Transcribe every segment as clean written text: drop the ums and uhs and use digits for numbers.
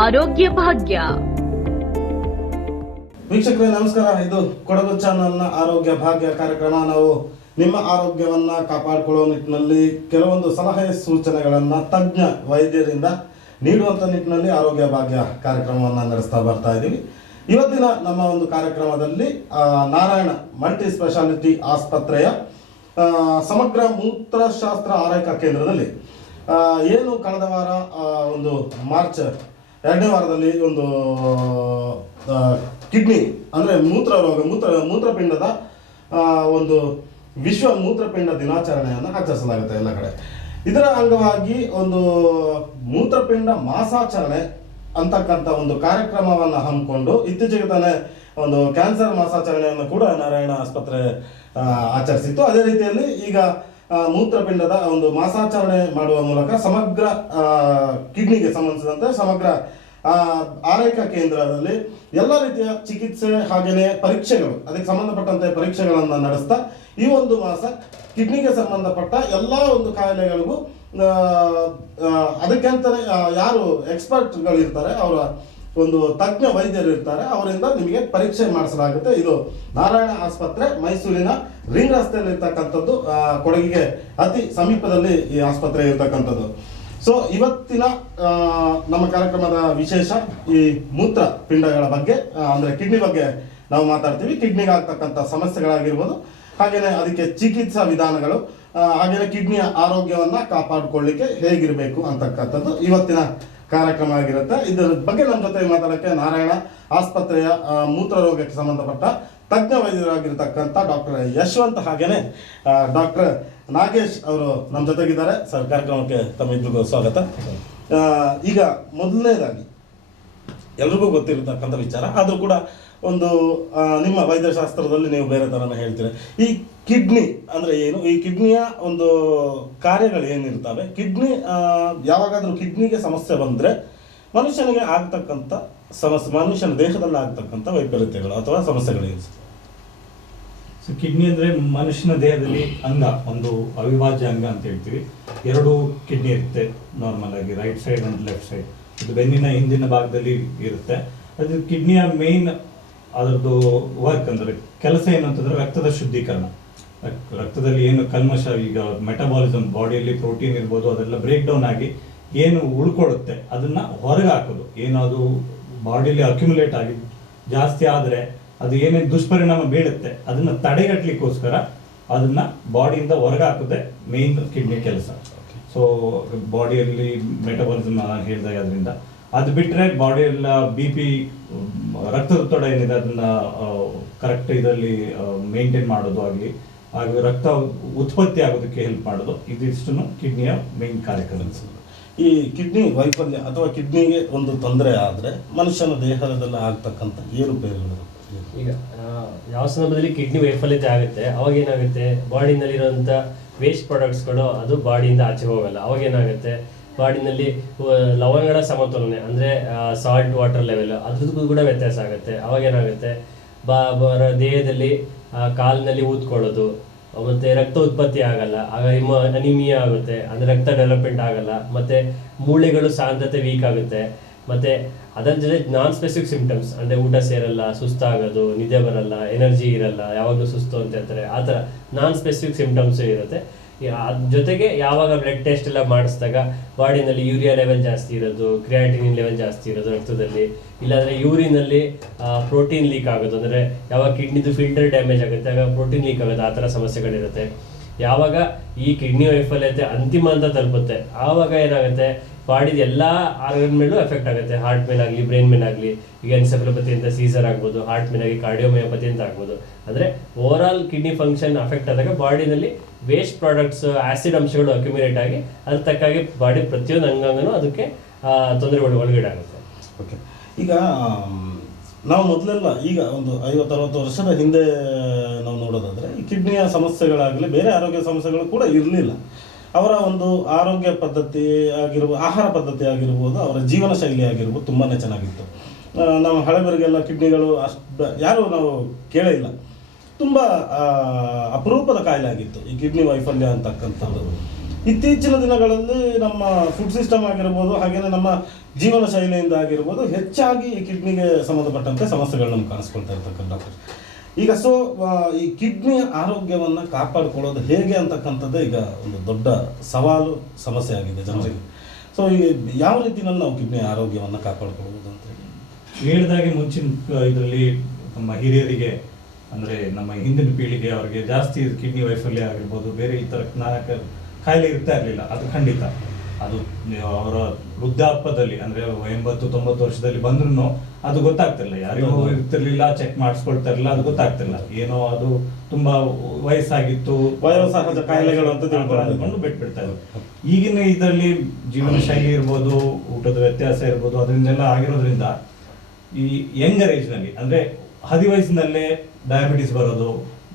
ಆರೋಗ್ಯ ಭಾಗ್ಯ. ವೀಕ್ಷಕರೇ ನಮಸ್ಕಾರ. ಇದು ಕೊಡಗು ಚಾನಲ್ನ ಆರೋಗ್ಯ ಭಾಗ್ಯ ಕಾರ್ಯಕ್ರಮ. ನಾವು ನಿಮ್ಮ ಆರೋಗ್ಯವನ್ನ ಕಾಪಾಡಿಕೊಳ್ಳುವ ನಿಟ್ಟಿನಲ್ಲಿ ಕೆಲವೊಂದು ಸಲಹೆ ಸೂಚನೆಗಳನ್ನ ತಜ್ಞ ವೈದ್ಯರಿಂದ ನೀಡುವಂತ ನಿಟ್ಟಿನಲ್ಲಿ ಆರೋಗ್ಯ ಭಾಗ್ಯ ಕಾರ್ಯಕ್ರಮವನ್ನು ನಡೆಸ್ತಾ ಬರ್ತಾ ಇದ್ದೀವಿ. ಇವತ್ತಿನ ನಮ್ಮ ಒಂದು ಕಾರ್ಯಕ್ರಮದಲ್ಲಿ ನಾರಾಯಣ ಮಲ್ಟಿ ಸ್ಪೆಷಾಲಿಟಿ ಆಸ್ಪತ್ರೆಯ ಸಮಗ್ರ ಮೂತ್ರಶಾಸ್ತ್ರ ಆರೈಕಾ ಕೇಂದ್ರದಲ್ಲಿ ಏನು ಕಳೆದ ವಾರ ಒಂದು ಮಾರ್ಚ್ 2ನೇ ವಾರದಲ್ಲಿ ಒಂದು ಕಿಡ್ನಿ ಅಂದರೆ ಮೂತ್ರಪಿಂಡದ ಒಂದು ವಿಶ್ವ ಮೂತ್ರಪಿಂಡ ದಿನಾಚರಣೆಯನ್ನು ಆಚರಿಸಲಾಗುತ್ತೆ ಎಲ್ಲ ಕಡೆ. ಇದರ ಅಂಗವಾಗಿ ಒಂದು ಮೂತ್ರಪಿಂಡ ಮಾಸಾಚರಣೆ ಅಂತಕ್ಕಂಥ ಒಂದು ಕಾರ್ಯಕ್ರಮವನ್ನು ಹಮ್ಮಿಕೊಂಡು ಇತ್ತೀಚೆಗೆ ತಾನೇ ಒಂದು ಕ್ಯಾನ್ಸರ್ ಮಾಸಾಚರಣೆಯನ್ನು ಕೂಡ ನಾರಾಯಣ ಆಸ್ಪತ್ರೆ ಆಚರಿಸಿತ್ತು. ಅದೇ ರೀತಿಯಲ್ಲಿ ಈಗ ಮೂತ್ರಪಿಂಡದ ಒಂದು ಮಾಸಾಚರಣೆ ಮಾಡುವ ಮೂಲಕ ಸಮಗ್ರ ಕಿಡ್ನಿಗೆ ಸಂಬಂಧಿಸಿದಂತೆ ಸಮಗ್ರ ಆರೈಕಾ ಕೇಂದ್ರದಲ್ಲಿ ಎಲ್ಲ ರೀತಿಯ ಚಿಕಿತ್ಸೆ ಹಾಗೆಯೇ ಪರೀಕ್ಷೆಗಳು, ಅದಕ್ಕೆ ಸಂಬಂಧಪಟ್ಟಂತೆ ಪರೀಕ್ಷೆಗಳನ್ನು ನಡೆಸ್ತಾ ಈ ಒಂದು ಮಾಸ ಕಿಡ್ನಿಗೆ ಸಂಬಂಧಪಟ್ಟ ಎಲ್ಲ ಒಂದು ಕಾಯಿಲೆಗಳಿಗೂ ಅದಕ್ಕಂತಲೇ ಯಾರು ಎಕ್ಸ್ಪರ್ಟ್ಗಳು ಇರ್ತಾರೆ, ಅವರ ಒಂದು ತಜ್ಞ ವೈದ್ಯರು ಇರ್ತಾರೆ, ಅವರಿಂದ ನಿಮಗೆ ಪರೀಕ್ಷೆ ಮಾಡಿಸಲಾಗುತ್ತೆ. ಇದು ನಾರಾಯಣ ಆಸ್ಪತ್ರೆ ಮೈಸೂರಿನ ರಿಂಗ್ ರಸ್ತೆಯಲ್ಲಿ ಇರ್ತಕ್ಕಂಥದ್ದು, ಕೊಡಗಿಗೆ ಅತಿ ಸಮೀಪದಲ್ಲಿ ಈ ಆಸ್ಪತ್ರೆ ಇರ್ತಕ್ಕಂಥದ್ದು. ಸೊ ಇವತ್ತಿನ ನಮ್ಮ ಕಾರ್ಯಕ್ರಮದ ವಿಶೇಷ ಈ ಮೂತ್ರ ಪಿಂಡಗಳ ಬಗ್ಗೆ, ಅಂದರೆ ಕಿಡ್ನಿ ಬಗ್ಗೆ ನಾವು ಮಾತಾಡ್ತೀವಿ. ಕಿಡ್ನಿಗೆ ಆಗ್ತಕ್ಕಂಥ ಸಮಸ್ಯೆಗಳಾಗಿರ್ಬೋದು, ಹಾಗೆಯೇ ಅದಕ್ಕೆ ಚಿಕಿತ್ಸಾ ವಿಧಾನಗಳು, ಹಾಗೆಯೇ ಕಿಡ್ನಿಯ ಆರೋಗ್ಯವನ್ನು ಕಾಪಾಡಿಕೊಳ್ಳಿಕ್ಕೆ ಹೇಗಿರಬೇಕು ಅಂತಕ್ಕಂಥದ್ದು ಇವತ್ತಿನ ಕಾರ್ಯಕ್ರಮ ಆಗಿರುತ್ತೆ. ಇದರ ಬಗ್ಗೆ ನಮ್ಮ ಜೊತೆ ಮಾತಾಡೋಕ್ಕೆ ನಾರಾಯಣ ಆಸ್ಪತ್ರೆಯ ಮೂತ್ರ ರೋಗಕ್ಕೆ ಸಂಬಂಧಪಟ್ಟ ತಜ್ಞ ವೈದ್ಯರಾಗಿರ್ತಕ್ಕಂಥ ಡಾಕ್ಟರ್ ಯಶವಂತ್ ಹಾಗೇನೆ ಡಾಕ್ಟರ್ ನಾಗೇಶ್ ಅವರು ನಮ್ಮ ಜೊತೆಗಿದ್ದಾರೆ. ಸರ್, ಕಾರ್ಯಕ್ರಮಕ್ಕೆ ತಮ್ಮಿಬ್ಬರಿಗೂ ಸ್ವಾಗತ. ಈಗ ಮೊದಲನೇದಾಗಿ ಎಲ್ರಿಗೂ ಗೊತ್ತಿರತಕ್ಕಂಥ ವಿಚಾರ, ಆದರೂ ಕೂಡ ಒಂದು ನಿಮ್ಮ ವೈದ್ಯಶಾಸ್ತ್ರದಲ್ಲಿ ನೀವು ಬೇರೆ ಥರನೇ ಹೇಳ್ತೀರಿ. ಈ ಕಿಡ್ನಿ ಅಂದರೆ ಏನು, ಈ ಕಿಡ್ನಿಯ ಒಂದು ಕಾರ್ಯಗಳು ಏನಿರ್ತವೆ, ಕಿಡ್ನಿ ಯಾವಾಗಾದರೂ ಕಿಡ್ನಿಗೆ ಸಮಸ್ಯೆ ಬಂದರೆ ಮನುಷ್ಯನಿಗೆ ಆಗ್ತಕ್ಕಂಥ ಸಮಸ್ಯೆ, ಮನುಷ್ಯನ ದೇಹದಲ್ಲಿ ಆಗ್ತಕ್ಕಂಥ ವೈಪರೀತ್ಯಗಳು ಅಥವಾ ಸಮಸ್ಯೆಗಳೇನು? ಸೊ ಕಿಡ್ನಿ ಅಂದರೆ ಮನುಷ್ಯನ ದೇಹದಲ್ಲಿ ಅಂಗ, ಒಂದು ಅವಿಭಾಜ್ಯ ಅಂಗ ಅಂತ ಹೇಳ್ತೀವಿ. 2 ಕಿಡ್ನಿ ಇರುತ್ತೆ ನಾರ್ಮಲ್ ಆಗಿ, right side and left side. ಇದು ಬೆನ್ನಿನ ಹಿಂದಿನ ಭಾಗದಲ್ಲಿ ಇರುತ್ತೆ. ಅದು ಕಿಡ್ನಿಯ ಮೇನ್ ಅದರದ್ದು ವರ್ಕ್ ಅಂದರೆ ಕೆಲಸ ಏನು ಅಂತಂದ್ರೆ ರಕ್ತದ ಶುದ್ಧೀಕರಣ. ರಕ್ತದಲ್ಲಿ ಏನು ಕಲ್ಮಶ, ಈಗ ಮೆಟಬಾಲಿಸಮ್, ಬಾಡಿಯಲ್ಲಿ ಪ್ರೋಟೀನ್ ಇರ್ಬೋದು, ಅದೆಲ್ಲ ಬ್ರೇಕ್ ಡೌನ್ ಆಗಿ ಏನು ಉಳ್ಕೊಳ್ಳುತ್ತೆ ಅದನ್ನ ಹೊರಗೆ ಹಾಕೋದು. ಏನು ಅದು ಬಾಡಿಯಲ್ಲಿ ಅಕ್ಯುಮುಲೇಟ್ ಆಗಿ ಜಾಸ್ತಿ ಆದರೆ ಅದು ಏನೇನು ದುಷ್ಪರಿಣಾಮ ಬೀಳುತ್ತೆ ಅದನ್ನ ತಡೆಗಟ್ಟಲಿಕ್ಕೋಸ್ಕರ ಅದನ್ನ ಬಾಡಿಯಿಂದ ಹೊರಗೆ ಹಾಕೋದೆ ಮೇನ್ ಕಿಡ್ನಿ ಕೆಲಸ. ಸೊ ಬಾಡಿಯಲ್ಲಿ ಮೆಟಬಾಲಿಸಮ್ ನಾನು ಹೇಳಿದಾಗ ಅದರಿಂದ ಅದು ಬಿಟ್ಟರೆ ಬಾಡಿಯೆಲ್ಲ BP, ರಕ್ತದೊತ್ತಡ ಏನಿದೆ ಅದನ್ನ ಕರೆಕ್ಟ್ ಇದರಲ್ಲಿ ಮೇಂಟೈನ್ ಮಾಡೋದು ಆಗಲಿ, ಹಾಗೆ ರಕ್ತ ಉತ್ಪತ್ತಿ ಆಗೋದಕ್ಕೆ ಹೆಲ್ಪ್ ಮಾಡೋದು, ಇದಿಷ್ಟು ಕಿಡ್ನಿಯ ಮೇನ್ ಕಾರ್ಯಕ್ರಮ. ಈ ಕಿಡ್ನಿ ವೈಫಲ್ಯ ಅಥವಾ ಕಿಡ್ನಿಗೆ ಒಂದು ತೊಂದರೆ ಆದರೆ ಮನುಷ್ಯನ ದೇಹದಲ್ಲಿ ಆಗ್ತಕ್ಕಂಥ ಏರುಪೇರುಗಳು, ಈಗ ಯಾವ ಸಂದರ್ಭದಲ್ಲಿ ಕಿಡ್ನಿ ವೈಫಲ್ಯತೆ ಆಗುತ್ತೆ ಅವಾಗ ಏನಾಗುತ್ತೆ, ಬಾಡಿನಲ್ಲಿರುವಂಥ ವೇಸ್ಟ್ ಪ್ರಾಡಕ್ಟ್ಸ್ಗಳು ಅದು ಬಾಡಿಯಿಂದ ಆಚೆ ಹೋಗಲ್ಲ. ಅವಾಗ ಏನಾಗುತ್ತೆ, ಬಾಡಿನಲ್ಲಿ ಲವಣಗಳ ಸಮತೋಲನೆ ಅಂದರೆ ಸಾಲ್ಟ್ ವಾಟರ್ ಲೆವೆಲ್ ಅದ್ರದ್ದು ಕೂಡ ವ್ಯತ್ಯಾಸ ಆಗುತ್ತೆ. ಅವಾಗ ಏನಾಗುತ್ತೆ, ದೇಹದಲ್ಲಿ ಕಾಲಿನಲ್ಲಿ ಊದ್ಕೊಳ್ಳೋದು, ಮತ್ತು ರಕ್ತ ಉತ್ಪತ್ತಿ ಆಗಲ್ಲ, ಆಗ ಅನಿಮಿಯಾ ಆಗುತ್ತೆ, ಅಂದರೆ ರಕ್ತ ಡೆವಲಪ್ಮೆಂಟ್ ಆಗಲ್ಲ, ಮತ್ತು ಮೂಳೆಗಳು ಸಾಂದ್ರತೆ ವೀಕ್ ಆಗುತ್ತೆ. ಮತ್ತು ಅದರ ಜೊತೆ ನಾನ್ ಸ್ಪೆಸಿಫಿಕ್ ಸಿಂಪ್ಟಮ್ಸ್ ಅಂದರೆ ಊಟ ಸೇರಲ್ಲ, ಸುಸ್ತಾಗೋದು, ನಿದ್ದೆ ಬರಲ್ಲ, ಎನರ್ಜಿ ಇರಲ್ಲ, ಯಾವಾಗಲೂ ಸುಸ್ತು ಅಂತ ಹೇಳ್ತಾರೆ, ಆ ಥರ ನಾನ್ ಸ್ಪೆಸಿಫಿಕ್ ಸಿಂಪ್ಟಮ್ಸು ಇರುತ್ತೆ. ಜೊತೆಗೆ ಯಾವಾಗ ಬ್ಲಡ್ ಟೆಸ್ಟ್ ಎಲ್ಲ ಮಾಡಿಸಿದಾಗ ಬಾಡಿನಲ್ಲಿ ಯೂರಿಯಾ ಲೆವೆಲ್ ಜಾಸ್ತಿ ಇರೋದು, ಕ್ರಿಯಾಟಿನಿನ್ ಲೆವೆಲ್ ಜಾಸ್ತಿ ಇರೋದು ರಕ್ತದಲ್ಲಿ, ಇಲ್ಲಾಂದರೆ ಯೂರಿನಲ್ಲಿ ಪ್ರೋಟೀನ್ ಲೀಕ್ ಆಗೋದು, ಅಂದರೆ ಯಾವಾಗ ಕಿಡ್ನಿದು ಫಿಲ್ಟರ್ ಡ್ಯಾಮೇಜ್ ಆಗುತ್ತೆ ಆಗ ಪ್ರೋಟೀನ್ ಲೀಕ್ ಆಗೋದು, ಆ ಥರ ಸಮಸ್ಯೆಗಳಿರುತ್ತೆ. ಯಾವಾಗ ಈ ಕಿಡ್ನಿ ವೈಫಲ್ಯತೆ ಅಂತಿಮ ಅಂತ ತಲುಪುತ್ತೆ ಆವಾಗ ಏನಾಗುತ್ತೆ, ಬಾಡಿದ ಎಲ್ಲ ಆರ್ಗನ್ ಮೇಲೂ ಎಫೆಕ್ಟ್ ಆಗುತ್ತೆ. ಹಾರ್ಟ್ ಮೇಲಾಗಲಿ, ಬ್ರೈನ್ ಮೇಲಾಗಲಿ, ಈಗ ಎನ್ಸೆಫಲೋಪತಿ ಅಂತ ಸೀಸರ್ ಆಗ್ಬೋದು, ಹಾರ್ಟ್ ಮೇಲಾಗಿ ಕಾರ್ಡಿಯೋಮಯೋಪತಿ ಅಂತ ಆಗ್ಬೋದು. ಅಂದರೆ over all kidney function affect ಆದಾಗ ಬಾಡಿನಲ್ಲಿ ವೇಸ್ಟ್ ಪ್ರಾಡಕ್ಟ್ಸ್, ಆಸಿಡ್ ಅಂಶಗಳು ಅಕ್ಯುಮುಲೇಟ್ ಆಗಿ ಅದ್ರ ತಕ್ಕಾಗಿ ಬಾಡಿ ಪ್ರತಿಯೊಂದು ಅಂಗಾಂಗನೂ ಅದಕ್ಕೆ ತೊಂದರೆಗಳು ಒಳಗಡೆ ಆಗುತ್ತೆ. ಓಕೆ, ಈಗ ನಾವು ಮೊದಲೆಲ್ಲ ಈಗ ಒಂದು 50-60 ವರ್ಷದ ಹಿಂದೆ ನಾವು ನೋಡೋದಾದರೆ ಈ ಕಿಡ್ನಿಯ ಸಮಸ್ಯೆಗಳಾಗಲಿ ಬೇರೆ ಆರೋಗ್ಯ ಸಮಸ್ಯೆಗಳು ಕೂಡ ಇರಲಿಲ್ಲ. ಅವರ ಒಂದು ಆರೋಗ್ಯ ಪದ್ಧತಿ ಆಗಿರ್ಬೋದು, ಆಹಾರ ಪದ್ಧತಿ ಆಗಿರ್ಬೋದು, ಅವರ ಜೀವನ ಶೈಲಿ ಆಗಿರ್ಬೋದು ತುಂಬಾ ಚೆನ್ನಾಗಿತ್ತು. ನಾವು ಹಳೆಬರಿಗೆಲ್ಲ ಕಿಡ್ನಿಗಳು ಅಷ್ಟು ಯಾರು ನಾವು ಕೇಳೇ ಇಲ್ಲ. ತುಂಬ ಅಪರೂಪದ ಕಾಯಿಲೆ ಆಗಿತ್ತು ಈ ಕಿಡ್ನಿ ವೈಫಲ್ಯ ಅಂತಕ್ಕಂಥದ್ದು. ಇತ್ತೀಚಿನ ದಿನಗಳಲ್ಲಿ ನಮ್ಮ ಫುಡ್ ಸಿಸ್ಟಮ್ ಆಗಿರ್ಬೋದು, ಹಾಗೇನೆ ನಮ್ಮ ಜೀವನ ಶೈಲಿಯಿಂದ ಆಗಿರ್ಬೋದು, ಹೆಚ್ಚಾಗಿ ಈ ಕಿಡ್ನಿಗೆ ಸಂಬಂಧಪಟ್ಟಂತೆ ಸಮಸ್ಯೆಗಳು ನಮ್ಗೆ ಕಾಣಿಸ್ಕೊಳ್ತಾ ಇರ್ತಕ್ಕಂಥ ಡಾಕ್ಟರ್. ಈಗ ಈ ಕಿಡ್ನಿಯ ಆರೋಗ್ಯವನ್ನು ಕಾಪಾಡಿಕೊಳ್ಳೋದು ಹೇಗೆ ಅಂತಕ್ಕಂಥದ್ದು ಈಗ ಒಂದು ದೊಡ್ಡ ಸವಾಲು ಸಮಸ್ಯೆ ಆಗಿದೆ ಜನರಿಗೆ. ಸೊ ಈ ಯಾವ ರೀತಿಯಲ್ಲಿ ನಾವು ಕಿಡ್ನಿಯ ಆರೋಗ್ಯವನ್ನು ಕಾಪಾಡಿಕೊಳ್ಳಬಹುದು ಅಂತ ಹೇಳಿದಾಗೆ ಮುಂಚಿನ ಇದರಲ್ಲಿ ನಮ್ಮ ಹಿರಿಯರಿಗೆ ಅಂದರೆ ನಮ್ಮ ಹಿಂದಿನ ಪೀಳಿಗೆ ಅವರಿಗೆ ಜಾಸ್ತಿ ಕಿಡ್ನಿ ವೈಫಲ್ಯ ಆಗಿರ್ಬೋದು, ಬೇರೆ ಈ ಥರ ಕಾಯಿಲೆ ಇರ್ತಾ ಇರಲಿಲ್ಲ. ಅದು ಖಂಡಿತ. ಅದು ಅವರ ವೃದ್ಧಾಪ್ಯದಲ್ಲಿ ಅಂದರೆ 80-90 ವರ್ಷದಲ್ಲಿ ಬಂದ್ರೂ ಅದು ಗೊತ್ತಾಗ್ತಿಲ್ಲ, ಯಾರಿಗೂ ಇರ್ತಿರ್ಲಿಲ್ಲ, ಚೆಕ್ ಮಾಡಿಸ್ಕೊಳ್ತಾ ಇರಲಿಲ್ಲ, ಅದು ಗೊತ್ತಾಗ್ತಿಲ್ಲ. ಏನೋ ಅದು ತುಂಬಾ ವಯಸ್ಸಾಗಿತ್ತು, ವಯೋಸಹಜ ಕಾಯಿಲೆಗಳು ಅಂತ ತಿಳ್ಕೊಂಡು ಬಿಟ್ಬಿಡ್ತಾ ಇದ್ರು. ಈಗಿನ ಇದರಲ್ಲಿ ಜೀವನ ಶೈಲಿ ಇರ್ಬೋದು, ಊಟದ ವ್ಯತ್ಯಾಸ ಇರ್ಬೋದು, ಅದರಿಂದೆಲ್ಲ ಆಗಿರೋದ್ರಿಂದ ಈ ಯಂಗರ್ ಏಜ್ ನಲ್ಲಿ ಅಂದ್ರೆ ಹದಿವಯಸ್ಸಿನಲ್ಲೇ ಡಯಾಬಿಟಿಸ್ ಬರೋದು,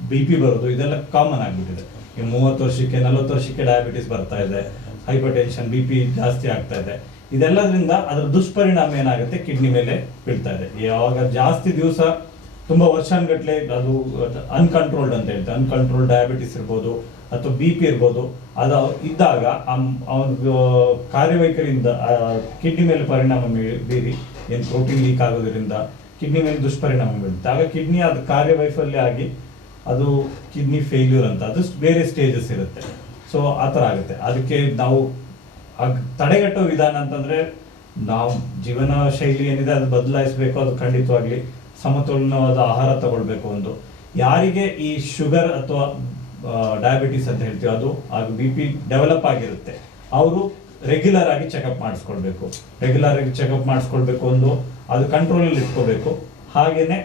BP ಬರೋದು, ಇದೆಲ್ಲ ಕಾಮನ್ ಆಗ್ಬಿಟ್ಟಿದೆ. ಈ 30 ವರ್ಷಕ್ಕೆ 40 ವರ್ಷಕ್ಕೆ ಡಯಾಬಿಟಿಸ್ ಬರ್ತಾ ಇದೆ, ಹೈಪರ್ ಟೆನ್ಷನ್, BP ಜಾಸ್ತಿ ಆಗ್ತಾ ಇದೆ. ಇದೆಲ್ಲದ್ರಿಂದ ಅದರ ದುಷ್ಪರಿಣಾಮ ಏನಾಗುತ್ತೆ, ಕಿಡ್ನಿ ಮೇಲೆ ಬೀಳ್ತಾ ಇದೆ. ಯಾವಾಗ ಜಾಸ್ತಿ ದಿವಸ ತುಂಬಾ ವರ್ಷಾನ್ಗಟ್ಲೆ ಅದು ಅನ್ಕಂಟ್ರೋಲ್ಡ್ ಅಂತ ಹೇಳ್ತಾರೆ, ಅನ್ಕಂಟ್ರೋಲ್ಡ್ ಡಯಾಬಿಟಿಸ್ ಇರ್ಬೋದು ಅಥವಾ BP ಇರ್ಬೋದು, ಅದು ಇದ್ದಾಗ ಅವನ ಕಾರ್ಯವೈಖರಿಯಿಂದ ಕಿಡ್ನಿ ಮೇಲೆ ಪರಿಣಾಮ ಬೀರಿ ಏನು ಪ್ರೋಟೀನ್ ಲೀಕ್ ಆಗೋದ್ರಿಂದ ಕಿಡ್ನಿ ಮೇಲೆ ದುಷ್ಪರಿಣಾಮ ಬೀಳುತ್ತೆ. ಆಗ ಕಿಡ್ನಿ ಅದು ಕಾರ್ಯವೈಫಲ್ಯ ಆಗಿ ಅದು ಕಿಡ್ನಿ ಫೇಲ್ಯೂರ್ ಅಂತ, ಅದು ಬೇರೆ ಸ್ಟೇಜಸ್ ಇರುತ್ತೆ. ಸೊ ಆ ಥರ ಆಗುತ್ತೆ. ಅದಕ್ಕೆ ನಾವು ತಡೆಗಟ್ಟೋ ವಿಧಾನ ಅಂತಂದ್ರೆ ನಾವು ಜೀವನ ಶೈಲಿ ಏನಿದೆ ಅದು ಬದಲಾಯಿಸಬೇಕು. ಅದು ಖಂಡಿತವಾಗ್ಲಿ ಸಮತೋಲನವಾದ ಆಹಾರ ತಗೊಳ್ಬೇಕು. ಒಂದು ಯಾರಿಗೆ ಈ ಶುಗರ್ ಅಥವಾ ಡಯಾಬಿಟಿಸ್ ಅಂತ ಹೇಳ್ತೀವಿ, ಅದು BP ಡೆವಲಪ್ ಆಗಿರುತ್ತೆ, ಅವರು ರೆಗ್ಯುಲರ್ ಆಗಿ ಚೆಕಪ್ ಮಾಡಿಸ್ಕೊಳ್ಬೇಕು. ರೆಗ್ಯುಲರ್ ಆಗಿ ಚೆಕಪ್ ಮಾಡಿಸ್ಕೊಳ್ಬೇಕು, ಒಂದು ಅದು ಕಂಟ್ರೋಲಲ್ಲಿ ಇಟ್ಕೋಬೇಕು. ಹಾಗೇನೆ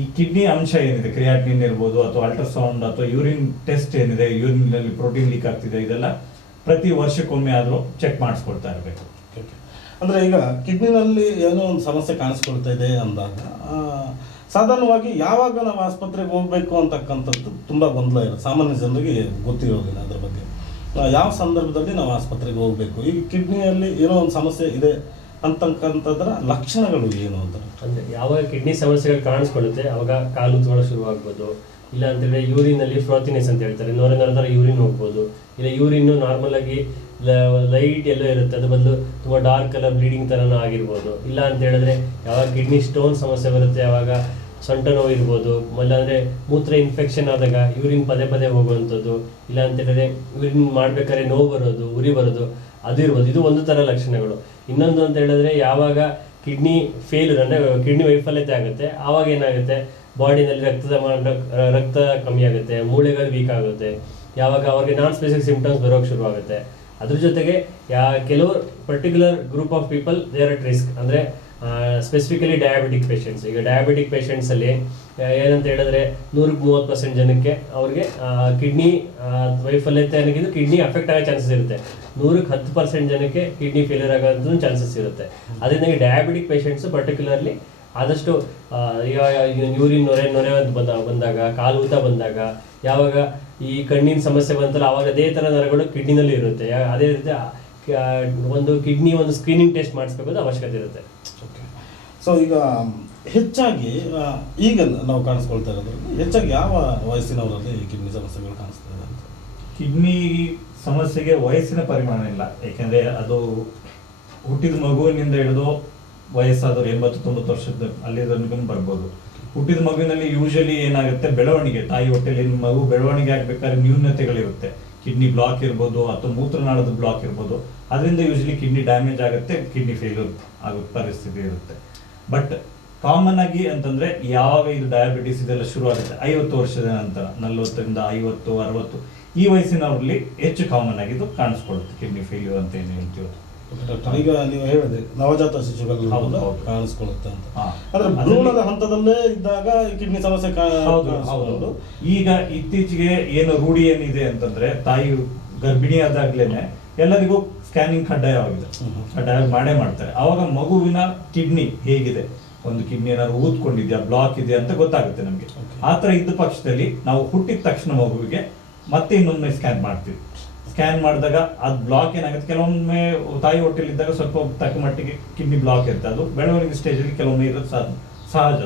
ಈ ಕಿಡ್ನಿ ಅಂಶ ಏನಿದೆ, ಕ್ರಿಯಾಟಿನಿನ್ ಇರ್ಬೋದು ಅಥವಾ ಅಲ್ಟ್ರಾಸೌಂಡ್ ಅಥವಾ ಯೂರಿನ್ ಟೆಸ್ಟ್ ಏನಿದೆ, ಯೂರಿನ್ ಪ್ರೋಟೀನ್ ಲೀಕ್ ಆಗ್ತಿದೆ, ಇದೆಲ್ಲ ಪ್ರತಿ ವರ್ಷಕ್ಕೊಮ್ಮೆ ಆದರೂ ಚೆಕ್ ಮಾಡಿಸ್ಕೊಳ್ತಾ ಇರಬೇಕು. ಅಂದರೆ ಈಗ ಕಿಡ್ನಿನಲ್ಲಿ ಏನೋ ಒಂದು ಸಮಸ್ಯೆ ಕಾಣಿಸ್ಕೊಳ್ತಾ ಇದೆ ಅಂದಾಗ ಸಾಧಾರಣವಾಗಿ ಯಾವಾಗ ನಾವು ಆಸ್ಪತ್ರೆಗೆ ಹೋಗಬೇಕು ಅಂತಕ್ಕಂಥದ್ದು ತುಂಬ ಗೊಂದಲ ಇರುತ್ತೆ. ಸಾಮಾನ್ಯ ಜನರಿಗೆ ಗೊತ್ತಿರೋದಿಲ್ಲ ಅದ್ರ ಬಗ್ಗೆ. ಯಾವ ಸಂದರ್ಭದಲ್ಲಿ ನಾವು ಆಸ್ಪತ್ರೆಗೆ ಹೋಗಬೇಕು, ಈಗ ಕಿಡ್ನಿಯಲ್ಲಿ ಏನೋ ಒಂದು ಸಮಸ್ಯೆ ಇದೆ ಅಂತಕ್ಕಂಥದ್ರ ಲಕ್ಷಣಗಳು ಏನು ಅಂತ ಅಂದರೆ ಯಾವಾಗ ಕಿಡ್ನಿ ಸಮಸ್ಯೆಗಳು ಕಾಣಿಸ್ಕೊಳ್ಳುತ್ತೆ ಅವಾಗ ಕಾಲು ಉತ್ಕೊಳ್ಳೋ ಶುರುವಾಗ್ಬೋದು. ಇಲ್ಲ ಅಂತಂದರೆ ಯೂರಿನಲ್ಲಿ ಫ್ರೋತಿನೆಸ್ ಅಂತ ಹೇಳ್ತಾರೆ, ನೊರೆ ಥರ ಯೂರಿನ್ ಹೋಗ್ಬೋದು. ಇಲ್ಲ ಯೂರಿನ್ನು ನಾರ್ಮಲ್ ಆಗಿ ಲೈಟ್ ಎಲ್ಲೋ ಇರುತ್ತೆ, ಅದು ಬದಲು ತುಂಬ ಡಾರ್ಕ್ ಕಲರ್ ಬ್ಲೀಡಿಂಗ್ ಥರನೂ ಆಗಿರ್ಬೋದು. ಇಲ್ಲ ಅಂತ ಹೇಳಿದ್ರೆ ಯಾವಾಗ ಕಿಡ್ನಿ ಸ್ಟೋನ್ ಸಮಸ್ಯೆ ಬರುತ್ತೆ ಆವಾಗ ಸೊಂಟ ನೋವು ಇರ್ಬೋದು. ಇಲ್ಲಾಂದರೆ ಮೂತ್ರ ಇನ್ಫೆಕ್ಷನ್ ಆದಾಗ ಯೂರಿನ್ ಪದೇ ಹೋಗುವಂಥದ್ದು. ಇಲ್ಲ ಅಂತ ಹೇಳಿದ್ರೆ ಯೂರಿನ್ ಮಾಡ್ಬೇಕಾದ್ರೆ ನೋವು ಬರೋದು, ಉರಿ ಬರೋದು, ಅದು ಇರ್ಬೋದು. ಇದು ಒಂದು ಥರ ಲಕ್ಷಣಗಳು. ಇನ್ನೊಂದು ಅಂತ ಹೇಳಿದ್ರೆ ಯಾವಾಗ ಕಿಡ್ನಿ ಫೇಲ್ಯೂರ್ ಅಂದರೆ ಕಿಡ್ನಿ ವೈಫಲ್ಯತೆ ಆಗುತ್ತೆ ಆವಾಗ ಏನಾಗುತ್ತೆ, ಬಾಡಿನಲ್ಲಿ ರಕ್ತ ಕಮ್ಮಿ ಆಗುತ್ತೆ, ಮೂಳೆಗಳು ವೀಕ್ ಆಗುತ್ತೆ. ಯಾವಾಗ ಅವ್ರಿಗೆ ನಾನ್ ಸ್ಪೆಸಿಫಿಕ್ ಸಿಂಪ್ಟಮ್ಸ್ ಬರೋಕ್ಕೆ ಶುರುವಾಗುತ್ತೆ. ಅದ್ರ ಜೊತೆಗೆ ಕೆಲವು particular group of people they are at risk. ಅಂದರೆ ಸ್ಪೆಸಿಫಿಕಲಿ ಡಯಾಬಿಟಿಕ್ ಪೇಷಂಟ್ಸ್. ಈಗ ಡಯಾಬಿಟಿಕ್ ಪೇಷಂಟ್ಸಲ್ಲಿ ಏನಂತ ಹೇಳಿದ್ರೆ 100-30% ಜನಕ್ಕೆ ಅವ್ರಿಗೆ ಕಿಡ್ನಿ ವೈಫಲ್ಯತೆ ಅನ್ನೋದು ಕಿಡ್ನಿ ಅಫೆಕ್ಟ್ ಆಗೋ ಚಾನ್ಸಸ್ ಇರುತ್ತೆ. 100-10% ಜನಕ್ಕೆ ಕಿಡ್ನಿ ಫೇಲ್ಯೂರ್ ಆಗೋದು ಚಾನ್ಸಸ್ ಇರುತ್ತೆ. ಅದರಿಂದ ಈ ಡಯಾಬಿಟಿಕ್ ಪೇಷಂಟ್ಸ್ ಪರ್ಟಿಕ್ಯುಲರ್ಲಿ ಆದಷ್ಟು ಯೂರಿನ್ ನೊರೆ ಬಂದಾಗ, ಕಾಲು ಊತ ಬಂದಾಗ, ಯಾವಾಗ ಈ ಕಣ್ಣಿನ ಸಮಸ್ಯೆ ಬಂತಲ್ಲ ಆವಾಗ ಅದೇ ಥರ ನರಗಳು ಕಿಡ್ನಿನಲ್ಲಿ ಇರುತ್ತೆ. ಅದೇ ರೀತಿ ಒಂದು ಕಿಡ್ನಿ ಒಂದು ಸ್ಕ್ರೀನಿಂಗ್ ಟೆಸ್ಟ್ ಮಾಡಿಸ್ಬೇಕಾದ ಅವಶ್ಯಕತೆ ಇರುತ್ತೆ. ಸೊ ಈಗ ಹೆಚ್ಚಾಗಿ ಈಗ ನಾವು ಕಾಣಿಸ್ಕೊಳ್ತಾ ಇರೋದು ಹೆಚ್ಚಾಗಿ ಯಾವ ವಯಸ್ಸಿನವರಲ್ಲಿ ಕಿಡ್ನಿ ಸಮಸ್ಯೆಗಳು ಕಾಣಿಸ್ತಾ ಇದೆ ಅಂತ? ಕಿಡ್ನಿ ಸಮಸ್ಯೆಗೆ ವಯಸ್ಸಿನ ಪರಿಮಾಣ ಇಲ್ಲ. ಯಾಕೆಂದ್ರೆ ಅದು ಹುಟ್ಟಿದ ಮಗುವಿನಿಂದ ಹಿಡಿದು ವಯಸ್ಸಾದವರು 80-90 ವರ್ಷದ ಅಲ್ಲಿ ಬರ್ಬೋದು. ಹುಟ್ಟಿದ ಮಗುವಿನಲ್ಲಿ ಯೂಶಲಿ ಏನಾಗುತ್ತೆ, ಬೆಳವಣಿಗೆ, ತಾಯಿ ಹೊಟ್ಟೆಲಿ ಮಗು ಬೆಳವಣಿಗೆ ಆಗ್ಬೇಕಾದ್ರೆ ನ್ಯೂನತೆಗಳಿರುತ್ತೆ. ಕಿಡ್ನಿ ಬ್ಲಾಕ್ ಇರ್ಬೋದು ಅಥವಾ ಮೂತ್ರನಾಳದ ಬ್ಲಾಕ್ ಇರ್ಬೋದು. ಅದರಿಂದ ಯೂಶಲಿ ಕಿಡ್ನಿ ಡ್ಯಾಮೇಜ್ ಆಗುತ್ತೆ, ಕಿಡ್ನಿ ಫೇಲ್ಯೂರ್ ಆಗೋ ಪರಿಸ್ಥಿತಿ ಇರುತ್ತೆ. ಬಟ್ ಕಾಮನ್ ಆಗಿ ಅಂತಂದ್ರೆ ಯಾವಾಗ ಇದು ಡಯಾಬಿಟಿಸ್ ಇದೆಲ್ಲ ಶುರು ಆಗುತ್ತೆ 50 ವರ್ಷದ ನಂತರ, 40-50-60 ಈ ವಯಸ್ಸಿನವರಲ್ಲಿ ಹೆಚ್ಚು ಕಾಮನ್ ಆಗಿದ್ದು ಕಾಣಿಸ್ಕೊಳ್ಳುತ್ತೆ ಕಿಡ್ನಿ ಫೇಲ್ಯೂರ್ ಅಂತ ಏನು ಹೇಳ್ತೀವಿ. ಈಗ ನೀವು ಹೇಳಿದ್ರೆ ನವಜಾತ ಶಿಶುಗಳು ಕಾಣಿಸ್ಕೊಳ್ಳುತ್ತೆ ಅಂತ, ಅಂದ್ರೆ ಭ್ರೂಣದ ಹಂತದಲ್ಲೇ ಇದ್ದಾಗ ಕಿಡ್ನಿ ಸಮಸ್ಯೆ ಹೌದು. ಈಗ ಇತ್ತೀಚೆಗೆ ಏನು ರೂಢಿ ಏನಿದೆ ಅಂತಂದ್ರೆ, ತಾಯಿ ಗರ್ಭಿಣಿ ಆದಾಗ್ಲೇನೆ ಎಲ್ಲರಿಗೂ ಸ್ಕ್ಯಾನಿಂಗ್ ಕಡ್ಡಾಯವಾಗಿದೆ, ಕಡ್ಡಾಯ ಮಾಡೇ ಮಾಡ್ತಾರೆ. ಅವಾಗ ಮಗುವಿನ ಕಿಡ್ನಿ ಹೇಗಿದೆ, ಒಂದು ಕಿಡ್ನಿ ಏನಾದ್ರು ಊದ್ಕೊಂಡಿದ್ಯಾ, ಬ್ಲಾಕ್ ಇದೆಯಾ ಅಂತ ಗೊತ್ತಾಗುತ್ತೆ ನಮ್ಗೆ. ಆತರ ಇದ್ದ ಪಕ್ಷದಲ್ಲಿ ನಾವು ಹುಟ್ಟಿದ ತಕ್ಷಣ ಮಗುವಿಗೆ ಮತ್ತೆ ಇನ್ನೊಮ್ಮೆ ಸ್ಕ್ಯಾನ್ ಮಾಡ್ತೀವಿ. ಸ್ಕ್ಯಾನ್ ಮಾಡಿದಾಗ ಅದು ಬ್ಲಾಕ್ ಏನಾಗುತ್ತೆ, ಕೆಲವೊಮ್ಮೆ ತಾಯಿ ಹೊಟ್ಟೆಲಿದ್ದಾಗ ಸ್ವಲ್ಪ ತಕ್ಕ ಮಟ್ಟಿಗೆ ಕಿಡ್ನಿ ಬ್ಲಾಕ್ ಇರುತ್ತೆ. ಅದು ಬೆಳವಣಿಗೆ ಸ್ಟೇಜಲ್ಲಿ ಕೆಲವೊಮ್ಮೆ ಇರೋದು ಸಹಜ.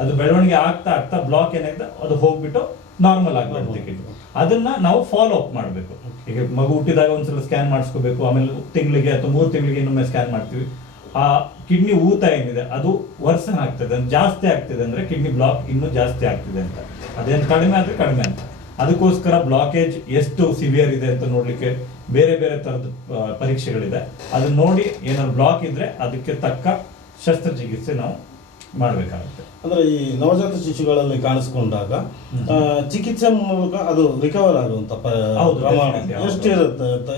ಅದು ಬೆಳವಣಿಗೆ ಆಗ್ತಾ ಬ್ಲಾಕ್ ಏನಾಗುತ್ತೆ ಅದು ಹೋಗ್ಬಿಟ್ಟು ನಾರ್ಮಲ್ ಆಗಿರುತ್ತೆ ಕಿಡ್ನಿ. ಅದನ್ನ ನಾವು ಫಾಲೋ ಅಪ್ ಮಾಡಬೇಕು. ಈಗ ಮಗು ಹುಟ್ಟಿದಾಗ ಒಂದ್ಸಲ ಸ್ಕ್ಯಾನ್ ಮಾಡಿಸ್ಕೋಬೇಕು, ಆಮೇಲೆ ತಿಂಗಳಿಗೆ ಅಥವಾ 3 ತಿಂಗಳಿಗೆ ಇನ್ನೊಮ್ಮೆ ಸ್ಕ್ಯಾನ್ ಮಾಡ್ತೀವಿ. ಆ ಕಿಡ್ನಿ ಊತ ಏನಿದೆ ಅದು ವರ್ಸನ್ ಆಗ್ತದೆ, ಜಾಸ್ತಿ ಆಗ್ತಿದೆ ಅಂದ್ರೆ ಕಿಡ್ನಿ ಬ್ಲಾಕ್ ಇನ್ನೂ ಜಾಸ್ತಿ ಆಗ್ತಿದೆ ಅಂತ. ಅದೇನು ಕಡಿಮೆ ಆದ್ರೆ ಕಡಿಮೆ ಅಂತ. ಅದಕ್ಕೋಸ್ಕರ ಬ್ಲಾಕೇಜ್ ಎಷ್ಟು ಸಿವಿಯರ್ ಇದೆ ಅಂತ ನೋಡ್ಲಿಕ್ಕೆ ಬೇರೆ ಬೇರೆ ತರದ ಪರೀಕ್ಷೆಗಳಿದೆ. ಅದನ್ನ ನೋಡಿ ಏನಾದ್ರು ಬ್ಲಾಕ್ ಇದ್ರೆ ಅದಕ್ಕೆ ತಕ್ಕ ಶಸ್ತ್ರಚಿಕಿತ್ಸೆ ನಾವು ಮಾಡಬೇಕಾಗುತ್ತೆ. ಅಂದ್ರೆ ಈ ನವಜಾತ ಶಿಶುಗಳಲ್ಲಿ ಕಾಣಿಸ್ಕೊಂಡಾಗ ಚಿಕಿತ್ಸೆ ಮೂಲಕ ಅದು ರಿಕವರ್ ಆಗುವಂತ ಪ್ರಮಾಣ ಎಷ್ಟು ಇರುತ್ತೆ ಅಂತ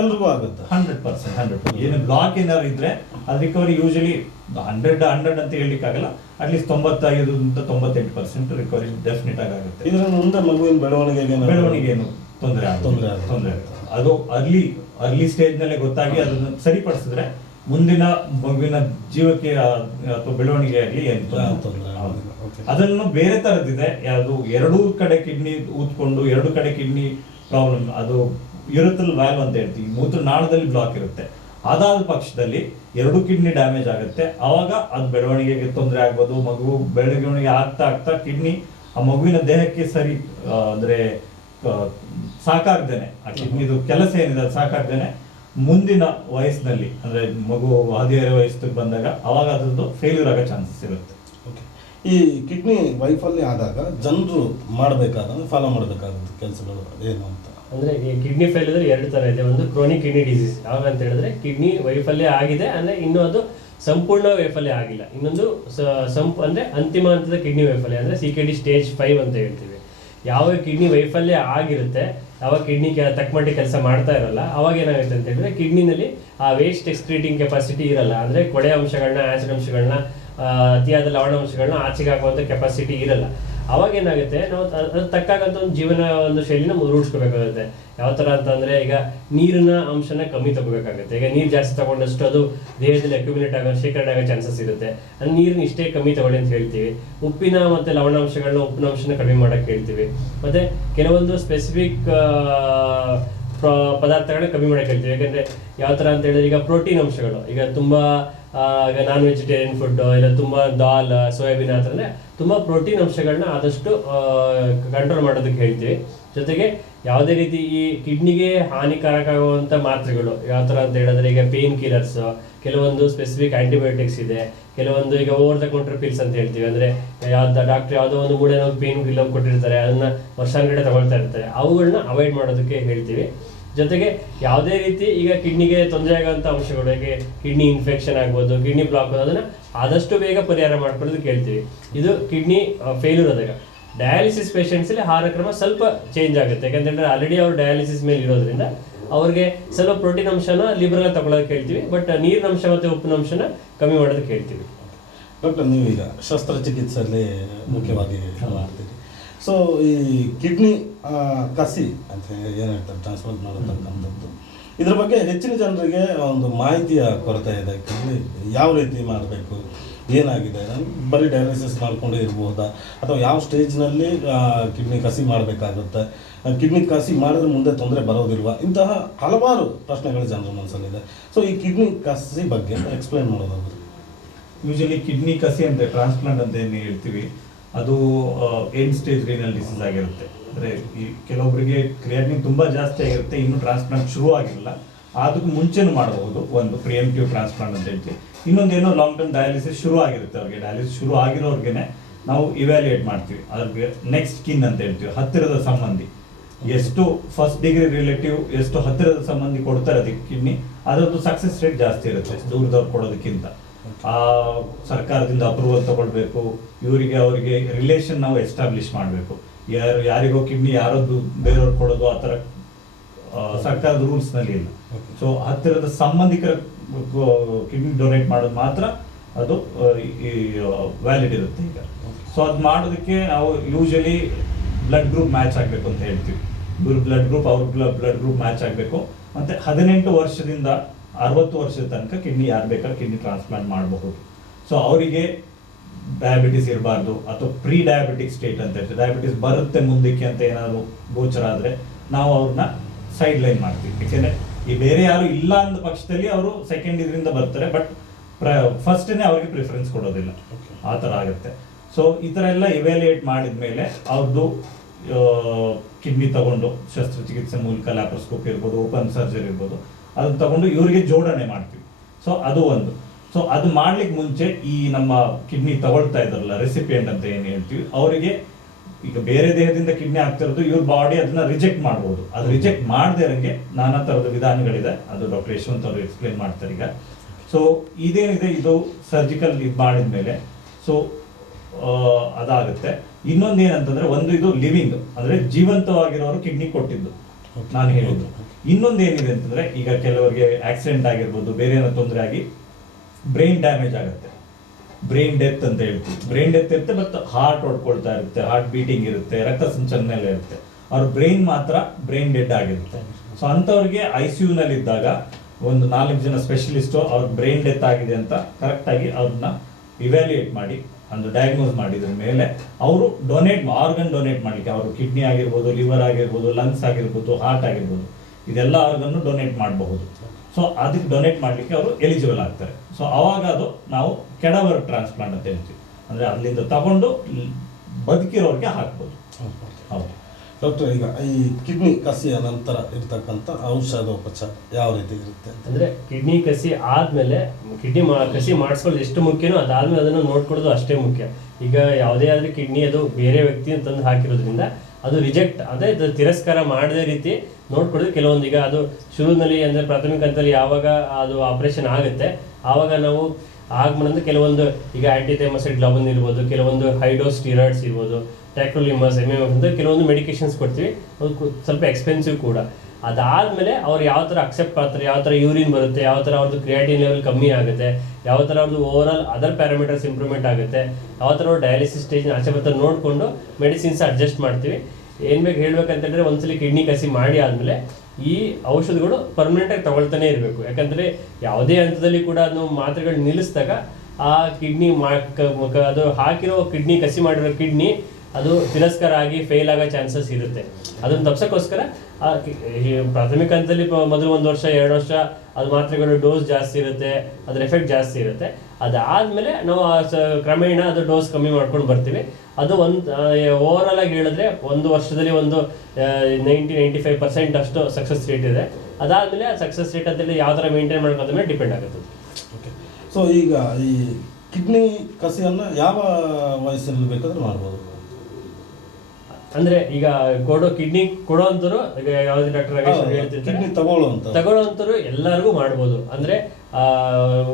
ಎಲ್ರಿಗೂ ಆಗುತ್ತೆ? 100%. ಏನು ಬ್ಲಾಕ್ ಏನಾದ್ರು ಇದ್ರೆ ಅದು ರಿಕವರಿ ಯೂಶಲಿ 100 ಅಂತ ಹೇಳಲಿಕ್ಕಾಗಲ್ಲ, ಅಟ್ಲೀಸ್ಟ್ 95-98% ರಿಕವರಿ ಡೆಫಿನೆಟ್ ಆಗುತ್ತೆ. ಇದರ ಮುಂದೆ ಮಗುವಿನ ಬೆಳವಣಿಗೆ ಏನು ತೊಂದರೆ ಆಗುತ್ತೆ. ಅದು ಅರ್ಲಿ ಸ್ಟೇಜ್ ನಲ್ಲೇ ಗೊತ್ತಾಗಿ ಅದನ್ನು ಸರಿಪಡಿಸಿದ್ರೆ ಮುಂದಿನ ಮಗುವಿನ ಜೀವಕ್ಕೆ ಅಥವಾ ಬೆಳವಣಿಗೆ ಆಗಲಿ ಏನು ತೊಂದರೆ. ಅದನ್ನು ಬೇರೆ ತರದಿದೆ, ಯಾವುದು 2 ಕಡೆ ಕಿಡ್ನಿ ಊದ್ಕೊಂಡು 2 ಕಡೆ ಕಿಡ್ನಿ ಪ್ರಾಬ್ಲಮ್, ಅದು ಯುರೆಥ್ರಲ್ ವ್ಯಾಲ್ವ್ ಅಂತ ಹೇಳ್ತೀವಿ, ಮೂತ್ರನಾಳದಲ್ಲಿ ಬ್ಲಾಕ್ ಇರುತ್ತೆ. ಅದಾದ ಪಕ್ಷದಲ್ಲಿ 2 ಕಿಡ್ನಿ ಡ್ಯಾಮೇಜ್ ಆಗುತ್ತೆ. ಅವಾಗ ಅದು ಬೆಳವಣಿಗೆಗೆ ತೊಂದರೆ ಆಗ್ಬೋದು. ಮಗು ಬೆಳವಣಿಗೆ ಆಗ್ತಾ ಕಿಡ್ನಿ ಆ ಮಗುವಿನ ದೇಹಕ್ಕೆ ಸರಿ ಅಂದ್ರೆ ಸಾಕಾಗ್ದೇನೆ, ಆ ಕಿಡ್ನಿದು ಕೆಲಸ ಏನಿದೆ ಅದು ಸಾಕಾಗ್ದೇನೆ ಮುಂದಿನ ವಯಸ್ಸಿನಲ್ಲಿ ಅಂದ್ರೆ ಮಗು 15 ವಯಸ್ಸಿಗೆ ಬಂದಾಗ ಅವಾಗ ಅದ್ರದ್ದು ಫೇಲ್ಯೂರ್ ಆಗೋ ಚಾನ್ಸಸ್ ಇರುತ್ತೆ. ಈ ಕಿಡ್ನಿ ವೈಫಲ್ಯ ಆದಾಗ ಜನರು ಫಾಲೋ ಮಾಡಬೇಕಾದ ಕೆಲಸಗಳು ಏನು ಅಂತ ಅಂದ್ರೆ ಈ ಕಿಡ್ನಿ ಫೇಲ್ಯೂರ್ 2 ತರ ಇದೆ. ಒಂದು ಕ್ರೋನಿಕ್ ಕಿಡ್ನಿ ಡಿಸೀಸ್, ಯಾವಾಗ ಅಂತ ಹೇಳಿದ್ರೆ ಕಿಡ್ನಿ ವೈಫಲ್ಯ ಆಗಿದೆ ಅಂದ್ರೆ ಇನ್ನೂ ಅದು ಸಂಪೂರ್ಣ ವೈಫಲ್ಯ ಆಗಿಲ್ಲ. ಇನ್ನೊಂದು ಅಂದ್ರೆ ಅಂತಿಮ ಹಂತದ ಕಿಡ್ನಿ ವೈಫಲ್ಯ ಅಂದ್ರೆ CKD ಸ್ಟೇಜ್ 5 ಅಂತ ಹೇಳ್ತೀವಿ. ಯಾವ ಕಿಡ್ನಿ ವೈಫಲ್ಯ ಆಗಿರುತ್ತೆ, ಯಾವಾಗ ಕಿಡ್ನಿ ತಕ್ಕಮಟ್ಟಿಗೆ ಕೆಲಸ ಮಾಡ್ತಾ ಇರಲ್ಲ, ಅವಾಗ ಏನಾಗುತ್ತೆ ಅಂತ ಹೇಳಿದ್ರೆ ಕಿಡ್ನಿನಲ್ಲಿ ಆ ವೇಸ್ಟ್ ಎಕ್ಸ್ಕ್ರೀಟಿಂಗ್ ಕೆಪಾಸಿಟಿ ಇರಲ್ಲ. ಅಂದ್ರೆ ಕೊಳೆ ಅಂಶಗಳನ್ನ, ಆಸಿಡ್ ಅಂಶಗಳನ್ನ, ಅತಿಯಾದ ಲವಣಾಂಶಗಳನ್ನ ಆಚೆಗೆ ಹಾಕುವಂತ ಕೆಪಾಸಿಟಿ ಇರಲ್ಲ. ಅವಾಗ ಏನಾಗುತ್ತೆ, ನಾವು ಅದು ತಕ್ಕಾಗಂತ ಒಂದು ಜೀವನ ಒಂದು ಶೈಲಿನ ರೂಢಿಸ್ಕೋಬೇಕಾಗುತ್ತೆ. ಯಾವ ತರ ಅಂತಂದ್ರೆ ಈಗ ನೀರಿನ ಅಂಶನ ಕಮ್ಮಿ ತಗೋಬೇಕಾಗುತ್ತೆ. ಈಗ ನೀರು ಜಾಸ್ತಿ ತಗೊಂಡಷ್ಟು ಅದು ದೇಹದಲ್ಲಿ ಅಕ್ಯುಮಿಲೇಟ್ ಆಗೋ, ಶೇಖರಣೆ ಆಗೋ ಚಾನ್ಸಸ್ ಇರುತ್ತೆ. ಅಂದ್ರೆ ನೀರಿನ ಇಷ್ಟೇ ಕಮ್ಮಿ ತಗೊಳ್ಳಿ ಅಂತ ಹೇಳ್ತೀವಿ. ಉಪ್ಪಿನ ಮತ್ತೆ ಲವಣಾಂಶಗಳನ್ನ, ಉಪ್ಪಿನ ಅಂಶನ ಕಡಿಮೆ ಮಾಡಕ್ಕೆ ಹೇಳ್ತೀವಿ. ಮತ್ತೆ ಕೆಲವೊಂದು ಸ್ಪೆಸಿಫಿಕ್ ಪದಾರ್ಥಗಳನ್ನ ಕಮ್ಮಿ ಮಾಡಕ್ಕೆ ಹೇಳ್ತೀವಿ. ಯಾಕಂದ್ರೆ ಯಾವ ತರ ಅಂತ ಹೇಳಿದ್ರೆ ಈಗ ಪ್ರೋಟೀನ್ ಅಂಶಗಳು, ಈಗ ತುಂಬಾ ಈಗ ನಾನ್ ವೆಜಿಟೇರಿಯನ್ ಫುಡ್ ಇಲ್ಲ ತುಂಬಾ ದಾಲ್, ಸೋಯಾಬೀನ್ ಆ ಥರ ಅಂದ್ರೆ ತುಂಬಾ ಪ್ರೋಟೀನ್ ಅಂಶಗಳನ್ನ ಆದಷ್ಟು ಕಂಟ್ರೋಲ್ ಮಾಡೋದಕ್ಕೆ ಹೇಳ್ತೀವಿ. ಜೊತೆಗೆ ಯಾವುದೇ ರೀತಿ ಈ ಕಿಡ್ನಿಗೆ ಹಾನಿಕಾರಕ ಆಗುವಂಥ ಮಾತ್ರೆಗಳು ಯಾವ ಥರ ಅಂತ ಹೇಳಿದ್ರೆ ಈಗ ಪೇನ್ ಕಿಲ್ಲರ್ಸ್, ಕೆಲವೊಂದು ಸ್ಪೆಸಿಫಿಕ್ ಆಂಟಿಬಯೋಟಿಕ್ಸ್ ಇದೆ, ಕೆಲವೊಂದು ಈಗ ಓವರ್ ದ ಕೌಂಟರ್ ಪಿಲ್ಸ್ ಅಂತ ಹೇಳ್ತೀವಿ. ಅಂದ್ರೆ ಡಾಕ್ಟರ್ ಯಾವುದೋ ಒಂದು ಮೂಳೆ ನೋವು ಪೇನ್ ಕಿಲ್ಲರ್ ಕೊಟ್ಟಿರ್ತಾರೆ, ಅದನ್ನ ವರ್ಷಾನ್ಗಡೆ ತಗೊಳ್ತಾ ಇರ್ತಾರೆ, ಅವುಗಳನ್ನ ಅವಾಯ್ಡ್ ಮಾಡೋದಕ್ಕೆ ಹೇಳ್ತೀವಿ. ಜೊತೆಗೆ ಯಾವುದೇ ರೀತಿ ಈಗ ಕಿಡ್ನಿಗೆ ತೊಂದರೆ ಆಗುವಂಥ ಅಂಶಗಳು, ಹೇಗೆ ಕಿಡ್ನಿ ಇನ್ಫೆಕ್ಷನ್ ಆಗ್ಬೋದು, ಕಿಡ್ನಿ ಬ್ಲಾಕ್ ಅದನ್ನ ಆದಷ್ಟು ಬೇಗ ಪರಿಹಾರ ಮಾಡ್ಕೊಳ್ಳೋದಕ್ಕೆ ಹೇಳ್ತೀವಿ. ಇದು ಕಿಡ್ನಿ ಫೇಲ್ಯೂರ್ ಆದಾಗ. ಡಯಾಲಿಸಿಸ್ ಪೇಷಂಟ್ಸ್ ಅಲ್ಲಿ ಆಹಾರ ಕ್ರಮ ಸ್ವಲ್ಪ ಚೇಂಜ್ ಆಗುತ್ತೆ. ಯಾಕಂತಂದ್ರೆ ಆಲ್ರೆಡಿ ಅವ್ರು ಡಯಾಲಿಸಿಸ್ ಮೇಲೆ ಇರೋದ್ರಿಂದ ಅವ್ರಿಗೆ ಸ್ವಲ್ಪ ಪ್ರೋಟೀನ್ ಅಂಶನ ಲಿಬರಲ್ ತಗೊಳ್ಳೋದಕ್ಕೆ ಹೇಳ್ತೀವಿ. ಬಟ್ ನೀರಿನ ಅಂಶ ಮತ್ತೆ ಉಪ್ಪಿನ ಅಂಶನ ಕಮ್ಮಿ ಮಾಡೋದಕ್ಕೆ ಹೇಳ್ತೀವಿ. ಡಾಕ್ಟರ್, ನೀವೀಗ ಶಸ್ತ್ರಚಿಕಿತ್ಸೆಯಲ್ಲಿ ಮುಖ್ಯವಾಗಿ ಮಾಡ್ತೀರಿ. ಸೊ ಈ ಕಿಡ್ನಿ ಕಸಿ ಅಂತ ಏನು ಹೇಳ್ತಾರೆ, ಟ್ರಾನ್ಸ್ಪ್ಲಾಂಟ್ ಮಾಡತಕ್ಕಂಥದ್ದು, ಇದ್ರ ಬಗ್ಗೆ ಹೆಚ್ಚಿನ ಜನರಿಗೆ ಒಂದು ಮಾಹಿತಿಯ ಕೊರತೆ ಇದೆ. ಕಿಡ್ನಿ ಯಾವ ರೀತಿ ಮಾಡಬೇಕು, ಏನಾಗಿದೆ, ಬರೀ ಡಯಾಲಿಸಿಸ್ ಮಾಡಿಕೊಂಡು ಇರ್ಬೋದಾ, ಅಥವಾ ಯಾವ ಸ್ಟೇಜ್ನಲ್ಲಿ ಕಿಡ್ನಿ ಕಸಿ ಮಾಡಬೇಕಾಗುತ್ತೆ, ಕಿಡ್ನಿ ಕಸಿ ಮಾಡಿದ್ರೆ ಮುಂದೆ ತೊಂದರೆ ಬರೋದಿಲ್ವಾ, ಇಂತಹ ಹಲವಾರು ಪ್ರಶ್ನೆಗಳು ಜನರ ಮನಸ್ಸಲ್ಲಿದೆ. ಸೊ ಈ ಕಿಡ್ನಿ ಕಸಿ ಬಗ್ಗೆ ಎಕ್ಸ್ಪ್ಲೈನ್ ಮಾಡೋದಾದ್ರೆ, ಯೂಶಲಿ ಕಿಡ್ನಿ ಕಸಿ ಅಂತ ಟ್ರಾನ್ಸ್ಪ್ಲಾಂಟ್ ಅಂತ ಏನು ಹೇಳ್ತೀವಿ, ಅದು ಎಂಡ್ ಸ್ಟೇಜ್ ರೀನಲ್ ಡಿಸೀಸ್ ಆಗಿರುತ್ತೆ. ಅಂದರೆ ಈ ಕೆಲವೊಬ್ಬರಿಗೆ ಕ್ರಿಯಾಟಿನಿನ್ ತುಂಬ ಜಾಸ್ತಿ ಆಗಿರುತ್ತೆ, ಇನ್ನೂ ಟ್ರಾನ್ಸ್ಪ್ಲಾಂಟ್ ಶುರು ಆಗಿಲ್ಲ, ಅದಕ್ಕೆ ಮುಂಚೆನೂ ಮಾಡಬಹುದು. ಒಂದು ಪ್ರಿಯಂಟಿವ್ ಟ್ರಾನ್ಸ್ಪ್ಲಾಂಟ್ ಅಂತ ಹೇಳ್ತೀವಿ. ಇನ್ನೊಂದೇನೋ ಲಾಂಗ್ ಟರ್ಮ್ ಡಯಾಲಿಸಿಸ್ ಶುರು ಆಗಿರುತ್ತೆ, ಅವ್ರಿಗೆ ಡಯಾಲಿಸಿಸ್ ಶುರು ಆಗಿರೋರ್ಗೆ ನಾವು ಇವ್ಯಾಲ್ಯೂಯೇಟ್ ಮಾಡ್ತೀವಿ. ಅದ್ರಿಗೆ ನೆಕ್ಸ್ಟ್ ಕಿನ್ ಅಂತ ಹೇಳ್ತೀವಿ, ಹತ್ತಿರದ ಸಂಬಂಧಿ. ಎಷ್ಟು ಫಸ್ಟ್ ಡಿಗ್ರಿ ರಿಲೇಟಿವ್, ಎಷ್ಟು ಹತ್ತಿರದ ಸಂಬಂಧಿ ಕೊಡ್ತಾರೆ ಅದಕ್ಕೆ ಕಿಡ್ನಿ, ಅದರದ್ದು ಸಕ್ಸಸ್ ರೇಟ್ ಜಾಸ್ತಿ ಇರುತ್ತೆ ದೂರದವ್ರು ಕೊಡೋದಕ್ಕಿಂತ. ಸರ್ಕಾರದಿಂದ ಅಪ್ರೂವಲ್ ತಗೊಳ್ಬೇಕು, ಇವರಿಗೆ ಅವರಿಗೆ ರಿಲೇಷನ್ ನಾವು ಎಸ್ಟಾಬ್ಲಿಷ್ ಮಾಡಬೇಕು. ಯಾರಿಗೋ ಕಿಡ್ನಿ ಯಾರದ್ದು ಬೇರೆಯವ್ರು ಕೊಡೋದು ಆ ಥರ ಸರ್ಕಾರದ ರೂಲ್ಸ್ ನಲ್ಲಿ ಇಲ್ಲ. ಸೊ ಹತ್ತಿರದ ಸಂಬಂಧಿಕರ ಕಿಡ್ನಿ ಡೊನೇಟ್ ಮಾಡೋದು ಮಾತ್ರ ಅದು ವ್ಯಾಲಿಡ್ ಇರುತ್ತೆ ಈಗ. ಸೊ ಅದು ಮಾಡೋದಕ್ಕೆ ನಾವು ಯೂಶಲಿ ಬ್ಲಡ್ ಗ್ರೂಪ್ ಮ್ಯಾಚ್ ಆಗಬೇಕು ಅಂತ ಹೇಳ್ತೀವಿ. ಇವ್ರ ಬ್ಲಡ್ ಗ್ರೂಪ್ ಅವ್ರ ಬ್ಲಡ್ ಗ್ರೂಪ್ ಮ್ಯಾಚ್ ಆಗಬೇಕು. ಮತ್ತೆ 18 ವರ್ಷದಿಂದ 60 ವರ್ಷದ ತನಕ ಕಿಡ್ನಿ ಯಾರು ಬೇಕಾದ್ರೆ ಕಿಡ್ನಿ ಟ್ರಾನ್ಸ್ಪ್ಲಾಂಟ್ ಮಾಡಬಹುದು. ಸೊ ಅವರಿಗೆ ಡಯಾಬಿಟಿಸ್ ಇರಬಾರ್ದು, ಅಥವಾ ಪ್ರೀ ಡಯಾಬಿಟಿಕ್ ಸ್ಟೇಟ್ ಅಂತ ಹೇಳ್ತೀವಿ. ಡಯಾಬಿಟಿಸ್ ಬರುತ್ತೆ ಮುಂದಕ್ಕೆ ಅಂತ ಏನಾದ್ರು ಗೋಚರ ಆದರೆ ನಾವು ಅವ್ರನ್ನ ಸೈಡ್ ಲೈನ್ ಮಾಡ್ತೀವಿ. ಯಾಕೆಂದ್ರೆ ಈ ಬೇರೆ ಯಾರು ಇಲ್ಲ ಅಂದ ಪಕ್ಷದಲ್ಲಿ ಅವರು ಸೆಕೆಂಡ್ ಇದರಿಂದ ಬರ್ತಾರೆ, ಬಟ್ ಫಸ್ಟ್ನೇ ಅವ್ರಿಗೆ ಪ್ರಿಫರೆನ್ಸ್ ಕೊಡೋದಿಲ್ಲ, ಆ ಥರ ಆಗುತ್ತೆ. ಸೊ ಈ ಥರ ಎಲ್ಲ ಇವ್ಯಾಲ್ಯೂಯೇಟ್ ಮಾಡಿದ್ಮೇಲೆ ಅವ್ರದ್ದು ಕಿಡ್ನಿ ತಗೊಂಡು ಶಸ್ತ್ರಚಿಕಿತ್ಸೆ ಮೂಲಕ ಲ್ಯಾಪ್ರೋಸ್ಕೋಪಿ ಇರ್ಬೋದು, ಓಪನ್ ಸರ್ಜರಿ ಇರ್ಬೋದು, ಅದನ್ನ ತಗೊಂಡು ಇವರಿಗೆ ಜೋಡಣೆ ಮಾಡ್ತೀವಿ. ಸೊ ಅದು ಒಂದು. ಸೊ ಅದು ಮಾಡ್ಲಿಕ್ಕೆ ಮುಂಚೆ ಈ ನಮ್ಮ ಕಿಡ್ನಿ ತಗೊಳ್ತಾ ಇದ್ದಾರಲ್ಲ, ರೆಸಿಪಿಯೆಂಟ್ ಅಂತ ಏನು ಹೇಳ್ತೀವಿ, ಅವರಿಗೆ ಈಗ ಬೇರೆ ದೇಹದಿಂದ ಕಿಡ್ನಿ ಆಗ್ತಿರೋದು, ಇವ್ರ ಬಾಡಿ ಅದನ್ನ ರಿಜೆಕ್ಟ್ ಮಾಡ್ಬೋದು. ಅದು ರಿಜೆಕ್ಟ್ ಮಾಡದೇ ಇರಂಗೆ ನಾನಾ ತರದ ವಿಧಾನಗಳಿದೆ, ಅದು ಡಾಕ್ಟರ್ ಯಶವಂತ್ ಅವರು ಎಕ್ಸ್ಪ್ಲೇನ್ ಮಾಡ್ತಾರೆ ಈಗ. ಸೊ ಇದೇನಿದೆ, ಇದು ಸರ್ಜಿಕಲ್ ಇದು ಮಾಡಿದ್ಮೇಲೆ ಸೊ ಅದಾಗುತ್ತೆ. ಇನ್ನೊಂದು ಏನಂತಂದ್ರೆ, ಒಂದು ಇದು ಲಿವಿಂಗ್ ಅಂದ್ರೆ ಜೀವಂತವಾಗಿರೋರು ಕಿಡ್ನಿ ಕೊಟ್ಟಿದ್ದು ನಾನು ಹೇಳಿದ್ದು. ಇನ್ನೊಂದು ಏನಿದೆ ಅಂತಂದ್ರೆ, ಈಗ ಕೆಲವರಿಗೆ ಆಕ್ಸಿಡೆಂಟ್ ಆಗಿರ್ಬೋದು, ಬೇರೆ ಏನೋ ತೊಂದರೆ ಆಗಿ ಬ್ರೈನ್ ಡ್ಯಾಮೇಜ್ ಆಗುತ್ತೆ, ಬ್ರೈನ್ ಡೆತ್ ಅಂತ ಹೇಳ್ತೀವಿ. ಬ್ರೈನ್ ಡೆತ್ ಇರುತ್ತೆ, ಬಟ್ ಹಾರ್ಟ್ ಹೊಡ್ಕೊಳ್ತಾ ಇರುತ್ತೆ, ಹಾರ್ಟ್ ಬೀಟಿಂಗ್ ಇರುತ್ತೆ, ರಕ್ತ ಸಂಚಲನ ಎಲ್ಲ ಇರುತ್ತೆ. ಅವ್ರ ಬ್ರೈನ್ ಮಾತ್ರ ಬ್ರೈನ್ ಡೆಡ್ ಆಗಿರುತ್ತೆ. ಸೊ ಅಂಥವ್ರಿಗೆ ICU ನಲ್ಲಿ ಇದ್ದಾಗ ಒಂದು 4 ಜನ ಸ್ಪೆಷಲಿಸ್ಟು ಅವ್ರ ಬ್ರೈನ್ ಡೆತ್ ಆಗಿದೆ ಅಂತ ಕರೆಕ್ಟ್ ಆಗಿ ಅವ್ರನ್ನ ಇವ್ಯಾಲ್ಯೂಯೇಟ್ ಮಾಡಿ ಒಂದು ಡಯಾಗ್ನೋಸ್ ಮಾಡಿದ್ರ ಮೇಲೆ ಅವರು ಆರ್ಗನ್ ಡೊನೇಟ್ ಮಾಡ್ಲಿಕ್ಕೆ, ಅವರು ಕಿಡ್ನಿ ಆಗಿರ್ಬೋದು, ಲಿವರ್ ಆಗಿರ್ಬೋದು, ಲಂಗ್ಸ್ ಆಗಿರ್ಬೋದು, ಹಾರ್ಟ್ ಆಗಿರ್ಬೋದು, ಇದೆಲ್ಲ ಆರ್ಗನ್ನು ಡೊನೇಟ್ ಮಾಡಬಹುದು. ಸೊ ಅದಕ್ಕೆ ಡೊನೇಟ್ ಮಾಡಲಿಕ್ಕೆ ಅವರು ಎಲಿಜಿಬಲ್ ಆಗ್ತಾರೆ. ಸೊ ಅವಾಗ ಅದು ನಾವು ಕೆಡವರ್ ಟ್ರಾನ್ಸ್ಪ್ಲಾಂಟ್ ಅಂತ ಹೇಳ್ತೀವಿ, ಅಂದ್ರೆ ಅಲ್ಲಿಂದ ತಗೊಂಡು ಬದುಕಿರೋರಿಗೆ ಹಾಕ್ಬೋದು. ಹೌದು ಡಾಕ್ಟರ್, ಈಗ ಈ ಕಿಡ್ನಿ ಕಸಿಯ ನಂತರ ಇರ್ತಕ್ಕಂಥ ಔಷಧೋಪಚಾರ ಯಾವ ರೀತಿ ಇರುತ್ತೆ ಅಂದ್ರೆ ಕಿಡ್ನಿ ಕಸಿ ಆದ್ಮೇಲೆ ಕಸಿ ಮಾಡಿಸ್ಕೊಳ್ಳೋದು ಎಷ್ಟು ಮುಖ್ಯನೋ ಅದಾದ್ಮೇಲೆ ಅದನ್ನು ನೋಡ್ಕೊಳ್ಳೋದು ಅಷ್ಟೇ ಮುಖ್ಯ. ಈಗ ಯಾವುದೇ ಆದ್ರೆ ಕಿಡ್ನಿ ಅದು ಬೇರೆ ವ್ಯಕ್ತಿ ತಂದು ಹಾಕಿರೋದ್ರಿಂದ ಅದು ರಿಜೆಕ್ಟ್ ಅಂದ್ರೆ ತಿರಸ್ಕಾರ ಮಾಡದೇ ರೀತಿ ನೋಡ್ಕೊಳ್ಳೋದು ಕೆಲವೊಂದು. ಈಗ ಅದು ಶುರುವಿನಲ್ಲಿ ಅಂದ್ರೆ ಪ್ರಾಥಮಿಕ ಹಂತದಲ್ಲಿ ಯಾವಾಗ ಅದು ಆಪರೇಷನ್ ಆಗುತ್ತೆ ಆವಾಗ ನಾವು ಆಗಮನಂದ್ರೆ ಕೆಲವೊಂದು ಈಗ ಆಂಟಿಥೈಮಸೈಡ್ ಗ್ಲೋಬನ್ ಇರ್ಬೋದು, ಕೆಲವೊಂದು ಹೈಡೋಸ್ ಸ್ಟೀರಾಯ್ಡ್ಸ್ ಇರ್ಬೋದು, ಟ್ಯಾಕ್ರೋಲಿಮಸ್, MMF ಅಂತ ಕೆಲವೊಂದು ಮೆಡಿಕೇಶನ್ಸ್ ಕೊಡ್ತೀವಿ. ಅದು ಸ್ವಲ್ಪ ಎಕ್ಸ್ಪೆನ್ಸಿವ್ ಕೂಡ. ಅದಾದ್ಮೇಲೆ ಅವ್ರು ಯಾವ ಥರ ಅಕ್ಸೆಪ್ಟ್ ಮಾಡ್ತಾರೆ, ಯಾವ ಥರ ಯೂರಿನ್ ಬರುತ್ತೆ, ಯಾವ ಥರ ಅವ್ರದ್ದು ಕ್ರಿಯಾಟಿನ್ ಲೆವೆಲ್ ಕಮ್ಮಿ ಆಗುತ್ತೆ, ಯಾವ ಥರ ಅವ್ರದ್ದು over all other parameters improvement ಆಗುತ್ತೆ, ಯಾವ ಥರ ಅವ್ರು ಡಯಾಲಿಸಿಸ್ ಸ್ಟೇಜ್ ಆಚೆ ಬರ್ತಾರೆ ನೋಡಿಕೊಂಡು ಮೆಡಿಸಿನ್ಸ್ ಅಡ್ಜಸ್ಟ್ ಮಾಡ್ತೀವಿ. ಏನು ಬೇಕು ಹೇಳ್ಬೇಕಂತಂದರೆ, ಒಂದ್ಸಲಿ ಕಿಡ್ನಿ ಕಸಿ ಮಾಡಿ ಆದಮೇಲೆ ಈ ಔಷಧಿಗಳು ಪರ್ಮನೆಂಟಾಗಿ ತಗೊಳ್ತಾನೆ ಇರಬೇಕು. ಯಾಕಂದರೆ ಯಾವುದೇ ಹಂತದಲ್ಲಿ ಕೂಡ ಅದು ಮಾತ್ರೆಗಳು ನಿಲ್ಲಿಸಿದಾಗ ಆ ಕಿಡ್ನಿ ಅದು ಹಾಕಿರೋ ಕಿಡ್ನಿ ಕಸಿ ಮಾಡಿರೋ ಕಿಡ್ನಿ ಅದು ತಿರಸ್ಕಾರ ಆಗಿ ಫೇಲ್ ಆಗೋ ಚಾನ್ಸಸ್ ಇರುತ್ತೆ. ಅದನ್ನು ತಪ್ಸೋಕ್ಕೋಸ್ಕರ ಪ್ರಾಥಮಿಕ ಹಂತದಲ್ಲಿ ಮೊದಲು 1 ವರ್ಷ 2 ವರ್ಷ ಅದು ಮಾತ್ರೆಗಳು ಡೋಸ್ ಜಾಸ್ತಿ ಇರುತ್ತೆ, ಅದ್ರ ಎಫೆಕ್ಟ್ ಜಾಸ್ತಿ ಇರುತ್ತೆ. ಅದಾದಮೇಲೆ ನಾವು ಕ್ರಮೇಣ ಅದು ಡೋಸ್ ಕಮ್ಮಿ ಮಾಡ್ಕೊಂಡು ಬರ್ತೀವಿ. ಅದು ಓವರ್ ಆಲ್ ಆಗಿ ಹೇಳಿದ್ರೆ 1 ವರ್ಷದಲ್ಲಿ ಒಂದು 90-95% ಅಷ್ಟು ಸಕ್ಸಸ್ ರೇಟ್ ಇದೆ. ಅದಾದಮೇಲೆ ಆ ಸಕ್ಸಸ್ ರೇಟ್ ಅಂತೇಳಿ ಯಾವ ಥರ ಮೇಂಟೈನ್ ಮಾಡೋದ್ರ ಮೇಲೆ ಡಿಪೆಂಡ್ ಆಗುತ್ತೆ. ಓಕೆ. ಸೊ ಈಗ ಈ ಕಿಡ್ನಿ ಕಸಿಯನ್ನು ಯಾವ ವಯಸ್ಸಿನಲ್ಲಿ ಬೇಕಾದ್ರೆ ಮಾಡ್ಬೋದು? ಅಂದ್ರೆ ಈಗ ಕಿಡ್ನಿ ಕೊಡೋಂಥವ್ರು, ಈಗ ಯಾವುದೇ ಡಾಕ್ಟರ್ ಕಿಡ್ನಿ ತಗೊಳ್ಳೋಂಥವ್ರು ಎಲ್ಲರಿಗೂ ಮಾಡ್ಬೋದು. ಅಂದ್ರೆ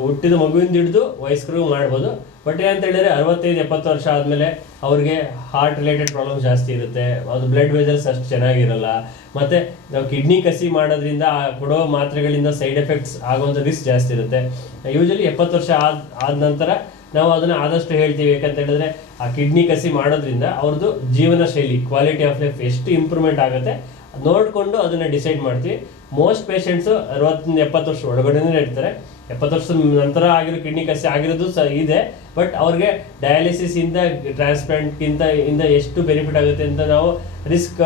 ಹುಟ್ಟಿದ ಮಗುವಿಂದ ಹಿಡಿದು ವಯಸ್ಕರಿಗೂ ಮಾಡ್ಬೋದು. ಬಟ್ ಏನಂತ ಹೇಳಿದ್ರೆ 65-70 ವರ್ಷ ಆದ್ಮೇಲೆ ಅವ್ರಿಗೆ ಹಾರ್ಟ್ ರಿಲೇಟೆಡ್ ಪ್ರಾಬ್ಲಮ್ಸ್ ಜಾಸ್ತಿ ಇರುತ್ತೆ, ಅದು ಬ್ಲಡ್ ವೆಸಲ್ಸ್ ಅಷ್ಟು ಚೆನ್ನಾಗಿರಲ್ಲ. ಮತ್ತೆ ನಾವು ಕಿಡ್ನಿ ಕಸಿ ಮಾಡೋದ್ರಿಂದ ಕೊಡೋ ಮಾತ್ರೆಗಳಿಂದ ಸೈಡ್ ಎಫೆಕ್ಟ್ಸ್ ಆಗುವಂಥ ರಿಸ್ಕ್ ಜಾಸ್ತಿ ಇರುತ್ತೆ. ಯೂಶಲಿ 70 ವರ್ಷ ಆದ ನಂತರ ನಾವು ಅದನ್ನ ಆದಷ್ಟು ಹೇಳ್ತೀವಿ. ಯಾಕಂತ ಹೇಳಿದ್ರೆ ಆ ಕಿಡ್ನಿ ಕಸಿ ಮಾಡೋದ್ರಿಂದ ಅವ್ರದ್ದು ಜೀವನ ಶೈಲಿ, ಕ್ವಾಲಿಟಿ ಆಫ್ ಲೈಫ್ ಎಷ್ಟು ಇಂಪ್ರೂವ್ಮೆಂಟ್ ಆಗುತ್ತೆ ನೋಡಿಕೊಂಡು ಅದನ್ನ ಡಿಸೈಡ್ ಮಾಡ್ತೀವಿ. ಮೋಸ್ಟ್ ಪೇಷಂಟ್ಸು 60-70 ವರ್ಷ ಒಳಗಡೆನೇ ಇರ್ತಾರೆ. 70 ವರ್ಷದ ನಂತರ ಆಗಿರೋ ಕಿಡ್ನಿ ಕಸಿ ಆಗಿರೋದು ಇದೆ. ಬಟ್ ಅವ್ರಿಗೆ ಡಯಾಲಿಸಿಸ್ ಇಂದ ಟ್ರಾನ್ಸ್ಪ್ಲಾಂಟ್ಗಿಂತ ಎಷ್ಟು ಬೆನಿಫಿಟ್ ಆಗುತ್ತೆ ಅಂತ ನಾವು ರಿಸ್ಕ್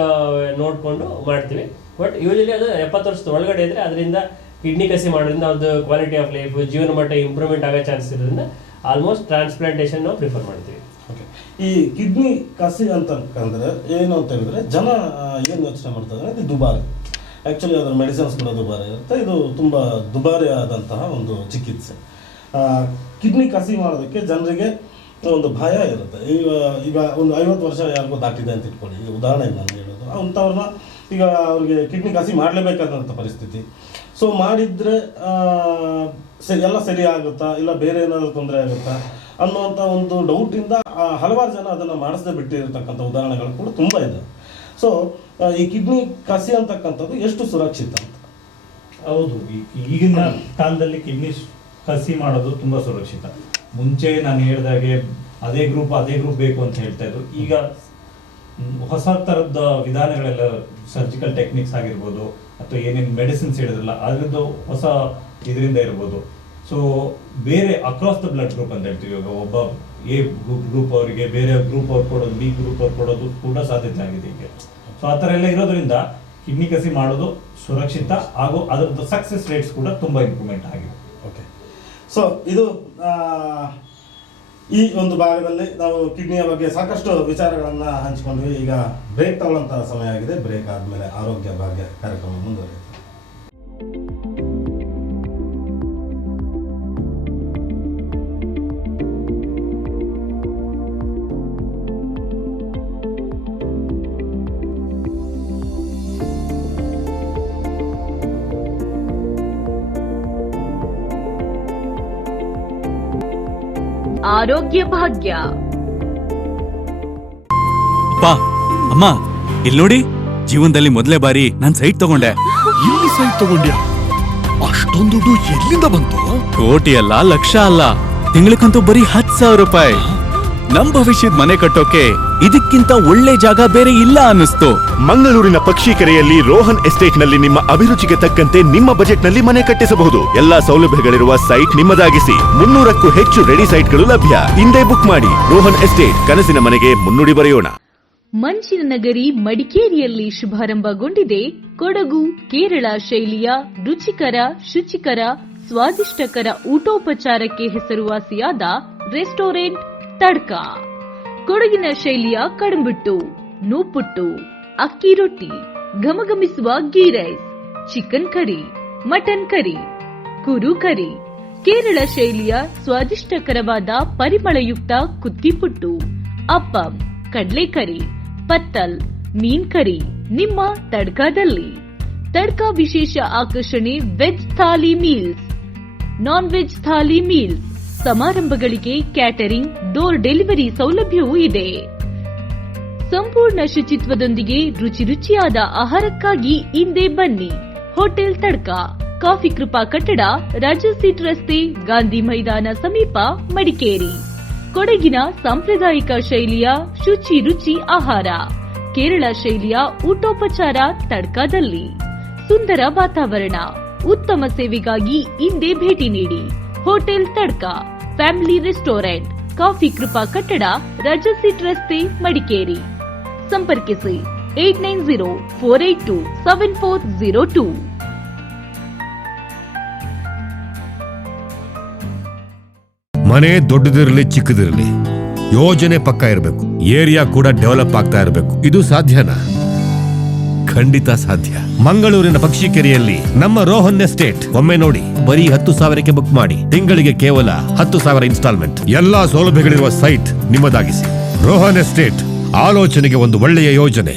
ನೋಡಿಕೊಂಡು ಮಾಡ್ತೀವಿ. ಬಟ್ ಯೂಶಲಿ ಅದು 70 ವರ್ಷದ ಒಳಗಡೆ ಇದ್ರೆ ಅದರಿಂದ ಕಿಡ್ನಿ ಕಸಿ ಮಾಡೋದ್ರಿಂದ ಅವ್ರದ್ದು ಕ್ವಾಲಿಟಿ ಆಫ್ ಲೈಫ್, ಜೀವನ ಮಟ್ಟ ಇಂಪ್ರೂವ್ಮೆಂಟ್ ಆಗೋ ಚಾನ್ಸ್ ಇರೋದ್ರಿಂದ ಆಲ್ಮೋಸ್ಟ್ ಟ್ರಾನ್ಸ್ಪ್ಲಾಂಟೇಷನ್ ನಾವು ಪ್ರಿಫರ್ ಮಾಡ್ತೀವಿ. ಓಕೆ. ಈ ಕಿಡ್ನಿ ಕಸಿ ಅಂತಂದ್ರೆ ಏನು ಅಂತ ಹೇಳಿದ್ರೆ, ಜನ ಏನು ಯೋಚನೆ ಮಾಡ್ತಾರೆ, ಇದು ದುಬಾರಿ. ಆ್ಯಕ್ಚುಲಿ ಅದರ ಮೆಡಿಸಿನ್ಸ್ ಕೂಡ ದುಬಾರಿ ಇರುತ್ತೆ. ಇದು ತುಂಬ ದುಬಾರಿ ಆದಂತಹ ಒಂದು ಚಿಕಿತ್ಸೆ. ಕಿಡ್ನಿ ಕಸಿ ಮಾಡೋದಕ್ಕೆ ಜನರಿಗೆ ಒಂದು ಭಯ ಇರುತ್ತೆ. ಈಗ ಒಂದು 50 ವರ್ಷ ಯಾರಿಗೂ ದಾಟಿದೆ ಅಂತ ಇಟ್ಕೊಳ್ಳಿ, ಈಗ ಉದಾಹರಣೆಗೆ ನಾನು ಹೇಳೋದು, ಅಂಥವ್ರನ್ನ ಈಗ ಅವ್ರಿಗೆ ಕಿಡ್ನಿ ಕಸಿ ಮಾಡಲೇಬೇಕಾದಂಥ ಪರಿಸ್ಥಿತಿ. ಸೊ ಮಾಡಿದರೆ ಎಲ್ಲ ಸರಿ ಆಗುತ್ತಾ, ಇಲ್ಲ ಬೇರೆ ಏನಾದರೂ ತೊಂದರೆ ಆಗುತ್ತಾ ಅನ್ನುವಂಥ ಒಂದು ಡೌಟಿಂದ ಹಲವಾರು ಜನ ಅದನ್ನು ಮಾಡಿಸದೆ ಬಿಟ್ಟಿರತಕ್ಕಂಥ ಉದಾಹರಣೆಗಳು ಕೂಡ ತುಂಬ ಇದೆ. ಸೊ ಈ ಕಿಡ್ನಿ ಕಸಿ ಅಂತಕ್ಕಂಥದ್ದು ಎಷ್ಟು ಸುರಕ್ಷಿತ ಅಂತ? ಹೌದು, ಈಗಿನ ಕಾಲದಲ್ಲಿ ಕಿಡ್ನಿ ಕಸಿ ಮಾಡೋದು ತುಂಬಾ ಸುರಕ್ಷಿತ. ಮುಂಚೆ ನಾನು ಹೇಳಿದಾಗೆ ಅದೇ ಗ್ರೂಪ್ ಬೇಕು ಅಂತ ಹೇಳ್ತಾ ಇದ್ರು. ಈಗ ಹೊಸ ತರದ ವಿಧಾನಗಳೆಲ್ಲ, ಸರ್ಜಿಕಲ್ ಟೆಕ್ನಿಕ್ಸ್ ಆಗಿರ್ಬೋದು ಅಥವಾ ಏನೇನು ಮೆಡಿಸಿನ್ಸ್ ಹೇಳಿದ್ರಲ್ಲ ಅದ್ರದ್ದು ಹೊಸ ಇದರಿಂದ ಇರ್ಬೋದು. ಸೊ ಬೇರೆ ಅಕ್ರಾಸ್ ದ ಬ್ಲಡ್ ಗ್ರೂಪ್ ಅಂತ ಹೇಳ್ತೀವಿ. ಇವಾಗ ಒಬ್ಬ ಎ ಗ್ರೂಪ್ ಅವರಿಗೆ ಬೇರೆ ಗ್ರೂಪ್ ಅವ್ರು ಕೊಡೋದು, ಬಿ ಗ್ರೂಪ್ ಅವ್ರು ಕೊಡೋದು ಕೂಡ ಸಾಧ್ಯತೆ ಆಗಿದೆ ಈಗ. ಸೊ ಆ ಥರ ಎಲ್ಲ ಇರೋದ್ರಿಂದ ಕಿಡ್ನಿ ಕಸಿ ಮಾಡೋದು ಸುರಕ್ಷಿತ, ಹಾಗೂ ಅದರದ್ದು ಸಕ್ಸಸ್ ರೇಟ್ಸ್ ಕೂಡ ತುಂಬ ಇಂಪ್ರೂವ್ಮೆಂಟ್ ಆಗಿದೆ. ಓಕೆ. ಸೊ ಇದು ಈ ಒಂದು ಭಾಗದಲ್ಲಿ ನಾವು ಕಿಡ್ನಿಯ ಬಗ್ಗೆ ಸಾಕಷ್ಟು ವಿಚಾರಗಳನ್ನು ಹಂಚಿಕೊಂಡ್ವಿ. ಈಗ ಬ್ರೇಕ್ ತಗೊಳ್ಳೋಂಥ ಸಮಯ ಆಗಿದೆ. ಬ್ರೇಕ್ ಆದಮೇಲೆ ಆರೋಗ್ಯ ಭಾಗ್ಯ ಕಾರ್ಯಕ್ರಮ ಮುಂದುವರಿಯುತ್ತೆ. ಆರೋಗ್ಯ ಭಾಗ್ಯ. ಅಪ್ಪ ಅಮ್ಮ ಇಲ್ಲಿ ನೋಡಿ, ಜೀವನದಲ್ಲಿ ಮೊದಲೇ ಬಾರಿ ನಾನ್ ಸೈಟ್ ತಗೊಂಡೆ. ಎಲ್ಲಿ ಸೈಟ್ ತಗೊಂಡ್ಯಾ? ಅಷ್ಟೊಂದು ದುಡ್ಡು ಎಲ್ಲಿಂದ ಬಂತು? ಕೋಟಿ ಅಲ್ಲ, ಲಕ್ಷ ಅಲ್ಲ, ತಿಂಗಳಕ್ಕಂತೂ ಬರೀ 10,000 ರೂಪಾಯಿ. ನಮ್ ಭವಿಷ್ಯದ ಮನೆ ಕಟ್ಟೋಕೆ ಇದಕ್ಕಿಂತ ಒಳ್ಳೆ ಜಾಗ ಬೇರೆ ಇಲ್ಲ ಅನ್ನಿಸ್ತು. ಮಂಗಳೂರಿನ ಪಕ್ಷಿಕೆರೆಯಲ್ಲಿ ರೋಹನ್ ಎಸ್ಟೇಟ್ ನಲ್ಲಿ ನಿಮ್ಮ ಅಭಿರುಚಿಗೆ ತಕ್ಕಂತೆ ನಿಮ್ಮ ಬಜೆಟ್ ನಲ್ಲಿ ಮನೆ ಕಟ್ಟಿಸಬಹುದು. ಎಲ್ಲಾ ಸೌಲಭ್ಯಗಳಿರುವ ಸೈಟ್ ನಿಮ್ಮದಾಗಿಸಿ. 300ಕ್ಕೂ ಹೆಚ್ಚು ರೆಡಿ ಸೈಟ್ಗಳು ಲಭ್ಯ. ಹಿಂದೆ ಬುಕ್ ಮಾಡಿ. ರೋಹನ್ ಎಸ್ಟೇಟ್, ಕನಸಿನ ಮನೆಗೆ ಮುನ್ನುಡಿ ಬರೆಯೋಣ. ಮಂಚಿನ ನಗರಿ ಮಡಿಕೇರಿಯಲ್ಲಿ ಶುಭಾರಂಭಗೊಂಡಿದೆ ಕೊಡಗು ಕೇರಳ ಶೈಲಿಯ ರುಚಿಕರ, ಶುಚಿಕರ, ಸ್ವಾದಿಷ್ಟಕರ ಊಟೋಪಚಾರಕ್ಕೆ ಹೆಸರುವಾಸಿಯಾದ ರೆಸ್ಟೋರೆಂಟ್ ತಡ್ಕ. ಕೊಡಗಿನ ಶೈಲಿಯ ಕಡಂಬಿಟ್ಟು, ನೂಪುಟ್ಟು, ಅಕ್ಕಿ ರೊಟ್ಟಿ, ಘಮಘಮಿಸುವ ghee rice, chicken curry, mutton curry, ಕುರು ಕರಿ, ಕೇರಳ ಶೈಲಿಯ ಸ್ವಾದಿಷ್ಟಕರವಾದ ಪರಿಮಳಯುಕ್ತ ಕುತ್ತಿಪುಟ್ಟು, ಅಪ್ಪಂ, ಕಡ್ಲೆಕರಿ, ಪತ್ತಲ್, ಮೀನ್ ಕರಿ ನಿಮ್ಮ ತಡ್ಕಾದಲ್ಲಿ. ತಡ್ಕ ವಿಶೇಷ ಆಕರ್ಷಣೆ veg thali meals, non veg thali meals. ಸಮಾರಂಭಗಳಿಗೆ ಕ್ಯಾಟರಿಂಗ್, ಡೋರ್ ಡೆಲಿವರಿ ಸೌಲಭ್ಯವೂ ಇದೆ. ಸಂಪೂರ್ಣ ಶುಚಿತ್ವದೊಂದಿಗೆ ರುಚಿ ರುಚಿಯಾದ ಆಹಾರಕ್ಕಾಗಿ ಹಿಂದೆ ಬನ್ನಿ. ಹೋಟೆಲ್ ತಡ್ಕ, ಕಾಫಿ ಕೃಪಾ ಕಟ್ಟಡ, ರಾಜಸೀಟ್ ರಸ್ತೆ, ಗಾಂಧಿ ಮೈದಾನ ಸಮೀಪ, ಮಡಿಕೇರಿ. ಕೊಡಗಿನ ಸಾಂಪ್ರದಾಯಿಕ ಶೈಲಿಯ ಶುಚಿ ರುಚಿ ಆಹಾರ, ಕೇರಳ ಶೈಲಿಯ ಊಟೋಪಚಾರ ತಡ್ಕದಲ್ಲಿ. ಸುಂದರ ವಾತಾವರಣ, ಉತ್ತಮ ಸೇವೆಗಾಗಿ ಹಿಂದೆ ಭೇಟಿ ನೀಡಿ. Hotel tadka, family restaurant, coffee ಕೃಪಾ ಕಟ್ಟಡ, ರಾಜಸೀಟ್ ರಸ್ತೆ, ಮಡಿಕೇರಿ. ಸಂಪರ್ಕಿಸಿ 8904827402. ಮನೆ ದೊಡ್ಡದಿರಲಿ ಚಿಕ್ಕದಿರಲಿ, ಯೋಜನೆ ಪಕ್ಕ ಇರಬೇಕು. ಏರಿಯಾ ಕೂಡ ಡೆವಲಪ್ ಆಗ್ತಾ ಇರಬೇಕು. ಇದು ಸಾಧ್ಯನಾ? ಖಂಡಿತ ಸಾಧ್ಯ. ಮಂಗಳೂರಿನ ಪಕ್ಷಿಕೆರೆಯಲ್ಲಿ ನಮ್ಮ ರೋಹನ್ ಎಸ್ಟೇಟ್ ಒಮ್ಮೆ ನೋಡಿ. ಬರೀ 10,000ಕ್ಕೆ ಬುಕ್ ಮಾಡಿ. ತಿಂಗಳಿಗೆ ಕೇವಲ 10,000 ಇನ್ಸ್ಟಾಲ್ಮೆಂಟ್. ಎಲ್ಲಾ ಸೌಲಭ್ಯಗಳಿರುವ ಸೈಟ್ ನಿಮ್ಮದಾಗಿಸಿ. ರೋಹನ್ ಎಸ್ಟೇಟ್, ಆಲೋಚನೆಗೆ ಒಂದು ಒಳ್ಳೆಯ ಯೋಜನೆ.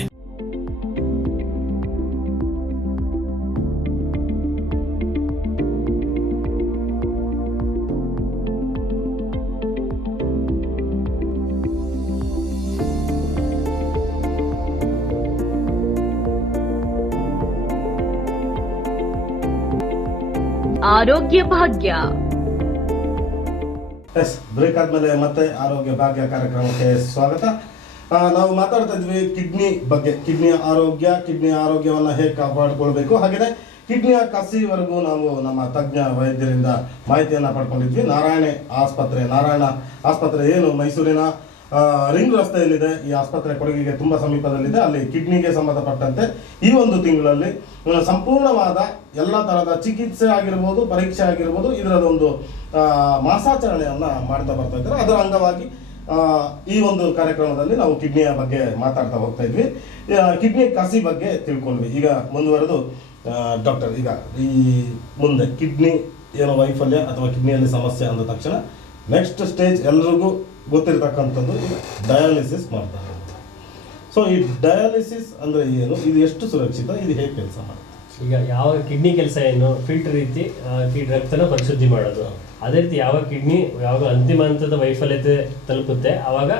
ಆರೋಗ್ಯ ಭಾಗ್ಯ. ಬ್ರೇಕ್ ಆದ್ಮೇಲೆ ಮತ್ತೆ ಆರೋಗ್ಯ ಭಾಗ್ಯ ಕಾರ್ಯಕ್ರಮಕ್ಕೆ ಸ್ವಾಗತ. ನಾವು ಮಾತಾಡ್ತಾ ಇದ್ವಿ ಕಿಡ್ನಿ ಬಗ್ಗೆ. ಕಿಡ್ನಿಯ ಆರೋಗ್ಯವನ್ನ ಹೇಗೆ ಕಾಪಾಡಿಕೊಳ್ಬೇಕು, ಹಾಗೆಯೇ ಕಿಡ್ನಿಯ ಕಸಿವರೆಗೂ ನಾವು ನಮ್ಮ ತಜ್ಞ ವೈದ್ಯರಿಂದ ಮಾಹಿತಿಯನ್ನ ಪಡ್ಕೊಂಡಿದ್ವಿ. ನಾರಾಯಣ ಆಸ್ಪತ್ರೆ ಏನು ಮೈಸೂರಿನ ರಿಂಗ್ ರಸ್ತೆಯಲ್ಲಿದೆ. ಈ ಆಸ್ಪತ್ರೆ ಕೊಡಗಿಗೆ ತುಂಬ ಸಮೀಪದಲ್ಲಿದೆ. ಅಲ್ಲಿ ಕಿಡ್ನಿಗೆ ಸಂಬಂಧಪಟ್ಟಂತೆ ಈ ಒಂದು ತಿಂಗಳಲ್ಲಿ ಸಂಪೂರ್ಣವಾದ ಎಲ್ಲ ತರಹದ ಚಿಕಿತ್ಸೆ ಆಗಿರ್ಬೋದು, ಪರೀಕ್ಷೆ ಆಗಿರ್ಬೋದು, ಇದರದೊಂದು ಮಾಸಾಚರಣೆಯನ್ನ ಮಾಡ್ತಾ ಬರ್ತಾ ಇದ್ದಾರೆ. ಅದರ ಅಂಗವಾಗಿ ಈ ಒಂದು ಕಾರ್ಯಕ್ರಮದಲ್ಲಿ ನಾವು ಕಿಡ್ನಿಯ ಬಗ್ಗೆ ಮಾತಾಡ್ತಾ ಹೋಗ್ತಾ ಇದ್ವಿ. ಕಿಡ್ನಿ ಕಸಿ ಬಗ್ಗೆ ತಿಳ್ಕೊಂಡ್ವಿ. ಈಗ ಮುಂದುವರೆದು ಡಾಕ್ಟರ್, ಈಗ ಈ ಮುಂದೆ ಕಿಡ್ನಿ ಏನೋ ವೈಫಲ್ಯ ಅಥವಾ ಕಿಡ್ನಿಯಲ್ಲಿ ಸಮಸ್ಯೆ ಅಂದ ತಕ್ಷಣ ನೆಕ್ಸ್ಟ್ ಸ್ಟೇಜ್ ಎಲ್ರಿಗೂ ಗೊತ್ತಿರತಕ್ಕಂಥದ್ದು ಡಯಾಲಿಸಿಸ್ ಮಾಡ್ತಾರೆ. ಸೊ ಈ ಡಯಾಲಿಸಿಸ್ ಅಂದ್ರೆ ಏನು, ಇದು ಎಷ್ಟು ಸುರಕ್ಷಿತ, ಇದು ಹೇಗೆ ಕೆಲಸ ಮಾಡುತ್ತೆ? ಈಗ ಯಾವ ಕಿಡ್ನಿ ಕೆಲಸ ಏನು, ಫಿಲ್ಟರ್ ರೀತಿ ರಕ್ತನ ಪರಿಶುದ್ಧಿ ಮಾಡೋದು. ಅದೇ ರೀತಿ ಯಾವ ಕಿಡ್ನಿ ಯಾವಾಗ ಅಂತಿಮ ಹಂತದ ವೈಫಲ್ಯತೆ ತಲುಪುತ್ತೆ ಆವಾಗ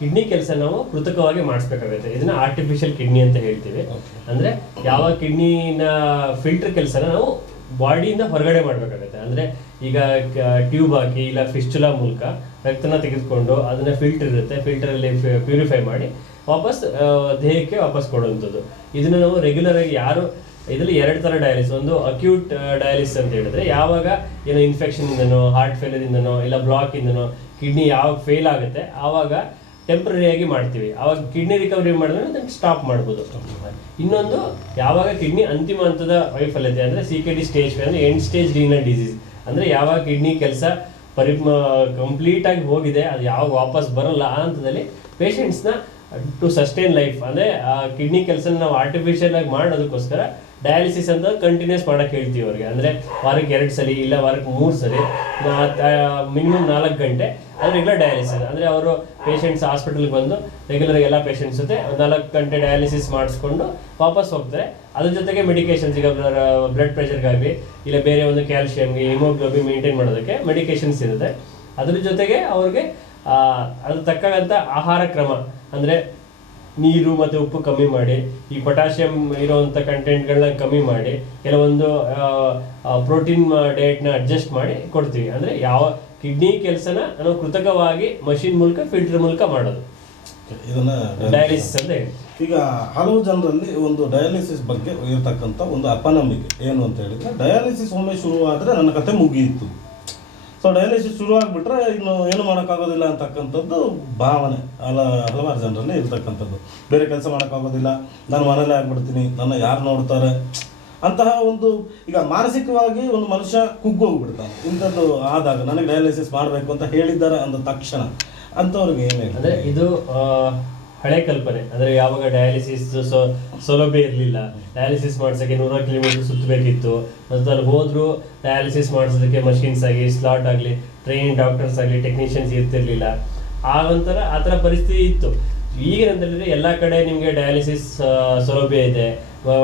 ಕಿಡ್ನಿ ಕೆಲಸ ನಾವು ಕೃತಕವಾಗಿ ಮಾಡಿಸ್ಬೇಕಾಗುತ್ತೆ. ಇದನ್ನ ಆರ್ಟಿಫಿಷಿಯಲ್ ಕಿಡ್ನಿ ಅಂತ ಹೇಳ್ತೀವಿ. ಅಂದ್ರೆ ಯಾವ ಕಿಡ್ನಿನ ಫಿಲ್ಟರ್ ಕೆಲಸನ ನಾವು ಬಾಡಿಯಿಂದ ಹೊರಗಡೆ ಮಾಡ್ಬೇಕಾಗುತ್ತೆ. ಅಂದ್ರೆ ಈಗ ಟ್ಯೂಬ್ ಹಾಕಿ ಇಲ್ಲ ಫಿಸ್ಟುಲಾ ಮೂಲಕ ರಕ್ತನ ತೆಗೆದುಕೊಂಡು ಅದನ್ನ ಫಿಲ್ಟರ್ ಇರುತ್ತೆ, ಫಿಲ್ಟರ್ ಅಲ್ಲಿ ಪ್ಯೂರಿಫೈ ಮಾಡಿ ವಾಪಸ್ ದೇಹಕ್ಕೆ ವಾಪಸ್ ಕೊಡುವಂಥದ್ದು. ಇದನ್ನ ನಾವು ರೆಗ್ಯುಲರ್ ಆಗಿ ಇದರಲ್ಲಿ 2 ತರ ಡಯಾಲಿಸಿಸ್. ಒಂದು ಅಕ್ಯೂಟ್ ಡಯಾಲಿಸಿಸ್ ಅಂತ ಹೇಳಿದ್ರೆ ಯಾವಾಗ ಏನೋ ಇನ್ಫೆಕ್ಷನ್ ಇಂದನೋ, ಹಾರ್ಟ್ ಫೇಲಿಯರ್ ಇಂದನೋ, ಇಲ್ಲ ಬ್ಲಾಕ್ ಇಂದನೋ ಕಿಡ್ನಿ ಯಾವಾಗ ಫೇಲ್ ಆಗುತ್ತೆ ಆವಾಗ ಟೆಂಪರರಿಯಾಗಿ ಮಾಡ್ತೀವಿ. ಆವಾಗ ಕಿಡ್ನಿ ರಿಕವರಿ ಮಾಡಿದ್ರೆ ಅದನ್ನು ಸ್ಟಾಪ್ ಮಾಡ್ಬೋದು. ಇನ್ನೊಂದು ಯಾವಾಗ ಕಿಡ್ನಿ ಅಂತಿಮ ಹಂತದ ವೈಫಲ್ಯತೆ ಅಂದ್ರೆ CKD ಸ್ಟೇಜ್ ಅಂದ್ರೆ ಎಂಡ್ ಸ್ಟೇಜ್ ರೀನಲ್ ಡಿಸೀಸ್, ಅಂದ್ರೆ ಯಾವಾಗ ಕಿಡ್ನಿ ಕೆಲಸ ಕಂಪ್ಲೀಟ್ ಆಗಿ ಹೋಗಿದೆ, ಅದು ಯಾವಾಗ ವಾಪಸ್ ಬರಲ್ಲ ಆ ಹಂತದಲ್ಲಿ ಪೇಷಂಟ್ಸ್ನ ಟು ಸಸ್ಟೈನ್ ಲೈಫ್ ಅಂದರೆ ಆ ಕಿಡ್ನಿ ಕೆಲಸ ನಾವು ಆರ್ಟಿಫಿಷಿಯಲ್ ಆಗಿ ಮಾಡೋದಕ್ಕೋಸ್ಕರ ಡಯಾಲಿಸಿಸ್ ಅಂತ ಕಂಟಿನ್ಯೂಸ್ ಮಾಡಕ್ಕೆ ಹೇಳ್ತೀವಿ ಅವ್ರಿಗೆ. ಅಂದರೆ ವಾರಕ್ಕೆ 2 ಸಲ ಇಲ್ಲ ವಾರಕ್ಕೆ 3 ಸಲ ಮಿನಿಮಮ್ 4 ಗಂಟೆ ಅದು ರೆಗ್ಯುಲರ್ ಡಯಾಲಿಸಿಸ್. ಅಂದರೆ ಅವರು ಪೇಷಂಟ್ಸ್ ಹಾಸ್ಪಿಟಲ್ಗೆ ಬಂದು ರೆಗ್ಯುಲರ್ ಎಲ್ಲ ಪೇಷಂಟ್ಸ್ ಜೊತೆ 4 ಗಂಟೆ ಡಯಾಲಿಸಿಸ್ ಮಾಡಿಸ್ಕೊಂಡು ವಾಪಸ್ ಹೋಗ್ತಾರೆ. ಅದ್ರ ಜೊತೆಗೆ ಮೆಡಿಕೇಶನ್ಸ್, ಈಗ ಬ್ಲಡ್ ಪ್ರೆಷರ್ಗಾಗಲಿ ಇಲ್ಲ ಬೇರೆ ಒಂದು ಕ್ಯಾಲ್ಶಿಯಮ್ಗೆ, ಹಿಮೋಗ್ಲೋಬಿನ್ ಮೇಂಟೈನ್ ಮಾಡೋದಕ್ಕೆ ಮೆಡಿಕೇಶನ್ಸ್ ಇರುತ್ತೆ. ಅದ್ರ ಜೊತೆಗೆ ಅವ್ರಿಗೆ ಅದ್ರ ತಕ್ಕಂಥ ಆಹಾರ ಕ್ರಮ ಅಂದರೆ ನೀರು ಮತ್ತು ಉಪ್ಪು ಕಮ್ಮಿ ಮಾಡಿ, ಈ ಪೊಟ್ಯಾಷಿಯಂ ಇರೋವಂಥ ಕಂಟೆಂಟ್ಗಳನ್ನ ಕಮ್ಮಿ ಮಾಡಿ, ಕೆಲವೊಂದು ಪ್ರೋಟೀನ್ ಡಯಟ್ನ ಅಡ್ಜಸ್ಟ್ ಮಾಡಿ ಕೊಡ್ತೀವಿ. ಅಂದರೆ ಯಾವ ಕಿಡ್ನಿ ಕೆಲಸನ ನಾವು ಕೃತಕವಾಗಿ ಮಷಿನ್ ಮೂಲಕ ಫಿಲ್ಟರ್ ಮೂಲಕ ಮಾಡೋದು ಇದನ್ನ ಡಯಾಲಿಸಿಸ್ ಅಂತ ಹೇಳಿ. ಈಗ ಹಲವು ಜನರಲ್ಲಿ ಒಂದು ಡಯಾಲಿಸಿಸ್ ಬಗ್ಗೆ ಇರತಕ್ಕಂಥ ಒಂದು ಅಪನಂಬಿಕೆ ಏನು ಅಂತ ಹೇಳಿದ್ರೆ, ಡಯಾಲಿಸಿಸ್ ಒಮ್ಮೆ ಶುರುವಾದರೆ ನನ್ನ ಕತೆ ಮುಗಿಯಿತು, ಸೊ ಡಯಾಲಿಸಿಸ್ ಶುರು ಆಗಿಬಿಟ್ರೆ ಇನ್ನು ಏನು ಮಾಡೋಕ್ಕಾಗೋದಿಲ್ಲ ಅಂತಕ್ಕಂಥದ್ದು ಭಾವನೆ ಹಲವಾರು ಜನರಲ್ಲಿ ಇರ್ತಕ್ಕಂಥದ್ದು. ಬೇರೆ ಕೆಲಸ ಮಾಡೋಕ್ಕಾಗೋದಿಲ್ಲ, ನಾನು ಮನೇಲೇ ಆಗ್ಬಿಡ್ತೀನಿ, ನನ್ನ ಯಾರು ನೋಡ್ತಾರೆ ಅಂತಹ ಒಂದು, ಈಗ ಮಾನಸಿಕವಾಗಿ ಒಂದು ಮನುಷ್ಯ ಕುಗ್ಗೋಗ್ಬಿಡ್ತಾನೆ. ಇಂಥದ್ದು ಆದಾಗ ನನಗೆ ಡಯಾಲಿಸಿಸ್ ಮಾಡಬೇಕು ಅಂತ ಹೇಳಿದ್ದಾರೆ ಅಂದ ತಕ್ಷಣ ಅಂಥವ್ರಿಗೆ ಏನು ಅಂದರೆ ಇದು ಹಳೆ ಕಲ್ಪನೆ. ಅಂದರೆ ಯಾವಾಗ ಡಯಾಲಿಸಿಸ್ ಸೌಲಭ್ಯ ಇರಲಿಲ್ಲ, ಡಯಾಲಿಸಿಸ್ ಮಾಡ್ಸೋಕ್ಕೆ 100 ಕಿಲೋಮೀಟರ್ ಸುತ್ತಬೇಕಿತ್ತು, ಮತ್ತು ಅಲ್ಲಿ ಹೋದರೂ ಡಯಾಲಿಸಿಸ್ ಮಾಡಿಸೋದಕ್ಕೆ ಮಷಿನ್ಸ್ ಆಗಲಿ, ಸ್ಲಾಟ್ ಆಗಲಿ, ಟ್ರೈನ್ ಡಾಕ್ಟರ್ಸ್ ಆಗಲಿ, ಟೆಕ್ನಿಷಿಯನ್ಸ್ ಇರ್ತಿರ್ಲಿಲ್ಲ. ಆ ಥರ ಪರಿಸ್ಥಿತಿ ಇತ್ತು. ಈಗಿನಂತಂದರೆ ಎಲ್ಲ ಕಡೆ ನಿಮಗೆ ಡಯಾಲಿಸಿಸ್ ಸೌಲಭ್ಯ ಇದೆ,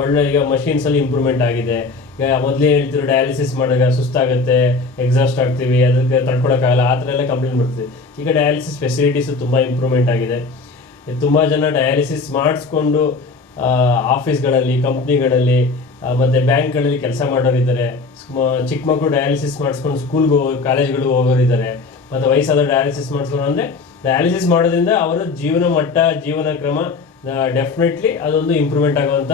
ಒಳ್ಳೆ ಈಗ ಮಷಿನ್ಸಲ್ಲಿ ಇಂಪ್ರೂವ್ಮೆಂಟ್ ಆಗಿದೆ. ಈಗ ಮೊದಲೇ ಹೇಳ್ತಿರೋ ಡಯಾಲಿಸಿಸ್ ಮಾಡಿದಾಗ ಸುಸ್ತಾಗುತ್ತೆ, ಎಕ್ಸಾಸ್ಟ್ ಆಗ್ತೀವಿ, ಅದಕ್ಕೆ ತಡ್ಕೊಳಕ್ಕಾಗಲ್ಲ, ಆ ಥರ ಎಲ್ಲ ಕಂಪ್ಲೇಂಟ್ ಬರ್ತೀವಿ. ಈಗ ಡಯಾಲಿಸಿಸ್ ಫೆಸಿಲಿಟೀಸು ತುಂಬ ಇಂಪ್ರೂವ್ಮೆಂಟ್ ಆಗಿದೆ. ತುಂಬ ಜನ ಡಯಾಲಿಸಿಸ್ ಮಾಡಿಸ್ಕೊಂಡು ಆಫೀಸ್ಗಳಲ್ಲಿ, ಕಂಪ್ನಿಗಳಲ್ಲಿ ಮತ್ತು ಬ್ಯಾಂಕ್ಗಳಲ್ಲಿ ಕೆಲಸ ಮಾಡೋರಿದ್ದಾರೆ. ಚಿಕ್ಕ ಮಕ್ಕಳು ಡಯಾಲಿಸಿಸ್ ಮಾಡಿಸ್ಕೊಂಡು ಸ್ಕೂಲ್ಗೆ ಕಾಲೇಜ್ಗಳಿಗೆ ಹೋಗೋರಿದ್ದಾರೆ. ಮತ್ತು ವಯಸ್ಸಾದ ಡಯಾಲಿಸಿಸ್ ಮಾಡಿಸ್ಕೊಂಡು, ಅಂದರೆ ಡಯಾಲಿಸಿಸ್ ಮಾಡೋದ್ರಿಂದ ಅವರ ಜೀವನ ಮಟ್ಟ, ಜೀವನ ಕ್ರಮ ಡೆಫಿನೆಟ್ಲಿ ಅದೊಂದು ಇಂಪ್ರೂವ್ಮೆಂಟ್ ಆಗುವಂಥ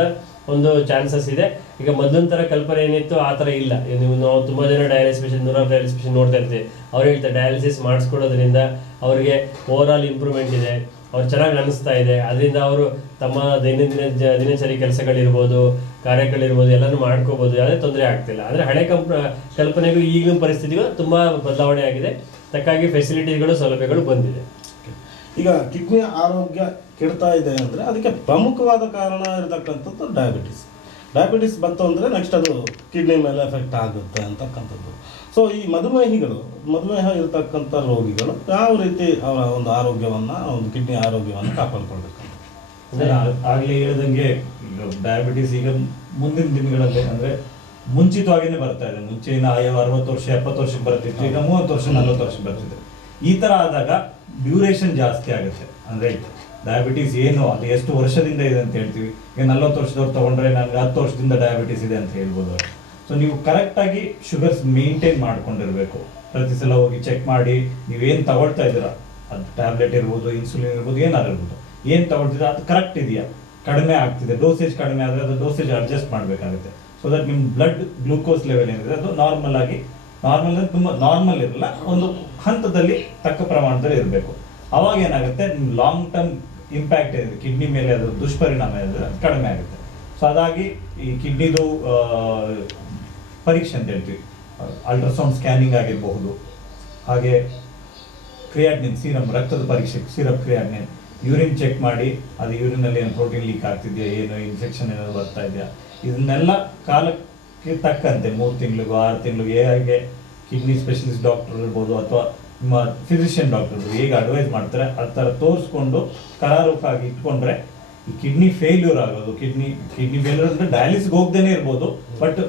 ಒಂದು ಚಾನ್ಸಸ್ ಇದೆ. ಈಗ ಮೊದಲಿನ ಥರ ಕಲ್ಪನೆ ಏನಿತ್ತು ಆ ಥರ ಇಲ್ಲ. ನಾವು ತುಂಬ ಜನ ಡಯಾಲಿಸಿಸ್ ಪೇಷಂಟ್, 100 ಡಯಾಲಿಸಿಸ್ ಪೇಷಂಟ್ ನೋಡ್ತಾ ಇರ್ತೀವಿ. ಅವ್ರು ಹೇಳ್ತಾರೆ ಡಯಾಲಿಸಿಸ್ ಮಾಡಿಸ್ಕೊಡೋದ್ರಿಂದ ಅವರಿಗೆ ಓವರಾಲ್ ಇಂಪ್ರೂವ್ಮೆಂಟ್ ಇದೆ, ಅವ್ರು ಚೆನ್ನಾಗಿ ಅನಿಸ್ತಾ ಇದೆ, ಅದರಿಂದ ಅವರು ತಮ್ಮ ದಿನಚರಿ ಕೆಲಸಗಳಿರ್ಬೋದು, ಕಾರ್ಯಗಳಿರ್ಬೋದು ಎಲ್ಲನೂ ಮಾಡ್ಕೋಬೋದು, ಯಾವುದೇ ತೊಂದರೆ ಆಗ್ತಿಲ್ಲ. ಅಂದರೆ ಹಳೆ ಕಲ್ಪನೆಗೂ ಈಗಿನ ಪರಿಸ್ಥಿತಿಗೂ ತುಂಬ ಬದಲಾವಣೆ ಆಗಿದೆ. ತಕ್ಕಾಗಿ ಫೆಸಿಲಿಟಿಗಳು, ಸೌಲಭ್ಯಗಳು ಬಂದಿದೆ. ಈಗ ಕಿಡ್ನಿ ಆರೋಗ್ಯ ಕೆಡ್ತಾ ಇದೆ ಅಂದರೆ ಅದಕ್ಕೆ ಪ್ರಮುಖವಾದ ಕಾರಣ ಇರತಕ್ಕಂಥದ್ದು ಡಯಾಬಿಟಿಸ್ ಬಂತು ಅಂದರೆ ನೆಕ್ಸ್ಟ್ ಅದು ಕಿಡ್ನಿ ಮೇಲೆ ಎಫೆಕ್ಟ್ ಆಗುತ್ತೆ ಅಂತಕ್ಕಂಥದ್ದು. ಸೊ ಈ ಮಧುಮೇಹ ಇರತಕ್ಕಂಥ ರೋಗಿಗಳು ಯಾವ ರೀತಿ ಅವರ ಒಂದು ಆರೋಗ್ಯವನ್ನು, ಒಂದು ಕಿಡ್ನಿ ಆರೋಗ್ಯವನ್ನು ಕಾಪಾಡಿಕೊಳ್ಬೇಕು? ಆಗಲೇ ಹೇಳಿದಂಗೆ ಈಗ ಡಯಾಬಿಟಿಸ್ ಈಗ ಮುಂದಿನ ದಿನಗಳಲ್ಲಿ ಅಂದರೆ ಮುಂಚಿತವಾಗಿಯೇ ಬರ್ತಾ ಇದೆ. ಮುಂಚೆನ 60 ವರ್ಷ 70 ವರ್ಷಕ್ಕೆ ಬರ್ತಿತ್ತು, ಈಗ 30 ವರ್ಷ 40 ವರ್ಷಕ್ಕೆ ಬರ್ತಿದೆ. ಈ ಥರ ಆದಾಗ ಡ್ಯೂರೇಷನ್ ಜಾಸ್ತಿ ಆಗುತ್ತೆ. ಅಂದರೆ ಡಯಾಬಿಟಿಸ್ ಏನು, ಅದು ಎಷ್ಟು ವರ್ಷದಿಂದ ಇದೆ ಅಂತ ಹೇಳ್ತೀವಿ. ಈಗ 40 ವರ್ಷದವ್ರು ತೊಗೊಂಡ್ರೆ ನನಗೆ 10 ವರ್ಷದಿಂದ ಡಯಾಬಿಟಿಸ್ ಇದೆ ಅಂತ ಹೇಳ್ಬೋದು. ಸೊ ನೀವು ಕರೆಕ್ಟಾಗಿ ಶುಗರ್ಸ್ ಮೇಂಟೈನ್ ಮಾಡ್ಕೊಂಡಿರಬೇಕು. ಪ್ರತಿ ಸಲ ಹೋಗಿ ಚೆಕ್ ಮಾಡಿ ನೀವೇನು ತಗೊಳ್ತಾ ಇದ್ದೀರಾ, ಅದು ಟ್ಯಾಬ್ಲೆಟ್ ಇರ್ಬೋದು, ಇನ್ಸುಲಿನ್ ಇರ್ಬೋದು, ಏನಾದ್ರು ಇರ್ಬೋದು, ಏನು ತಗೊಳ್ತಿದ್ರೆ ಅದು ಕರೆಕ್ಟ್ ಇದೆಯಾ, ಕಡಿಮೆ ಆಗ್ತಿದೆ, ಡೋಸೇಜ್ ಕಡಿಮೆ ಆದರೆ ಅದು ಡೋಸೇಜ್ ಅಡ್ಜಸ್ಟ್ ಮಾಡಬೇಕಾಗುತ್ತೆ. ಸೊ ದಟ್ ನಿಮ್ಮ ಬ್ಲಡ್ ಗ್ಲೂಕೋಸ್ ಲೆವೆಲ್ ಏನಿದೆ ಅದು ನಾರ್ಮಲ್ ತುಂಬ ನಾರ್ಮಲ್ ಇರಲ್ಲ, ಒಂದು ಹಂತದಲ್ಲಿ ತಕ್ಕ ಪ್ರಮಾಣದಲ್ಲಿ ಇರಬೇಕು. ಅವಾಗ ಏನಾಗುತ್ತೆ, ಲಾಂಗ್ ಟರ್ಮ್ ಇಂಪ್ಯಾಕ್ಟ್ ಏನಿದೆ ಕಿಡ್ನಿ ಮೇಲೆ, ಅದು ದುಷ್ಪರಿಣಾಮ ಏನಿದೆ ಅದು ಕಡಿಮೆ ಆಗುತ್ತೆ. ಸೊ ಅದಾಗಿ ಈ ಕಿಡ್ನಿದು ಪರೀಕ್ಷೆ ಅಂತ ಹೇಳ್ತೀವಿ, ಅಲ್ಟ್ರಾಸೌಂಡ್ ಸ್ಕ್ಯಾನಿಂಗ್ ಆಗಿರಬಹುದು, ಹಾಗೆ ಕ್ರಿಯಾಟಿನಿನ್ ಸೀರಮ್, ರಕ್ತದ ಪರೀಕ್ಷೆ ಸೀರಮ್ ಕ್ರಿಯಾಟಿನಿನ್, ಯೂರಿನ್ ಚೆಕ್ ಮಾಡಿ ಅದು ಯೂರಿನಲ್ಲಿ ಏನು ಪ್ರೋಟೀನ್ ಲೀಕ್ ಆಗ್ತಿದೆಯಾ, ಏನು ಇನ್ಫೆಕ್ಷನ್ ಏನಾದ್ರು ಬರ್ತಾ ಇದೆಯಾ, ಇದನ್ನೆಲ್ಲ ಕಾಲಕ್ಕೆ ತಕ್ಕಂತೆ 3 ತಿಂಗಳಿಗೂ 6 ತಿಂಗಳಿಗೂ ಹೇಗೆ ಕಿಡ್ನಿ ಸ್ಪೆಷಲಿಸ್ಟ್ ಡಾಕ್ಟರ್ ಇರ್ಬೋದು ಅಥವಾ ನಿಮ್ಮ ಫಿಸಿಷಿಯನ್ ಡಾಕ್ಟರ್ ಹೇಗೆ ಅಡ್ವೈಸ್ ಮಾಡ್ತಾರೆ ಆ ಥರ ತೋರಿಸ್ಕೊಂಡು ಕರಾರುಕ್ಕಾಗಿ ಇಟ್ಕೊಂಡ್ರೆ ಈ ಕಿಡ್ನಿ ಫೇಲ್ಯೂರ್ ಆಗೋದು, ಕಿಡ್ನಿ ಫೇಲ್ಯೂರ್ ಅಂದರೆ ಡಯಾಲಿಸಿಸ್ಗೆ ಹೋಗ್ದೇನೆ ಇರ್ಬೋದು, ಬಟ್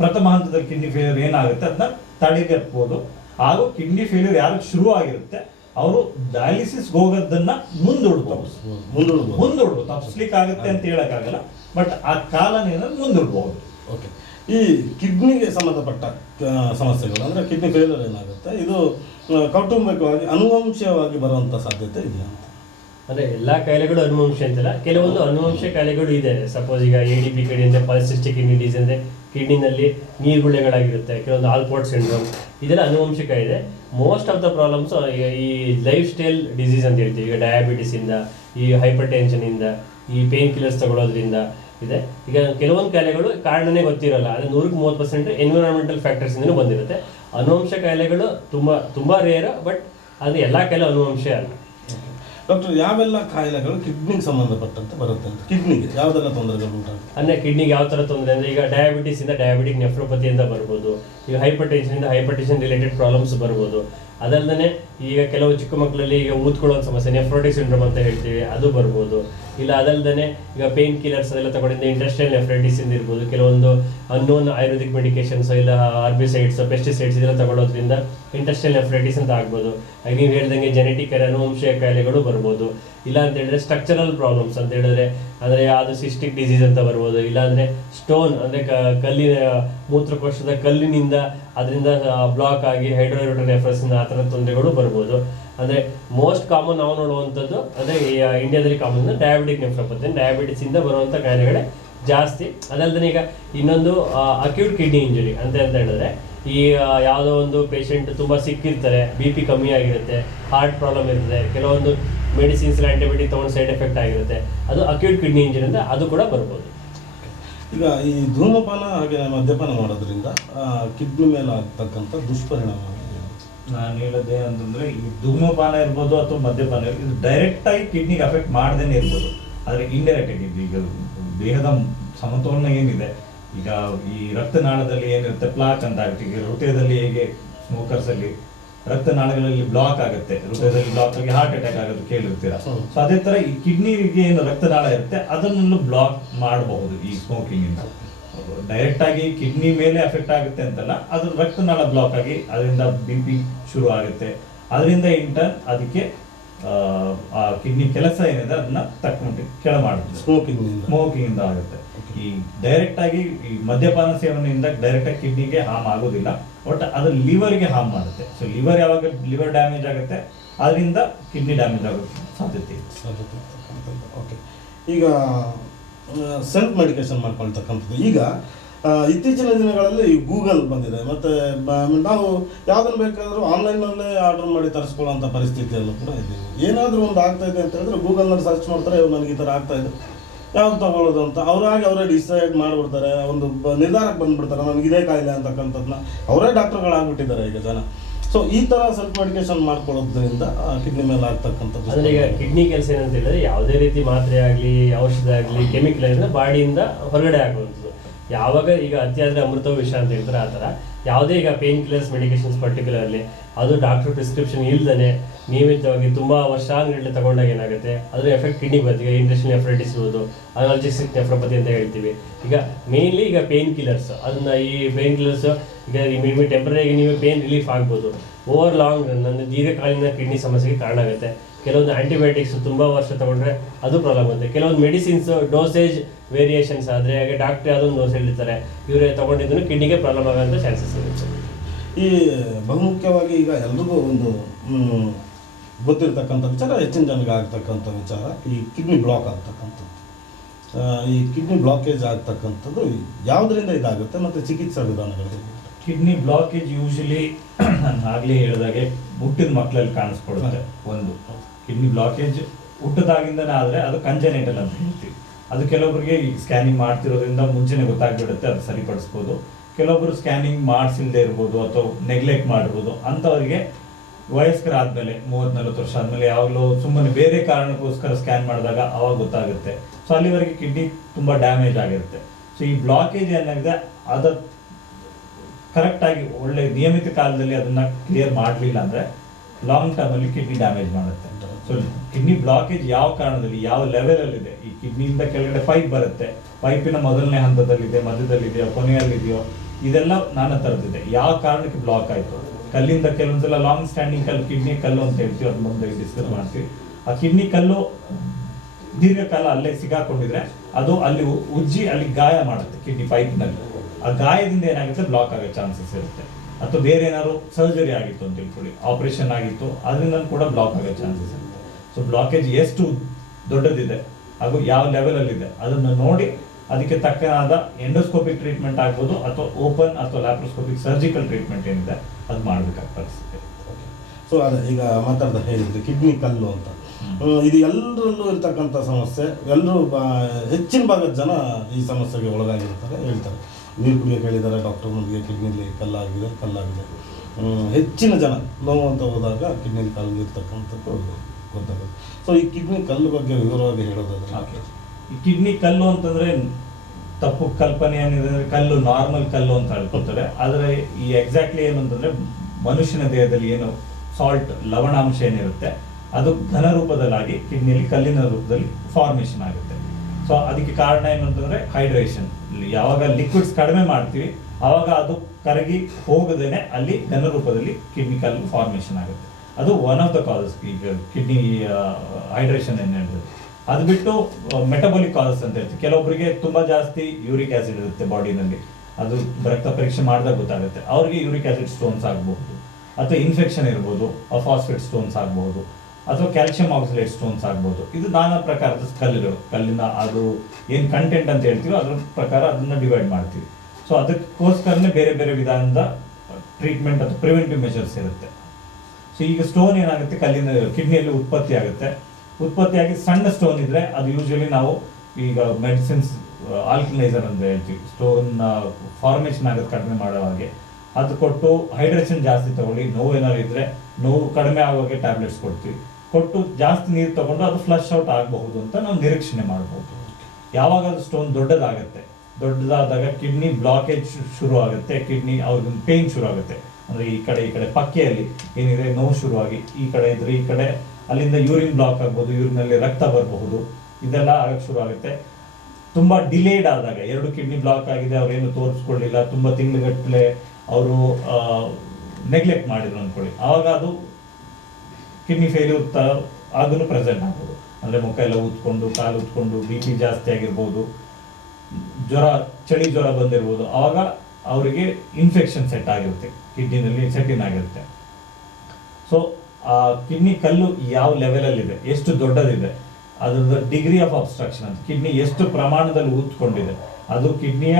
ಪ್ರಥಮ ಹಂತದಲ್ಲಿ ಕಿಡ್ನಿ ಫೇಲ್ಯೂರ್ ಏನಾಗುತ್ತೆ ಅದನ್ನ ತಡೆಗಟ್ಬೋದು. ಹಾಗೂ ಕಿಡ್ನಿ ಫೇಲ್ಯೂರ್ ಯಾರಿಗೆ ಶುರು ಆಗಿರುತ್ತೆ ಅವರು ಡಯಾಲಿಸಿಸ್ಗೆ ಹೋಗೋದನ್ನ ಮುಂದೂಡ್ಬೋದು. ತಪ್ಪಿಸ್ಲಿಕ್ಕೆ ಆಗುತ್ತೆ ಅಂತ ಹೇಳಕ್ಕಾಗಲ್ಲ, ಬಟ್ ಆ ಕಾಲನ ಮುಂದೂಡ್ಬೋದು. ಓಕೆ, ಈ ಕಿಡ್ನಿಗೆ ಸಂಬಂಧಪಟ್ಟ ಸಮಸ್ಯೆಗಳು ಅಂದರೆ ಕಿಡ್ನಿ ಫೇಲ್ಯೂರ್ ಏನಾಗುತ್ತೆ, ಇದು ಕೌಟುಂಬಿಕವಾಗಿ ಅನುವಂಶೀಯವಾಗಿ ಬರುವಂಥ ಸಾಧ್ಯತೆ ಇದೆಯಾ ಅಂತ? ಅಂದರೆ ಎಲ್ಲ ಕಾಯಿಲೆಗಳು ಅನುವಂಶ ಅಂತಿಲ್ಲ, ಕೆಲವೊಂದು ಅನುವಂಶ ಕಾಯಿಲೆಗಳು ಇದೆ. ಸಪೋಸ್ ಈಗ ADP ಕಡೆಯಿಂದ ಪಾಲಿಸಿಸ್ಟಿಕ್ ಕಿಡ್ನಿ ಡಿಸೀಸ್ ಅಂದರೆ ಕಿಡ್ನಿನಲ್ಲಿ ನೀರುಗುಳ್ಳೆಗಳಾಗಿರುತ್ತೆ, ಕೆಲವೊಂದು ಆಲ್ಪೋರ್ಟ್ ಸಿಂಡ್ರೋಮ್, ಇದೆಲ್ಲ ಅನುವಂಶಿಕ ಇದೆ. ಮೋಸ್ಟ್ ಆಫ್ ದ ಪ್ರಾಬ್ಲಮ್ಸ್ ಈ ಲೈಫ್ ಸ್ಟೈಲ್ ಡಿಸೀಸ್ ಅಂತ ಹೇಳ್ತೀವಿ. ಈಗ ಡಯಾಬಿಟಿಸಿಂದ, ಈ ಹೈಪರ್ ಟೆನ್ಷನಿಂದ, ಈ ಪೇನ್ ಕಿಲ್ಲರ್ಸ್ ತಗೊಳ್ಳೋದ್ರಿಂದ, ಇದೆ. ಈಗ ಕೆಲವೊಂದು ಕಾಯಿಲೆಗಳು ಕಾರಣನೇ ಗೊತ್ತಿರಲ್ಲ, ಅದೇ 130% ಎನ್ವಿರಾನ್ಮೆಂಟಲ್ ಫ್ಯಾಕ್ಟರ್ಸ್ ಇಂದನೂ ಬಂದಿರುತ್ತೆ. ಅನುವಂಶ ಕಾಯಿಲೆಗಳು ತುಂಬಾ ರೇರ್, ಬಟ್ ಅದು ಎಲ್ಲಾ ಕಾಯಿಲೆ ಅನುವಂಶ ಅಲ್ಲ. ಡಾಕ್ಟರ್, ಯಾವೆಲ್ಲ ಕಾಯಿಲೆಗಳು ಕಿಡ್ನಿಗೆ ಸಂಬಂಧಪಟ್ಟಂತೆ ಬರುತ್ತೆ ಅಂತ? ಕಿಡ್ನಿಗೆ ಯಾವ್ದೆಲ್ಲ ತೊಂದರೆಗಳು ಉಂಟಾಗುತ್ತೆ? ಅಂದ್ರೆ ಕಿಡ್ನಿಗೆ ಯಾವ ತರ ತೊಂದರೆ ಅಂದ್ರೆ, ಈಗ ಡಯಾಬಿಟಿಸ್ ಇಂದ ಡಯಾಬಿಟಿಕ್ ನೆಫ್ರೋಪತಿ ಅಂತ ಬರ್ಬೋದು, ಈಗ ಹೈಪರ್ ಟೆನ್ಷನ್ ಇಂದ ಹೈಪರ್ ಟೆನ್ಷನ್ ರಿಲೇಟೆಡ್ ಪ್ರಾಬ್ಲಮ್ಸ್ ಬರ್ಬೋದು. ಅದಲ್ಲದೆ ಈಗ ಕೆಲವು ಚಿಕ್ಕ ಮಕ್ಕಳಲ್ಲಿ ಈಗ ಊದ್ಕೊಳ್ಳೋ ಸಮಸ್ಯೆ, ನೆಫ್ರೋಟಿಕ್ ಸಿಂಡ್ರೋಮ್ ಅಂತ ಹೇಳ್ತೀವಿ, ಅದು ಬರ್ಬೋದು. ಇಲ್ಲ ಅದಲ್ಲದೆ ಈಗ ಪೇನ್ ಕಿಲ್ಲರ್ಸ್ ಅದೆಲ್ಲ ತಗೊಂಡಿದ್ದ ಇಂಡಸ್ಟ್ರಿಯಲ್ ನೆಫ್ರೈಟಿಸ್ ಇಂದ ಇರ್ಬೋದು. ಕೆಲವೊಂದು ಅನ್ನೋನ್ ಆಯುರ್ವೇದಿಕ್ ಮೆಡಿಕೇಶನ್ಸ್, ಇಲ್ಲ ಆರ್ಬಿಸೈಡ್ಸ್, ಪೆಸ್ಟಿಸೈಡ್ಸ್ ಇದೆಲ್ಲ ತಗೊಳ್ಳೋದ್ರಿಂದ ಇಂಡಸ್ಟ್ರಿಯಲ್ ನೆಫ್ರೈಟಿಸ್ ಅಂತ ಆಗ್ಬೋದು. ಈಗ ನೀವು ಹೇಳ್ದಂಗೆ ಜೆನೆಟಿಕ್ ಅನುವಂಶೀಯ ಕಾಯಿಲೆಗಳು ಬರ್ಬೋದು. ಇಲ್ಲ ಅಂತ ಹೇಳಿದ್ರೆ ಸ್ಟ್ರಕ್ಚರಲ್ ಪ್ರಾಬ್ಲಮ್ಸ್ ಅಂತ ಹೇಳಿದ್ರೆ, ಅಂದ್ರೆ ಯಾವುದು ಸಿಸ್ಟಿಕ್ ಡಿಸೀಸ್ ಅಂತ ಬರ್ಬೋದು. ಇಲ್ಲಾಂದ್ರೆ ಸ್ಟೋನ್ ಅಂದ್ರೆ ಕಲ್ಲಿನ ಮೂತ್ರಕೋಶದ ಕಲ್ಲಿನಿಂದ ಅದರಿಂದ ಬ್ಲಾಕ್ ಆಗಿ ಹೈಡ್ರೋನೆಫ್ರಸ್ ಆ ಥರದ ತೊಂದರೆಗಳು ಬರ್ಬೋದು. ಅಂದ್ರೆ ಮೋಸ್ಟ್ ಕಾಮನ್ ನಾವು ನೋಡುವಂಥದ್ದು ಅಂದ್ರೆ ಇಂಡಿಯಾದಲ್ಲಿ ಕಾಮನ್ ಡಯಾಬಿಟಿಕ್ ನೆಫ್ರೋಪತಿ, ಡಯಾಬಿಟಿಸ್ ಇಂದ ಬರುವಂಥ ಕಾಯಿಲೆಗಳೇ ಜಾಸ್ತಿ. ಅದಲ್ಲದೆ ಈಗ ಇನ್ನೊಂದು ಅಕ್ಯೂಟ್ ಕಿಡ್ನಿ ಇಂಜುರಿ ಅಂತ ಹೇಳಿದ್ರೆ, ಈ ಯಾವುದೋ ಒಂದು ಪೇಷಂಟ್ ತುಂಬ ಸಿಕ್ಕಿರ್ತಾರೆ, BP ಕಮ್ಮಿ ಆಗಿರುತ್ತೆ, ಹಾರ್ಟ್ ಪ್ರಾಬ್ಲಮ್ ಇರುತ್ತೆ, ಕೆಲವೊಂದು ಮೆಡಿಸಿನ್ಸ್ ಆಂಟಿಬಯೋಟಿಕ್ ತೊಗೊಂಡು ಸೈಡ್ ಎಫೆಕ್ಟ್ ಆಗಿರುತ್ತೆ, ಅದು ಅಕ್ಯೂಟ್ ಕಿಡ್ನಿ ಇಂಜುರಿ ಅಂತ ಅದು ಕೂಡ ಬರ್ಬೋದು. ಈಗ ಈ ಧೂಮಪಾನ ಹಾಗೆ ಮದ್ಯಪಾನ ಮಾಡೋದ್ರಿಂದ ಕಿಡ್ನಿ ಮೇಲೆ ಆಗ್ತಕ್ಕಂಥ ದುಷ್ಪರಿಣಾಮ ನಾನು ಹೇಳೋದೇ ಅಂತಂದ್ರೆ, ಈ ಧೂಮಪಾನ ಇರ್ಬೋದು ಅಥವಾ ಮದ್ಯಪಾನ ಇದು ಡೈರೆಕ್ಟ್ ಆಗಿ ಕಿಡ್ನಿಗೆ ಅಫೆಕ್ಟ್ ಮಾಡ್ದೇನೆ ಇರ್ಬೋದು, ಆದ್ರೆ ಇಂಡೈರೆಕ್ಟ್ ಆಗಿ ಈಗ ದೇಹದ ಸಮತೋಲನ ಏನಿದೆ, ಈಗ ಈ ರಕ್ತನಾಳದಲ್ಲಿ ಏನಿರುತ್ತೆ ಪ್ಲಾಕ್ ಅಂತ ಆಗುತ್ತೆ. ಈಗ ಹೃದಯದಲ್ಲಿ ಹೇಗೆ ಸ್ಮೋಕರ್ಸ್ ಅಲ್ಲಿ ರಕ್ತನಾಳಗಳಲ್ಲಿ ಬ್ಲಾಕ್ ಆಗುತ್ತೆ, ಹೃದಯದಲ್ಲಿ ಬ್ಲಾಕ್ ಆಗಿ ಹಾರ್ಟ್ ಅಟ್ಯಾಕ್ ಆಗೋದು ಕೇಳಿರ್ತೀರಾ. ಸೊ ಅದೇ ತರ ಈ ಕಿಡ್ನಿಗೆ ಏನು ರಕ್ತನಾಳ ಇರುತ್ತೆ ಅದನ್ನು ಬ್ಲಾಕ್ ಮಾಡಬಹುದು ಈ ಸ್ಮೋಕಿಂಗ್ ಇಂದ. ಡೈರೆಕ್ಟ್ ಆಗಿ ಕಿಡ್ನಿ ಮೇಲೆ ಎಫೆಕ್ಟ್ ಆಗುತ್ತೆ ಅಂತಲ್ಲ, ಅದು ರಕ್ತನಾಳ ಬ್ಲಾಕ್ ಆಗಿ ಅದರಿಂದ BP ಶುರು ಆಗುತ್ತೆ. ಅದರಿಂದ ಇಂಟರ್ನ್ ಅದಕ್ಕೆ ಆ ಕಿಡ್ನಿ ಕೆಲಸ ಏನಿದೆ ಅದನ್ನ ತಕ್ಕಮಟ್ಟಿಗೆ ಕೆಳ ಮಾಡುತ್ತೆ. ಸ್ಮೋಕಿಂಗ್ ಇಂದ ಆಗುತ್ತೆ. ಈ ಡೈರೆಕ್ಟ್ ಆಗಿ ಈ ಮದ್ಯಪಾನ ಸೇವನೆಯಿಂದ ಡೈರೆಕ್ಟ್ ಆಗಿ ಕಿಡ್ನಿಗೆ ಹಾರ್ಮ್ ಆಗೋದಿಲ್ಲ, ಬಟ್ ಅದು ಲಿವರ್ಗೆ ಹಾರ್ಮ್ ಮಾಡುತ್ತೆ. ಸೊ ಲಿವರ್ ಯಾವಾಗ ಲಿವರ್ ಡ್ಯಾಮೇಜ್ ಆಗುತ್ತೆ ಅದರಿಂದ ಕಿಡ್ನಿ ಡ್ಯಾಮೇಜ್ ಆಗುತ್ತೆ ಸಾಧ್ಯತೆ ಇದೆ. ಓಕೆ, ಈಗ ಸೆಲ್ಫ್ ಮೆಡಿಕೇಶನ್ ಮಾಡ್ಕೊಳ್ತಕ್ಕಂಥದ್ದು. ಈಗ ಇತ್ತೀಚಿನ ದಿನಗಳಲ್ಲಿ ಗೂಗಲ್ ಬಂದಿದೆ, ಮತ್ತು ನಾವು ಯಾವುದನ್ನು ಬೇಕಾದರೂ ಆನ್ಲೈನಲ್ಲೇ ಆರ್ಡರ್ ಮಾಡಿ ತರಿಸ್ಕೊಳ್ಳೋಂಥ ಪರಿಸ್ಥಿತಿಯಲ್ಲೂ ಕೂಡ ಇದ್ದೀವಿ. ಏನಾದರೂ ಒಂದು ಆಗ್ತಾ ಇದೆ ಅಂತ ಹೇಳಿದ್ರೆ ಗೂಗಲ್ನಲ್ಲಿ ಸರ್ಚ್ ಮಾಡ್ತಾರೆ, ನನಗೆ ಈ ಥರ ಆಗ್ತಾ ಇದೆ, ಯಾವ್ದು ತಗೊಳ್ಳೋದು ಅಂತ ಅವರೇ ಡಿಸೈಡ್ ಮಾಡಿಬಿಡ್ತಾರೆ, ಒಂದು ನಿರ್ಧಾರಕ್ಕೆ ಬಂದುಬಿಡ್ತಾರೆ, ನನಗೆ ಇದೇ ಕಾಯಿಲೆ ಅಂತಕ್ಕಂಥದ್ದನ್ನ ಅವರೇ ಡಾಕ್ಟರ್ಗಳಾಗ್ಬಿಟ್ಟಿದ್ದಾರೆ ಈಗ ಜನ. ಸೊ ಈ ಥರ ಸೆಲ್ಫ್ ಮೆಡಿಕೇಶನ್ ಮಾಡ್ಕೊಳ್ಳೋದ್ರಿಂದ ಕಿಡ್ನಿ ಮೇಲೆ ಆಗ್ತಕ್ಕಂಥದ್ದು. ಅಂದರೆ ಈಗ ಕಿಡ್ನಿ ಕೆಲಸ ಏನಂತ ಹೇಳಿದ್ರೆ, ಯಾವುದೇ ರೀತಿ ಮಾತ್ರೆ ಆಗಲಿ ಔಷಧ ಆಗಲಿ ಕೆಮಿಕಲ್ ಆಗಿದ್ರೆ ಬಾಡಿಯಿಂದ ಹೊರಗಡೆ ಆಗುವಂಥದ್ದು. ಯಾವಾಗ ಈಗ ಅತಿಯಾದರೆ ಅಮೃತವು ವಿಷ ಅಂತ ಹೇಳ್ತಾರೆ, ಆ ಥರ ಯಾವುದೇ ಈಗ ಪೇನ್ ಕಿಲ್ಲರ್ಸ್ ಮೆಡಿಕೇಶನ್ಸ್ ಪರ್ಟಿಕ್ಯುಲರ್ಲಿ ಅದು ಡಾಕ್ಟರ್ ಪ್ರಿಸ್ಕ್ರಿಪ್ಷನ್ ಇಲ್ದೇ ನಿಯಮಿತವಾಗಿ ತುಂಬ ವರ್ಷಾಂಗಟ್ಟಲೆ ತಗೊಂಡಾಗ ಏನಾಗುತ್ತೆ, ಅದರ ಎಫೆಕ್ಟ್ ಕಿಡ್ನಿಗೆ ಬರುತ್ತೆ. ಈಗ ಇಂಡಸ್ಟ್ರಿಯಲ್ ನೆಫ್ರೈಟಿಸ್ ಇರ್ಬೋದು, ಅನಾಲ್ಜಿಸ್ಟಿಕ್ ನೆಫ್ರೋಪತಿ ಅಂತ ಹೇಳ್ತೀವಿ. ಈಗ ಮೇನ್ಲಿ ಈಗ ಪೇನ್ ಕಿಲ್ಲರ್ಸ್, ಅದನ್ನ ಈ ಪೇನ್ ಕಿಲ್ಲರ್ಸ್ ಈಗ ಟೆಂಪರರಿ ನೀವು ಪೇನ್ ರಿಲೀಫ್ ಆಗ್ಬೋದು, ಓವರ್ ಲಾಂಗ್ ರನ್ ಅಂದರೆ ದೀರ್ಘಕಾಲೀನ ಕಿಡ್ನಿ ಸಮಸ್ಯೆಗೆ ಕಾರಣ ಆಗುತ್ತೆ. ಕೆಲವೊಂದು ಆಂಟಿಬಯೋಟಿಕ್ಸ್ ತುಂಬ ವರ್ಷ ತಗೊಂಡ್ರೆ ಅದು ಪ್ರಾಬ್ಲಮ್ ಆಗುತ್ತೆ. ಕೆಲವೊಂದು ಮೆಡಿಸಿನ್ಸ್ ಡೋಸೇಜ್ ವೇರಿಯೇಷನ್ಸ್ ಆದರೆ ಹಾಗೆ ಡಾಕ್ಟರ್ ಯಾವುದೊಂದು ಡೋಸ್ ಹೇಳಿರ್ತಾರೆ, ಇವರೇ ತಗೊಂಡಿದ್ದನ್ನು ಕಿಡ್ನಿಗೆ ಪ್ರಾಬ್ಲಮ್ ಆಗೋಂಥ ಚಾನ್ಸಸ್ ಇರುತ್ತೆ. ಈ ಬಹುಮುಖ್ಯವಾಗಿ ಈಗ ಎಲ್ರಿಗೂ ಒಂದು ಗೊತ್ತಿರ್ತಕ್ಕಂಥ ವಿಚಾರ, ಹೆಚ್ಚಿನ ಜನರಿಗೆ ಆಗ್ತಕ್ಕಂಥ ವಿಚಾರ ಈ ಕಿಡ್ನಿ ಬ್ಲಾಕ್ ಆಗ್ತಕ್ಕಂಥದ್ದು. ಈ ಕಿಡ್ನಿ ಬ್ಲಾಕೇಜ್ ಆಗ್ತಕ್ಕಂಥದ್ದು ಯಾವುದರಿಂದ ಇದಾಗುತ್ತೆ ಮತ್ತು ಚಿಕಿತ್ಸಾ ವಿಧಾನಗಳು? ಕಿಡ್ನಿ ಬ್ಲಾಕೇಜ್ ಯೂಶಲಿ ನಾನು ಆಗಲೇ ಹೇಳಿದಾಗೆ ಹುಟ್ಟಿದ ಮಕ್ಕಳಲ್ಲಿ ಕಾಣಿಸ್ಕೊಡುತ್ತೆ. ಒಂದು ಕಿಡ್ನಿ ಬ್ಲಾಕೇಜ್ ಹುಟ್ಟದಾಗಿಂದನೇ ಆದರೆ ಅದು ಕಂಜೆನೇಟಲ್ ಅಂತ ಹೇಳ್ತೀವಿ. ಅದು ಕೆಲವೊಬ್ಬರಿಗೆ ಸ್ಕ್ಯಾನಿಂಗ್ ಮಾಡ್ತಿರೋದ್ರಿಂದ ಮುಂಚೆನೆ ಗೊತ್ತಾಗ್ಬಿಡುತ್ತೆ, ಅದು ಸರಿಪಡಿಸ್ಬೋದು. ಕೆಲವೊಬ್ರು ಸ್ಕ್ಯಾನಿಂಗ್ ಮಾಡಿಸಿಲ್ಲದೆ ಇರ್ಬೋದು ಅಥವಾ ನೆಗ್ಲೆಕ್ಟ್ ಮಾಡಿರ್ಬೋದು. ಅಂಥವ್ರಿಗೆ ವಯಸ್ಕರ ಆದಮೇಲೆ 30-40 ವರ್ಷ ಆದಮೇಲೆ ಯಾವಾಗಲೂ ಸುಮ್ಮನೆ ಬೇರೆ ಕಾರಣಕ್ಕೋಸ್ಕರ ಸ್ಕ್ಯಾನ್ ಮಾಡಿದಾಗ ಅವಾಗ ಗೊತ್ತಾಗುತ್ತೆ. ಸೊ ಅಲ್ಲಿವರೆಗೆ ಕಿಡ್ನಿ ತುಂಬ ಡ್ಯಾಮೇಜ್ ಆಗಿರುತ್ತೆ. ಸೊ ಈ ಬ್ಲಾಕೇಜ್ ಏನಾಗಿದೆ ಅದು ಕರೆಕ್ಟಾಗಿ ಒಳ್ಳೆ ನಿಯಮಿತ ಕಾಲದಲ್ಲಿ ಅದನ್ನು ಕ್ಲಿಯರ್ ಮಾಡಲಿಲ್ಲ ಅಂದರೆ ಲಾಂಗ್ ಟರ್ಮಲ್ಲಿ ಕಿಡ್ನಿ ಡ್ಯಾಮೇಜ್ ಮಾಡುತ್ತೆ. ಸೊ ಕಿಡ್ನಿ ಬ್ಲಾಕೇಜ್ ಯಾವ ಕಾರಣದಲ್ಲಿ ಯಾವ ಲೆವೆಲಲ್ಲಿದೆ, ಈ ಕಿಡ್ನಿಯಿಂದ ಕೆಳಗಡೆ ಪೈಪ್ ಬರುತ್ತೆ, ಪೈಪಿನ ಮೊದಲನೇ ಹಂತದಲ್ಲಿದೆ, ಮಧ್ಯದಲ್ಲಿದೆಯೋ, ಕೊನೆಯಲ್ಲಿದೆಯೋ, ಇದೆಲ್ಲ ನಾನಾ ಥರದ್ದಿದೆ. ಯಾವ ಕಾರಣಕ್ಕೆ ಬ್ಲಾಕ್ ಆಯಿತು, ಕಲ್ಲಿಂದ ಕೆಲವೊಂದ್ಸಲ ಲಾಂಗ್ ಸ್ಟ್ಯಾಂಡಿಂಗ್ ಕಲ್ಲು, ಕಿಡ್ನಿ ಕಲ್ಲು ಅಂತ ಹೇಳ್ತೀವಿ, ಅದು ಮುಂದೆ ಡಿಸ್ಕಸ್ ಮಾಡ್ತೀವಿ. ಆ ಕಿಡ್ನಿ ಕಲ್ಲು ದೀರ್ಘಕಾಲ ಅಲ್ಲೇ ಸಿಗಾಕೊಂಡಿದ್ರೆ ಅದು ಅಲ್ಲಿ ಉಜ್ಜಿ ಅಲ್ಲಿ ಗಾಯ ಮಾಡುತ್ತೆ ಕಿಡ್ನಿ ಪೈಪ್ನಲ್ಲಿ. ಆ ಗಾಯದಿಂದ ಏನಾಗುತ್ತೆ, ಬ್ಲಾಕ್ ಆಗೋ ಚಾನ್ಸಸ್ ಇರುತ್ತೆ. ಅಥವಾ ಬೇರೆ ಏನಾದ್ರು ಸರ್ಜರಿ ಆಗಿತ್ತು ಅಂತ ತಿಳ್ಕೊಳ್ಳಿ, ಆಪರೇಷನ್ ಆಗಿತ್ತು, ಅದರಿಂದ ಕೂಡ ಬ್ಲಾಕ್ ಆಗೋ ಚಾನ್ಸಸ್ ಇರುತ್ತೆ. ಸೊ ಬ್ಲಾಕೇಜ್ ಎಷ್ಟು ದೊಡ್ಡದಿದೆ ಹಾಗೂ ಯಾವ ಲೆವೆಲಲ್ಲಿದೆ ಅದನ್ನು ನೋಡಿ ಅದಕ್ಕೆ ತಕ್ಕನಾದ ಎಂಡೋಸ್ಕೋಪಿಕ್ ಟ್ರೀಟ್ಮೆಂಟ್ ಆಗ್ಬೋದು, ಅಥವಾ ಓಪನ್ ಅಥವಾ ಲ್ಯಾಪ್ರೋಸ್ಕೋಪಿಕ್ ಸರ್ಜಿಕಲ್ ಟ್ರೀಟ್ಮೆಂಟ್ ಏನಿದೆ ಅದು ಮಾಡಬೇಕಾದ ಪರಿಸ್ಥಿತಿ. ಸೊ ಅದೇ ಈಗ ಮಾತಾಡ್ದ ಹೇಳಿದ್ರಿ ಕಿಡ್ನಿ ಕಲ್ಲು ಅಂತ. ಇದು ಎಲ್ಲರಲ್ಲೂ ಇರ್ತಕ್ಕಂಥ ಸಮಸ್ಯೆ. ಎಲ್ಲರೂ ಹೆಚ್ಚಿನ ಭಾಗದ ಜನ ಈ ಸಮಸ್ಯೆಗೆ ಒಳಗಾಗಿರ್ತಾರೆ, ಹೇಳ್ತಾರೆ. ನೀರು ಕುಡಿಯೋಕೆ ಹೇಳಿದ್ದಾರೆ ಡಾಕ್ಟರ್, ನಮಗೆ ಕಿಡ್ನಿಲಿ ಕಲ್ಲಾಗಿದೆ. ಹೆಚ್ಚಿನ ಜನ ನೋವು ಅಂತ ಹೋದಾಗ ಕಿಡ್ನಿಲಿ ಕಲ್ಲು ಇರ್ತಕ್ಕಂಥದ್ದು ಗೊತ್ತಾಗುತ್ತೆ. ಸೊ ಈ ಕಿಡ್ನಿ ಕಲ್ಲು ಬಗ್ಗೆ ವಿವರವಾಗಿ ಹೇಳೋದಾದ್ರೆ, ಈ ಕಿಡ್ನಿ ಕಲ್ಲು ಅಂತಂದ್ರೆ ತಪ್ಪು ಕಲ್ಪನೆ ಏನಿದೆ ಅಂದ್ರೆ ಕಲ್ಲು ನಾರ್ಮಲ್ ಕಲ್ಲು ಅಂತ ಹೇಳ್ಕೊತಾರೆ. ಆದರೆ ಈ ಎಕ್ಸಾಕ್ಟ್ಲಿ ಏನು ಅಂತಂದ್ರೆ ಮನುಷ್ಯನ ದೇಹದಲ್ಲಿ ಏನು ಸಾಲ್ಟ್ ಲವಣಾಂಶ ಏನಿರುತ್ತೆ ಅದು ಘನ ರೂಪದಲ್ಲಾಗಿ ಕಿಡ್ನಿಯಲ್ಲಿ ಕಲ್ಲಿನ ರೂಪದಲ್ಲಿ ಫಾರ್ಮೇಷನ್ ಆಗುತ್ತೆ. ಸೊ ಅದಕ್ಕೆ ಕಾರಣ ಏನು ಅಂತಂದ್ರೆ ಹೈಡ್ರೇಷನ್. ಯಾವಾಗ ಲಿಕ್ವಿಡ್ಸ್ ಕಡಿಮೆ ಮಾಡ್ತೀವಿ ಆವಾಗ ಅದು ಕರಗಿ ಹೋಗದೇನೆ ಅಲ್ಲಿ ಘನ ರೂಪದಲ್ಲಿ ಕಿಡ್ನಿ ಕಲ್ಲು ಫಾರ್ಮೇಷನ್ ಆಗುತ್ತೆ. ಅದು ಒನ್ ಆಫ್ ದ ಕಾಸಸ್. ಈಗ ಕಿಡ್ನಿ ಹೈಡ್ರೇಷನ್ ಏನು ಹೇಳಿದ್ರೆ ಅದು ಬಿಟ್ಟು ಮೆಟಬಾಲಿಕ್ ಕಾಸಸ್ ಅಂತ ಹೇಳ್ತೀವಿ. ಕೆಲವೊಬ್ಬರಿಗೆ ತುಂಬಾ ಜಾಸ್ತಿ ಯೂರಿಕ್ ಆಸಿಡ್ ಇರುತ್ತೆ ಬಾಡಿನಲ್ಲಿ, ಅದು ರಕ್ತ ಪರೀಕ್ಷೆ ಮಾಡಿದಾಗ ಗೊತ್ತಾಗುತ್ತೆ. ಅವ್ರಿಗೆ ಯೂರಿಕ್ ಆಸಿಡ್ ಸ್ಟೋನ್ಸ್ ಆಗಬಹುದು, ಅಥವಾ ಇನ್ಫೆಕ್ಷನ್ ಇರ್ಬೋದು, ಫಾಸ್ಫೇಟ್ ಸ್ಟೋನ್ಸ್ ಆಗಬಹುದು, ಅಥವಾ ಕ್ಯಾಲ್ಸಿಯಂ ಆಕ್ಸಲೇಟ್ ಸ್ಟೋನ್ಸ್ ಆಗ್ಬೋದು. ಇದು ನಾನಾ ಪ್ರಕಾರದ ಕಲ್ಲುಗಳು. ಕಲ್ಲಿನ ಅದು ಏನು ಕಂಟೆಂಟ್ ಅಂತ ಹೇಳ್ತೀವಿ ಅದ್ರ ಪ್ರಕಾರ ಅದನ್ನ ಡಿವೈಡ್ ಮಾಡ್ತೀವಿ. ಸೊ ಅದಕ್ಕೋಸ್ಕರನೇ ಬೇರೆ ಬೇರೆ ವಿಧಾನದ ಟ್ರೀಟ್ಮೆಂಟ್ ಅಥವಾ ಪ್ರಿವೆಂಟಿವ್ ಮೆಷರ್ಸ್ ಇರುತ್ತೆ. ಸೊ ಈಗ ಸ್ಟೋನ್ ಏನಾಗುತ್ತೆ, ಕಲ್ಲಿನ ಕಿಡ್ನಿಯಲ್ಲಿ ಉತ್ಪತ್ತಿಯಾಗಿ ಸಣ್ಣ ಸ್ಟೋನ್ ಇದ್ರೆ ಅದು ಯೂಶಲಿ ನಾವು ಈಗ ಮೆಡಿಸಿನ್ಸ್ ಆಲ್ಕಲೈಸರ್ ಅಂತ ಹೇಳ್ತೀವಿ, ಸ್ಟೋನ್ ಫಾರ್ಮೇಷನ್ ಆಗೋದು ಕಡಿಮೆ ಮಾಡೋ ಹಾಗೆ ಅದು ಕೊಟ್ಟು ಹೈಡ್ರೇಷನ್ ಜಾಸ್ತಿ ತಗೊಳ್ಳಿ. ನೋವು ಏನಾದ್ರು ಇದ್ರೆ ನೋವು ಕಡಿಮೆ ಆಗೋಗೆ ಟ್ಯಾಬ್ಲೆಟ್ಸ್ ಕೊಟ್ಟು ಜಾಸ್ತಿ ನೀರು ತಗೊಂಡು ಅದು ಫ್ಲಶ್ ಔಟ್ ಆಗಬಹುದು ಅಂತ ನಾವು ನಿರೀಕ್ಷಣೆ ಮಾಡಬಹುದು. ಯಾವಾಗ ಅದು ಸ್ಟೋನ್ ದೊಡ್ಡದಾದಾಗ ಕಿಡ್ನಿ ಬ್ಲಾಕೇಜ್ ಶುರು ಆಗುತ್ತೆ, ಕಿಡ್ನಿ ಅವ್ರಿಗೆ ಪೇನ್ ಶುರು ಆಗುತ್ತೆ. ಅಂದ್ರೆ ಈ ಕಡೆ ಪಕ್ಕೆಯಲ್ಲಿ ಏನಿದೆ ನೋವು ಶುರುವಾಗಿ ಈ ಕಡೆ ಇದ್ರೆ ಈ ಕಡೆ ಅಲ್ಲಿಂದ ಯೂರಿನ್ ಬ್ಲಾಕ್ ಆಗ್ಬೋದು, ಯೂರಿನಲ್ಲಿ ರಕ್ತ ಬರಬಹುದು, ಇದೆಲ್ಲ ಆಗಕ್ಕೆ ಶುರು ಆಗುತ್ತೆ. ತುಂಬಾ ಡಿಲೇಡ್ ಆದಾಗ, 2 ಕಿಡ್ನಿ ಬ್ಲಾಕ್ ಆಗಿದೆ, ಅವ್ರೇನು ತೋರಿಸ್ಕೊಳ್ಳಿಲ್ಲ, ತುಂಬಾ ತಿಂಗಳುಗಟ್ಟಲೆ ಅವರು ನೆಗ್ಲೆಕ್ಟ್ ಮಾಡಿದ್ರು ಅನ್ಕೊಳ್ಳಿ, ಆವಾಗ ಅದು ಕಿಡ್ನಿ ಫೇಲ್ಯೂರ್ ಆಗಲು ಪ್ರೆಸೆಂಟ್ ಆಗ್ಬೋದು. ಅಂದ್ರೆ ಮುಖ ಎಲ್ಲ ಊದ್ಕೊಂಡು, ಕಾಲು ಊದ್ಕೊಂಡು, BP ಜಾಸ್ತಿ ಆಗಿರ್ಬೋದು, ಚಳಿ ಜ್ವರ ಬಂದಿರ್ಬೋದು. ಆವಾಗ ಅವರಿಗೆ ಇನ್ಫೆಕ್ಷನ್ ಸೆಟ್ ಆಗಿರುತ್ತೆ, ಕಿಡ್ನಿನಲ್ಲಿ ಸೆಟ್ ಆಗಿರುತ್ತೆ. ಸೊ ಆ ಕಿಡ್ನಿ ಕಲ್ಲು ಯಾವ ಲೆವೆಲಲ್ಲಿ ಇದೆ, ಎಷ್ಟು ದೊಡ್ಡದಿದೆ, ಅದ್ರ ಡಿಗ್ರಿ ಆಫ್ ಅಬ್ಸ್ಟ್ರಕ್ಷನ್ ಅಂತ, ಕಿಡ್ನಿ ಎಷ್ಟು ಪ್ರಮಾಣದಲ್ಲಿ ಊದ್ಕೊಂಡಿದೆ, ಅದು ಕಿಡ್ನಿಯ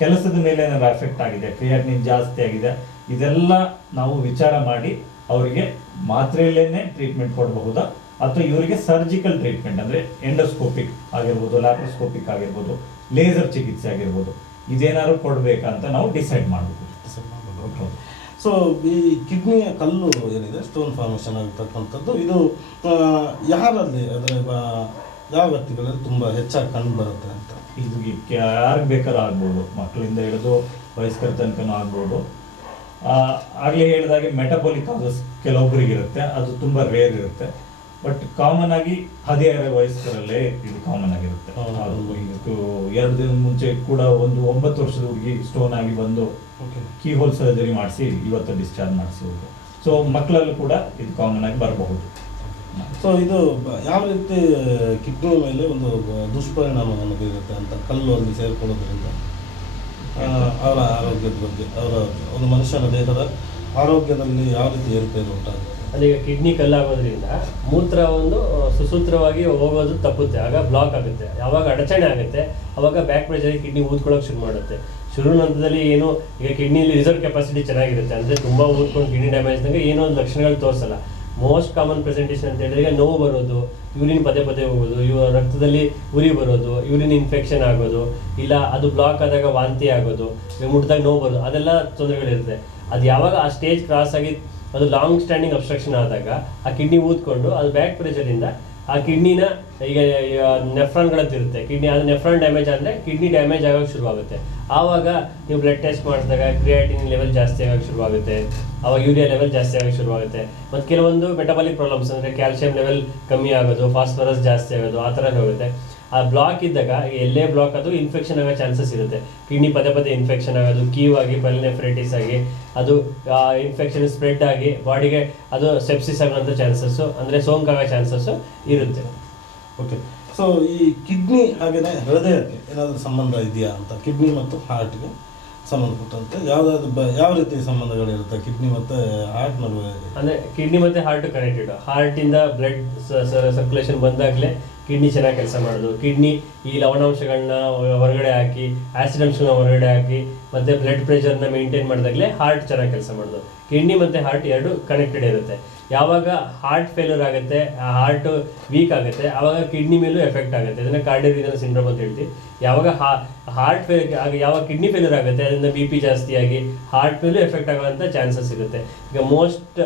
ಕೆಲಸದ ಮೇಲೆ ಏನಾದ್ರು ಎಫೆಕ್ಟ್ ಆಗಿದೆ, ಕ್ರಿಯಾಟಿನಿನ್ ಜಾಸ್ತಿ ಆಗಿದೆ, ಇದೆಲ್ಲ ನಾವು ವಿಚಾರ ಮಾಡಿ ಅವರಿಗೆ ಮಾತ್ರೆಯಲ್ಲೇನೆ ಟ್ರೀಟ್ಮೆಂಟ್ ಕೊಡಬಹುದಾ, ಅಥವಾ ಇವರಿಗೆ ಸರ್ಜಿಕಲ್ ಟ್ರೀಟ್ಮೆಂಟ್ ಅಂದ್ರೆ ಎಂಡೋಸ್ಕೋಪಿಕ್ ಆಗಿರ್ಬೋದು, ಲ್ಯಾಪ್ರೋಸ್ಕೋಪಿಕ್ ಆಗಿರ್ಬೋದು, ಲೇಸರ್ ಚಿಕಿತ್ಸೆ ಆಗಿರ್ಬೋದು, ಇದೇನಾದ್ರು ಕೊಡ್ಬೇಕಾ ಅಂತ ನಾವು ಡಿಸೈಡ್ ಮಾಡಬಹುದು. ಸೊ ಈ ಕಿಡ್ನಿಯ ಕಲ್ಲು ಏನಿದೆ, ಸ್ಟೋನ್ ಫಾರ್ಮೇಷನ್ ಆಗಿರ್ತಕ್ಕಂಥದ್ದು, ಇದು ಯಾರಲ್ಲಿ ಅಂದರೆ ಯಾವ ವ್ಯಕ್ತಿಗಳಲ್ಲಿ ತುಂಬ ಹೆಚ್ಚಾಗಿ ಕಂಡು ಬರುತ್ತೆ ಅಂತ? ಇದು ಯಾರಿಗೆ ಬೇಕಾದ್ರೂ ಆಗ್ಬೋದು, ಮಕ್ಕಳಿಂದ ಹಿಡಿದು ವಯಸ್ಕರ ತನಕನೂ ಆಗ್ಬೋದು. ಆಗಲೇ ಹೇಳಿದಾಗೆ ಮೆಟಬಾಲಿಕ್ ಕಾಸಸ್ ಕೆಲವೊಬ್ಬರಿಗೆ ಇರುತ್ತೆ, ಅದು ತುಂಬ ರೇರ್ ಇರುತ್ತೆ. ಬಟ್ ಕಾಮನ್ ಆಗಿ 15 ವಯಸ್ಕರಲ್ಲೇ ಇದು ಕಾಮನ್ ಆಗಿರುತ್ತೆ. 2 ದಿನದ ಮುಂಚೆ ಕೂಡ ಒಂದು 9 ವರ್ಷದ ಹುಡುಗಿ ಸ್ಟೋನ್ ಆಗಿ ಬಂದು ಕೀ ಹೋಲ್ ಸರ್ಜರಿ ಮಾಡಿಸಿ ಇವತ್ತು ಡಿಸ್ಚಾರ್ಜ್ ಮಾಡಿಸಿ ಹೋದ್ರು. ಸೊ ಮಕ್ಕಳಲ್ಲೂ ಕೂಡ ಇದು ಕಾಮನ್ ಆಗಿ ಬರಬಹುದು. ಸೊ ಇದು ಯಾವ ರೀತಿ ಕಿಡ್ನಿ ಮೇಲೆ ಒಂದು ದುಷ್ಪರಿಣಾಮವನ್ನು ಬೀರುತ್ತೆ ಅಂತ, ಕಲ್ಲು ಅಲ್ಲಿ ಸೇರಿಕೊಳ್ಳೋದ್ರಿಂದ ಅವರ ಆರೋಗ್ಯದ ಬಗ್ಗೆ, ಅವರ ಒಂದು ಮನುಷ್ಯನ ದೇಹದ ಆರೋಗ್ಯದಲ್ಲಿ ಯಾವ ರೀತಿ ಏರುಪೇರು ಉಂಟಾಗುತ್ತೆ? ಅಂದ್ರೆ ಈಗ ಕಿಡ್ನಿ ಕಲ್ಲಾಗೋದ್ರಿಂದ ಮೂತ್ರ ಒಂದು ಸುಸೂತ್ರವಾಗಿ ಹೋಗೋದು ತಪ್ಪುತ್ತೆ, ಆಗ ಬ್ಲಾಕ್ ಆಗುತ್ತೆ. ಯಾವಾಗ ಅಡಚಣೆ ಆಗುತ್ತೆ ಅವಾಗ ಬ್ಯಾಕ್ ಪ್ರೆಷರ್ ಕಿಡ್ನಿ ಊದ್ಕೊಳ್ಳೋಕೆ ಶುರು ಮಾಡುತ್ತೆ. ಶುರು ಹಂತದಲ್ಲಿ ಏನು ಈಗ ಕಿಡ್ನಿಲಿ ರಿಸರ್ವ್ ಕೆಪಾಸಿಟಿ ಚೆನ್ನಾಗಿರುತ್ತೆ, ಅಂದರೆ ತುಂಬ ಊದ್ಕೊಂಡು ಕಿಡ್ನಿ ಡ್ಯಾಮೇಜ್ ಆದಾಗ ಏನೋ ಒಂದು ಲಕ್ಷಣಗಳು ತೋರಿಸಲ್ಲ. ಮೋಸ್ಟ್ ಕಾಮನ್ ಪ್ರೆಸೆಂಟೇಷನ್ ಅಂತ ಹೇಳಿದ್ರೆ ಈಗ ನೋವು ಬರೋದು, ಯೂರಿನ್ ಪದೇ ಹೋಗೋದು, ರಕ್ತದಲ್ಲಿ ಉರಿ ಬರೋದು, ಯೂರಿನ್ ಇನ್ಫೆಕ್ಷನ್ ಆಗೋದು, ಇಲ್ಲ ಅದು ಬ್ಲಾಕ್ ಆದಾಗ ವಾಂತಿ ಆಗೋದು, ಮುಟ್ಟಿದಾಗ ನೋವು ಬರೋದು, ಅದೆಲ್ಲ ತೊಂದರೆಗಳಿರುತ್ತೆ. ಅದು ಯಾವಾಗ ಆ ಸ್ಟೇಜ್ ಕ್ರಾಸ್ ಆಗಿ ಅದು ಲಾಂಗ್ ಸ್ಟ್ಯಾಂಡಿಂಗ್ ಅಬ್ಸ್ಟ್ರಕ್ಷನ್ ಆದಾಗ ಆ ಕಿಡ್ನಿ ಊದ್ಕೊಂಡು ಅದು ಬ್ಯಾಕ್ ಪ್ರೆಷರಿಂದ ಆ ಕಿಡ್ನಿನ ಈಗ ನೆಫ್ರಾನ್ಗಳಂತಿರುತ್ತೆ, ಕಿಡ್ನಿ ಅದು ನೆಫ್ರಾನ್ ಡ್ಯಾಮೇಜ್ ಆದರೆ ಕಿಡ್ನಿ ಡ್ಯಾಮೇಜ್ ಆಗೋಕ್ಕೆ ಶುರುವಾಗುತ್ತೆ. ಆವಾಗ ನೀವು ಬ್ಲಡ್ ಟೆಸ್ಟ್ ಮಾಡಿದಾಗ ಕ್ರಿಯಾಟಿನಿನ್ ಲೆವೆಲ್ ಜಾಸ್ತಿ ಆಗೋಕ್ಕೆ ಶುರುವಾಗುತ್ತೆ, ಆವಾಗ ಯೂರಿಯಾ ಲೆವೆಲ್ ಜಾಸ್ತಿ ಆಗೋಕ್ಕೆ ಶುರುವಾಗುತ್ತೆ. ಮತ್ತು ಕೆಲವೊಂದು ಮೆಟಬಾಲಿಕ್ ಪ್ರಾಬ್ಲಮ್ಸ್ ಅಂದರೆ ಕ್ಯಾಲ್ಸಿಯಂ ಲೆವೆಲ್ ಕಮ್ಮಿ ಆಗೋದು, ಫಾಸ್ಫರಸ್ ಜಾಸ್ತಿ ಆಗೋದು, ಆ ಥರ ಹೋಗುತ್ತೆ. ಆ ಬ್ಲಾಕ್ ಇದ್ದಾಗ ಎಲ್ಲೇ ಬ್ಲಾಕ್ ಅದು ಇನ್ಫೆಕ್ಷನ್ ಆಗೋ ಚಾನ್ಸಸ್ ಇರುತ್ತೆ. ಕಿಡ್ನಿ ಪದೇ ಇನ್ಫೆಕ್ಷನ್ ಆಗೋದು, ಕೀವ್ ಆಗಿ ಪೈಲೋನೆಫ್ರೈಟಿಸ್ ಆಗಿ ಅದು ಇನ್ಫೆಕ್ಷನ್ ಸ್ಪ್ರೆಡ್ ಆಗಿ ಬಾಡಿಗೆ ಅದು ಸೆಪ್ಸಿಸ್ ಆಗೋಂಥ ಚಾನ್ಸಸ್ಸು, ಅಂದರೆ ಸೋಂಕಾಗೋ ಚಾನ್ಸಸ್ಸು ಇರುತ್ತೆ. ಓಕೆ. ಸೊ ಈ ಕಿಡ್ನಿ ಹಾಗೆಯೇ ಹೃದಯಕ್ಕೆ ಏನಾದರೂ ಸಂಬಂಧ ಇದೆಯಾ ಅಂತ, ಕಿಡ್ನಿ ಮತ್ತು ಹಾರ್ಟ್ಗೆ ಸಂಬಂಧಪಟ್ಟಂತೆ ಯಾವ ರೀತಿ ಸಂಬಂಧಗಳಿರುತ್ತೆ ಕಿಡ್ನಿ ಮತ್ತು ಹಾರ್ಟ್ ನಡುವೆ? ಅಂದರೆ ಕಿಡ್ನಿ ಮತ್ತು ಹಾರ್ಟ್ ಕನೆಕ್ಟೆಡ್. ಹಾರ್ಟಿಂದ ಬ್ಲಡ್ ಸರ್ಕ್ಯುಲೇಷನ್ ಬಂದಾಗಲೇ ಕಿಡ್ನಿ ಚೆನ್ನಾಗಿ ಕೆಲಸ ಮಾಡೋದು. ಕಿಡ್ನಿ ಈ ಲವಣಾಂಶಗಳನ್ನ ಹೊರಗಡೆ ಹಾಕಿ, ಆಸಿಡ್ ಅಂಶಗಳನ್ನ ಹೊರಗಡೆ ಹಾಕಿ ಮತ್ತೆ ಬ್ಲಡ್ ಪ್ರೆಷರ್ನ ಮೇಂಟೈನ್ ಮಾಡಿದಾಗಲೇ ಹಾರ್ಟ್ ಚೆನ್ನಾಗಿ ಕೆಲಸ ಮಾಡೋದು. ಕಿಡ್ನಿ ಮತ್ತು ಹಾರ್ಟ್ ಎರಡು ಕನೆಕ್ಟೆಡ್ ಇರುತ್ತೆ. ಯಾವಾಗ ಹಾರ್ಟ್ ಫೇಲ್ಯೂರ್ ಆಗುತ್ತೆ, ಹಾರ್ಟ್ ವೀಕ್ ಆಗುತ್ತೆ, ಆವಾಗ ಕಿಡ್ನಿ ಮೇಲೂ ಎಫೆಕ್ಟ್ ಆಗುತ್ತೆ. ಇದನ್ನು ಕಾರ್ಡಿಯೋರಿನಲ್ ಸಿಂಡ್ರೋಮ್ ಅಂತ ಹೇಳ್ತೀವಿ. ಯಾವಾಗ ಹಾರ್ಟ್ ಯಾವಾಗ ಕಿಡ್ನಿ ಫೇಲ್ಯೂರ್ ಆಗುತ್ತೆ, ಅದರಿಂದ BP ಜಾಸ್ತಿಯಾಗಿ ಹಾರ್ಟ್ ಮೇಲೂ ಎಫೆಕ್ಟ್ ಆಗುವಂಥ ಚಾನ್ಸಸ್ ಇರುತ್ತೆ. ಈಗ ಮೋಸ್ಟ್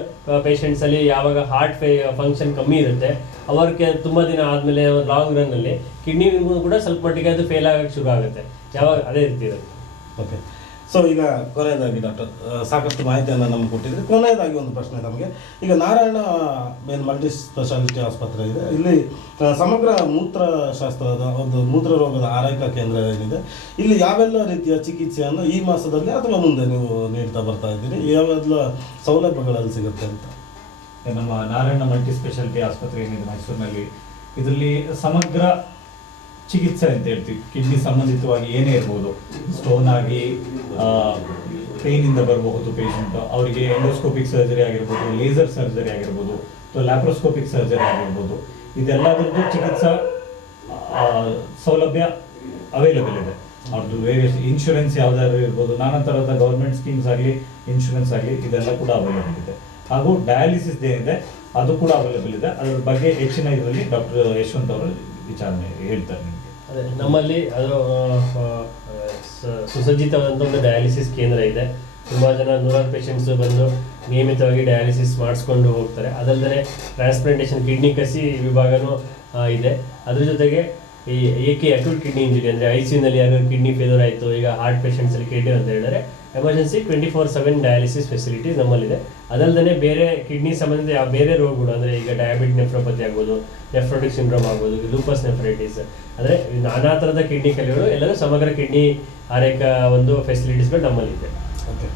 ಪೇಷಂಟ್ಸಲ್ಲಿ ಯಾವಾಗ ಹಾರ್ಟ್ ಫಂಕ್ಷನ್ ಕಮ್ಮಿ ಇರುತ್ತೆ, ಅವ್ರಿಗೆ ತುಂಬ ದಿನ ಆದಮೇಲೆ ಲಾಂಗ್ ರನ್ನಲ್ಲಿ ಕಿಡ್ನಿಗೂ ಕೂಡ ಸ್ವಲ್ಪ ಮಟ್ಟಿಗೆ ಅದು ಫೇಲ್ ಆಗೋಕ್ಕೆ ಶುರು ಆಗುತ್ತೆ. ಯಾವಾಗ ಅದೇ ರೀತಿ ಇರುತ್ತೆ. ಓಕೆ. ಸೊ ಈಗ ಕೊನೆಯದಾಗಿ ಡಾಕ್ಟರ್ ಸಾಕಷ್ಟು ಮಾಹಿತಿಯನ್ನು ನಮ್ಗೆ ಕೊಟ್ಟಿದ್ರಿ. ಕೊನೆಯದಾಗಿ ಒಂದು ಪ್ರಶ್ನೆ ತಮಗೆ. ಈಗ ನಾರಾಯಣ ಮಲ್ಟಿ ಸ್ಪೆಷಾಲಿಟಿ ಆಸ್ಪತ್ರೆ ಇದೆ, ಇಲ್ಲಿ ಸಮಗ್ರ ಮೂತ್ರಶಾಸ್ತ್ರದ ಒಂದು ಮೂತ್ರ ರೋಗದ ಆರೈಕಾ ಕೇಂದ್ರ ಏನಿದೆ, ಇಲ್ಲಿ ಯಾವೆಲ್ಲ ರೀತಿಯ ಚಿಕಿತ್ಸೆಯನ್ನು ಈ ಮಾಸದಲ್ಲಿ ಅಥವಾ ಮುಂದೆ ನೀವು ನೀಡ್ತಾ ಬರ್ತಾ ಇದ್ದೀರಿ, ಯಾವೆಲ್ಲ ಸೌಲಭ್ಯಗಳಲ್ಲಿ ಸಿಗುತ್ತೆ ಅಂತ? ನಮ್ಮ ನಾರಾಯಣ ಮಲ್ಟಿ ಸ್ಪೆಷಾಲಿಟಿ ಆಸ್ಪತ್ರೆ ಏನಿದೆ ಮೈಸೂರಿನಲ್ಲಿ, ಇದರಲ್ಲಿ ಸಮಗ್ರ ಚಿಕಿತ್ಸೆ ಅಂತ ಹೇಳ್ತೀವಿ. ಕಿಡ್ನಿ ಸಂಬಂಧಿತವಾಗಿ ಏನೇ ಇರ್ಬೋದು, ಸ್ಟೋನ್ ಆಗಿ ಪೇನಿಂದ ಬರಬಹುದು ಪೇಷಂಟ್, ಅವರಿಗೆ ಎಂಡೋಸ್ಕೋಪಿಕ್ ಸರ್ಜರಿ ಆಗಿರ್ಬೋದು, ಲೇಸರ್ ಸರ್ಜರಿ ಆಗಿರ್ಬೋದು, ಅಥವಾ ಲ್ಯಾಪ್ರೋಸ್ಕೋಪಿಕ್ ಸರ್ಜರಿ ಆಗಿರ್ಬೋದು, ಇದೆಲ್ಲದರದ್ದು ಚಿಕಿತ್ಸಾ ಸೌಲಭ್ಯ ಅವೈಲೇಬಲ್ ಇದೆ. ಅವ್ರದ್ದು ವೇರಿಯಸ್ ಇನ್ಶೂರೆನ್ಸ್ ಯಾವುದಾದ್ರು ಇರ್ಬೋದು, ನಾನಾ ಥರದ ಗೌರ್ಮೆಂಟ್ ಸ್ಕೀಮ್ಸ್ ಆಗಲಿ ಇನ್ಶೂರೆನ್ಸ್ ಆಗಲಿ ಇದೆಲ್ಲ ಕೂಡ ಅವೈಲೇಬಲ್ ಇದೆ. ಹಾಗೂ ಡಯಾಲಿಸಿಸ್ ಏನಿದೆ ಅದು ಕೂಡ ಅವೈಲೇಬಲ್ ಇದೆ. ಅದರ ಬಗ್ಗೆ ಹೆಚ್ಚಿನ ಇದರಲ್ಲಿ ಡಾಕ್ಟರ್ ಯಶವಂತ್ ಅವರು ವಿಚಾರಣೆ ಹೇಳ್ತಾರೆ ನಿಮಗೆ. ಅದೇ ನಮ್ಮಲ್ಲಿ ಅದು ಸುಸಜ್ಜಿತವಾದಂಥ ಒಂದು ಡಯಾಲಿಸಿಸ್ ಕೇಂದ್ರ ಇದೆ. ತುಂಬ ಜನ 100 ಪೇಷಂಟ್ಸ್ ಬಂದು ನಿಯಮಿತವಾಗಿ ಡಯಾಲಿಸಿಸ್ ಮಾಡಿಸ್ಕೊಂಡು ಹೋಗ್ತಾರೆ. ಅದಲ್ಲದೆ ಟ್ರಾನ್ಸ್ಪ್ಲಾಂಟೇಷನ್ ಕಿಡ್ನಿ ಕಸಿ ವಿಭಾಗನೂ ಇದೆ. ಅದ್ರ ಜೊತೆಗೆ ಈ ಅಕ್ಯೂಟ್ ಕಿಡ್ನಿ ಇಂಜುರಿ ಅಂದರೆ ICUನಲ್ಲಿ ಯಾರು ಕಿಡ್ನಿ ಫೇಲ್ಯೂರ್ ಆಯಿತು, ಈಗ ಹಾರ್ಟ್ ಪೇಷಂಟ್ಸಲ್ಲಿ ಕಿಡ್ನಿ ಅಂತ ಹೇಳಿದರೆ ಎಮರ್ಜೆನ್ಸಿ 24/7 ಡಯಾಲಿಸಿಸ್ ಫೆಸಿಲಿಟೀಸ್ ನಮ್ಮಲ್ಲಿದೆ. ಅದಲ್ಲದೆ ಬೇರೆ ಕಿಡ್ನಿ ಸಂಬಂಧಿತ ಯಾವ ಬೇರೆ ರೋಗಗಳು ಅಂದರೆ ಈಗ ಡಯಾಬಿಟ್ ನೆಫ್ರೋಪತಿ ಆಗ್ಬೋದು, ನೆಫ್ರೋಟಿಕ್ ಸಿಂಡ್ರೋಮ್ ಆಗ್ಬೋದು, ಲೂಪಸ್ ನೆಫ್ರೈಟಿಸ್, ಅಂದರೆ ನಾನಾ ಥರದ ಕಿಡ್ನಿ ಕಲೆಗಳು ಎಲ್ಲರೂ ಸಮಗ್ರ ಕಿಡ್ನಿ ಆರೈಕೆ ಒಂದು ಫೆಸಿಲಿಟೀಸ್ಗಳು ನಮ್ಮಲ್ಲಿದೆ. ಓಕೆ.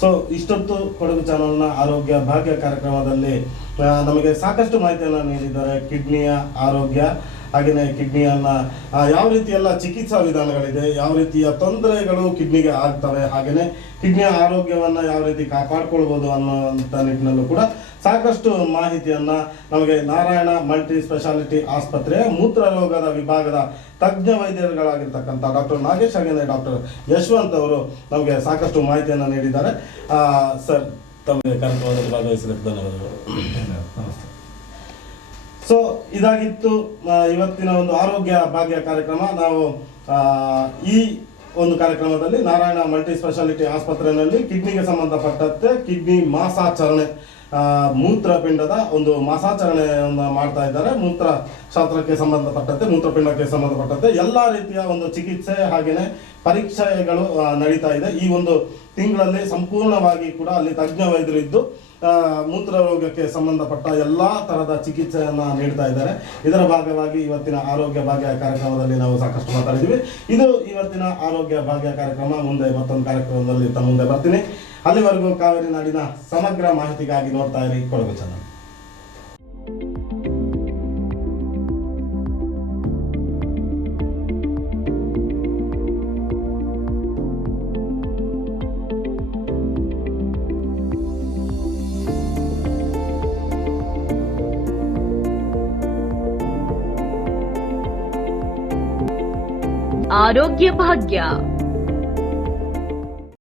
ಸೊ ಇಷ್ಟೊತ್ತು ಕೊಡಗು ಚಾನಲ್ನ ಆರೋಗ್ಯ ಭಾಗ್ಯ ಕಾರ್ಯಕ್ರಮದಲ್ಲಿ ನಮಗೆ ಸಾಕಷ್ಟು ಮಾಹಿತಿಯನ್ನು ನೀಡಿದ್ದಾರೆ. ಕಿಡ್ನಿಯ ಆರೋಗ್ಯ, ಹಾಗೆಯೇ ಕಿಡ್ನಿಯನ್ನು ಯಾವ ರೀತಿ ಎಲ್ಲ ಚಿಕಿತ್ಸಾ ವಿಧಾನಗಳಿದೆ, ಯಾವ ರೀತಿಯ ತೊಂದರೆಗಳು ಕಿಡ್ನಿಗೆ ಆಗ್ತವೆ, ಹಾಗೆಯೇ ಕಿಡ್ನಿಯ ಆರೋಗ್ಯವನ್ನು ಯಾವ ರೀತಿ ಕಾಪಾಡ್ಕೊಳ್ಬೋದು ಅನ್ನೋಂಥ ನಿಟ್ಟಿನಲ್ಲೂ ಕೂಡ ಸಾಕಷ್ಟು ಮಾಹಿತಿಯನ್ನು ನಮಗೆ ನಾರಾಯಣ ಮಲ್ಟಿ ಸ್ಪೆಷಾಲಿಟಿ ಆಸ್ಪತ್ರೆಯ ಮೂತ್ರರೋಗದ ವಿಭಾಗದ ತಜ್ಞ ವೈದ್ಯರುಗಳಾಗಿರ್ತಕ್ಕಂಥ ಡಾಕ್ಟರ್ ನಾಗೇಶ್ ಹಾಗೆಯೇ ಡಾಕ್ಟರ್ ಯಶವಂತ್ ಅವರು ನಮಗೆ ಸಾಕಷ್ಟು ಮಾಹಿತಿಯನ್ನು ನೀಡಿದ್ದಾರೆ. ಸರ್, ತಮಗೆ ಕಾರ್ಯಕ್ರಮದಲ್ಲಿ ಭಾಗವಹಿಸಿದ್ದಕ್ಕೆ ಧನ್ಯವಾದಗಳು. ನಮಸ್ತೆ. ಸೊ ಇದಾಗಿತ್ತು ಇವತ್ತಿನ ಒಂದು ಆರೋಗ್ಯ ಭಾಗ್ಯ ಕಾರ್ಯಕ್ರಮ. ನಾವು ಈ ಒಂದು ಕಾರ್ಯಕ್ರಮದಲ್ಲಿ ನಾರಾಯಣ ಮಲ್ಟಿ ಸ್ಪೆಷಾಲಿಟಿ ಆಸ್ಪತ್ರೆಯಲ್ಲಿ ಕಿಡ್ನಿಗೆ ಸಂಬಂಧಪಟ್ಟಂತೆ ಕಿಡ್ನಿ ಮಾಸಾಚರಣೆ, ಮೂತ್ರಪಿಂಡದ ಒಂದು ಮಾಸಾಚರಣೆಯನ್ನು ಮಾಡ್ತಾ ಇದ್ದಾರೆ. ಮೂತ್ರಶಾಸ್ತ್ರಕ್ಕೆ ಸಂಬಂಧಪಟ್ಟಂತೆ, ಮೂತ್ರಪಿಂಡಕ್ಕೆ ಸಂಬಂಧಪಟ್ಟಂತೆ ಎಲ್ಲ ರೀತಿಯ ಒಂದು ಚಿಕಿತ್ಸೆ ಹಾಗೆಯೇ ಪರೀಕ್ಷೆಗಳು ನಡೀತಾ ಇದೆ. ಈ ಒಂದು ತಿಂಗಳಲ್ಲಿ ಸಂಪೂರ್ಣವಾಗಿ ಕೂಡ ಅಲ್ಲಿ ತಜ್ಞ ವೈದ್ಯರು ಇದ್ದು ಮೂತ್ರ ರೋಗಕ್ಕೆ ಸಂಬಂಧಪಟ್ಟ ಎಲ್ಲ ತರಹದ ಚಿಕಿತ್ಸೆಯನ್ನು ನೀಡ್ತಾ ಇದ್ದಾರೆ. ಇದರ ಭಾಗವಾಗಿ ಇವತ್ತಿನ ಆರೋಗ್ಯ ಭಾಗ್ಯ ಕಾರ್ಯಕ್ರಮದಲ್ಲಿ ನಾವು ಸಾಕಷ್ಟು ಮಾತಾಡಿದ್ವಿ. ಇದು ಇವತ್ತಿನ ಆರೋಗ್ಯ ಭಾಗ್ಯ ಕಾರ್ಯಕ್ರಮ. ಮುಂದೆ ಮತ್ತೊಂದು ಕಾರ್ಯಕ್ರಮದಲ್ಲಿ ತಮ್ಮ ಮುಂದೆ ಬರ್ತೀನಿ. ಅಲ್ಲಿವರೆಗೂ ಕಾವೇರಿ ನಾಡಿನ ಸಮಗ್ರ ಮಾಹಿತಿಗಾಗಿ ನೋಡ್ತಾ ಇರಿ ಕೊಡಗು ಚಾನಲ್. ಆರೋಗ್ಯ ಭಾಗ್ಯ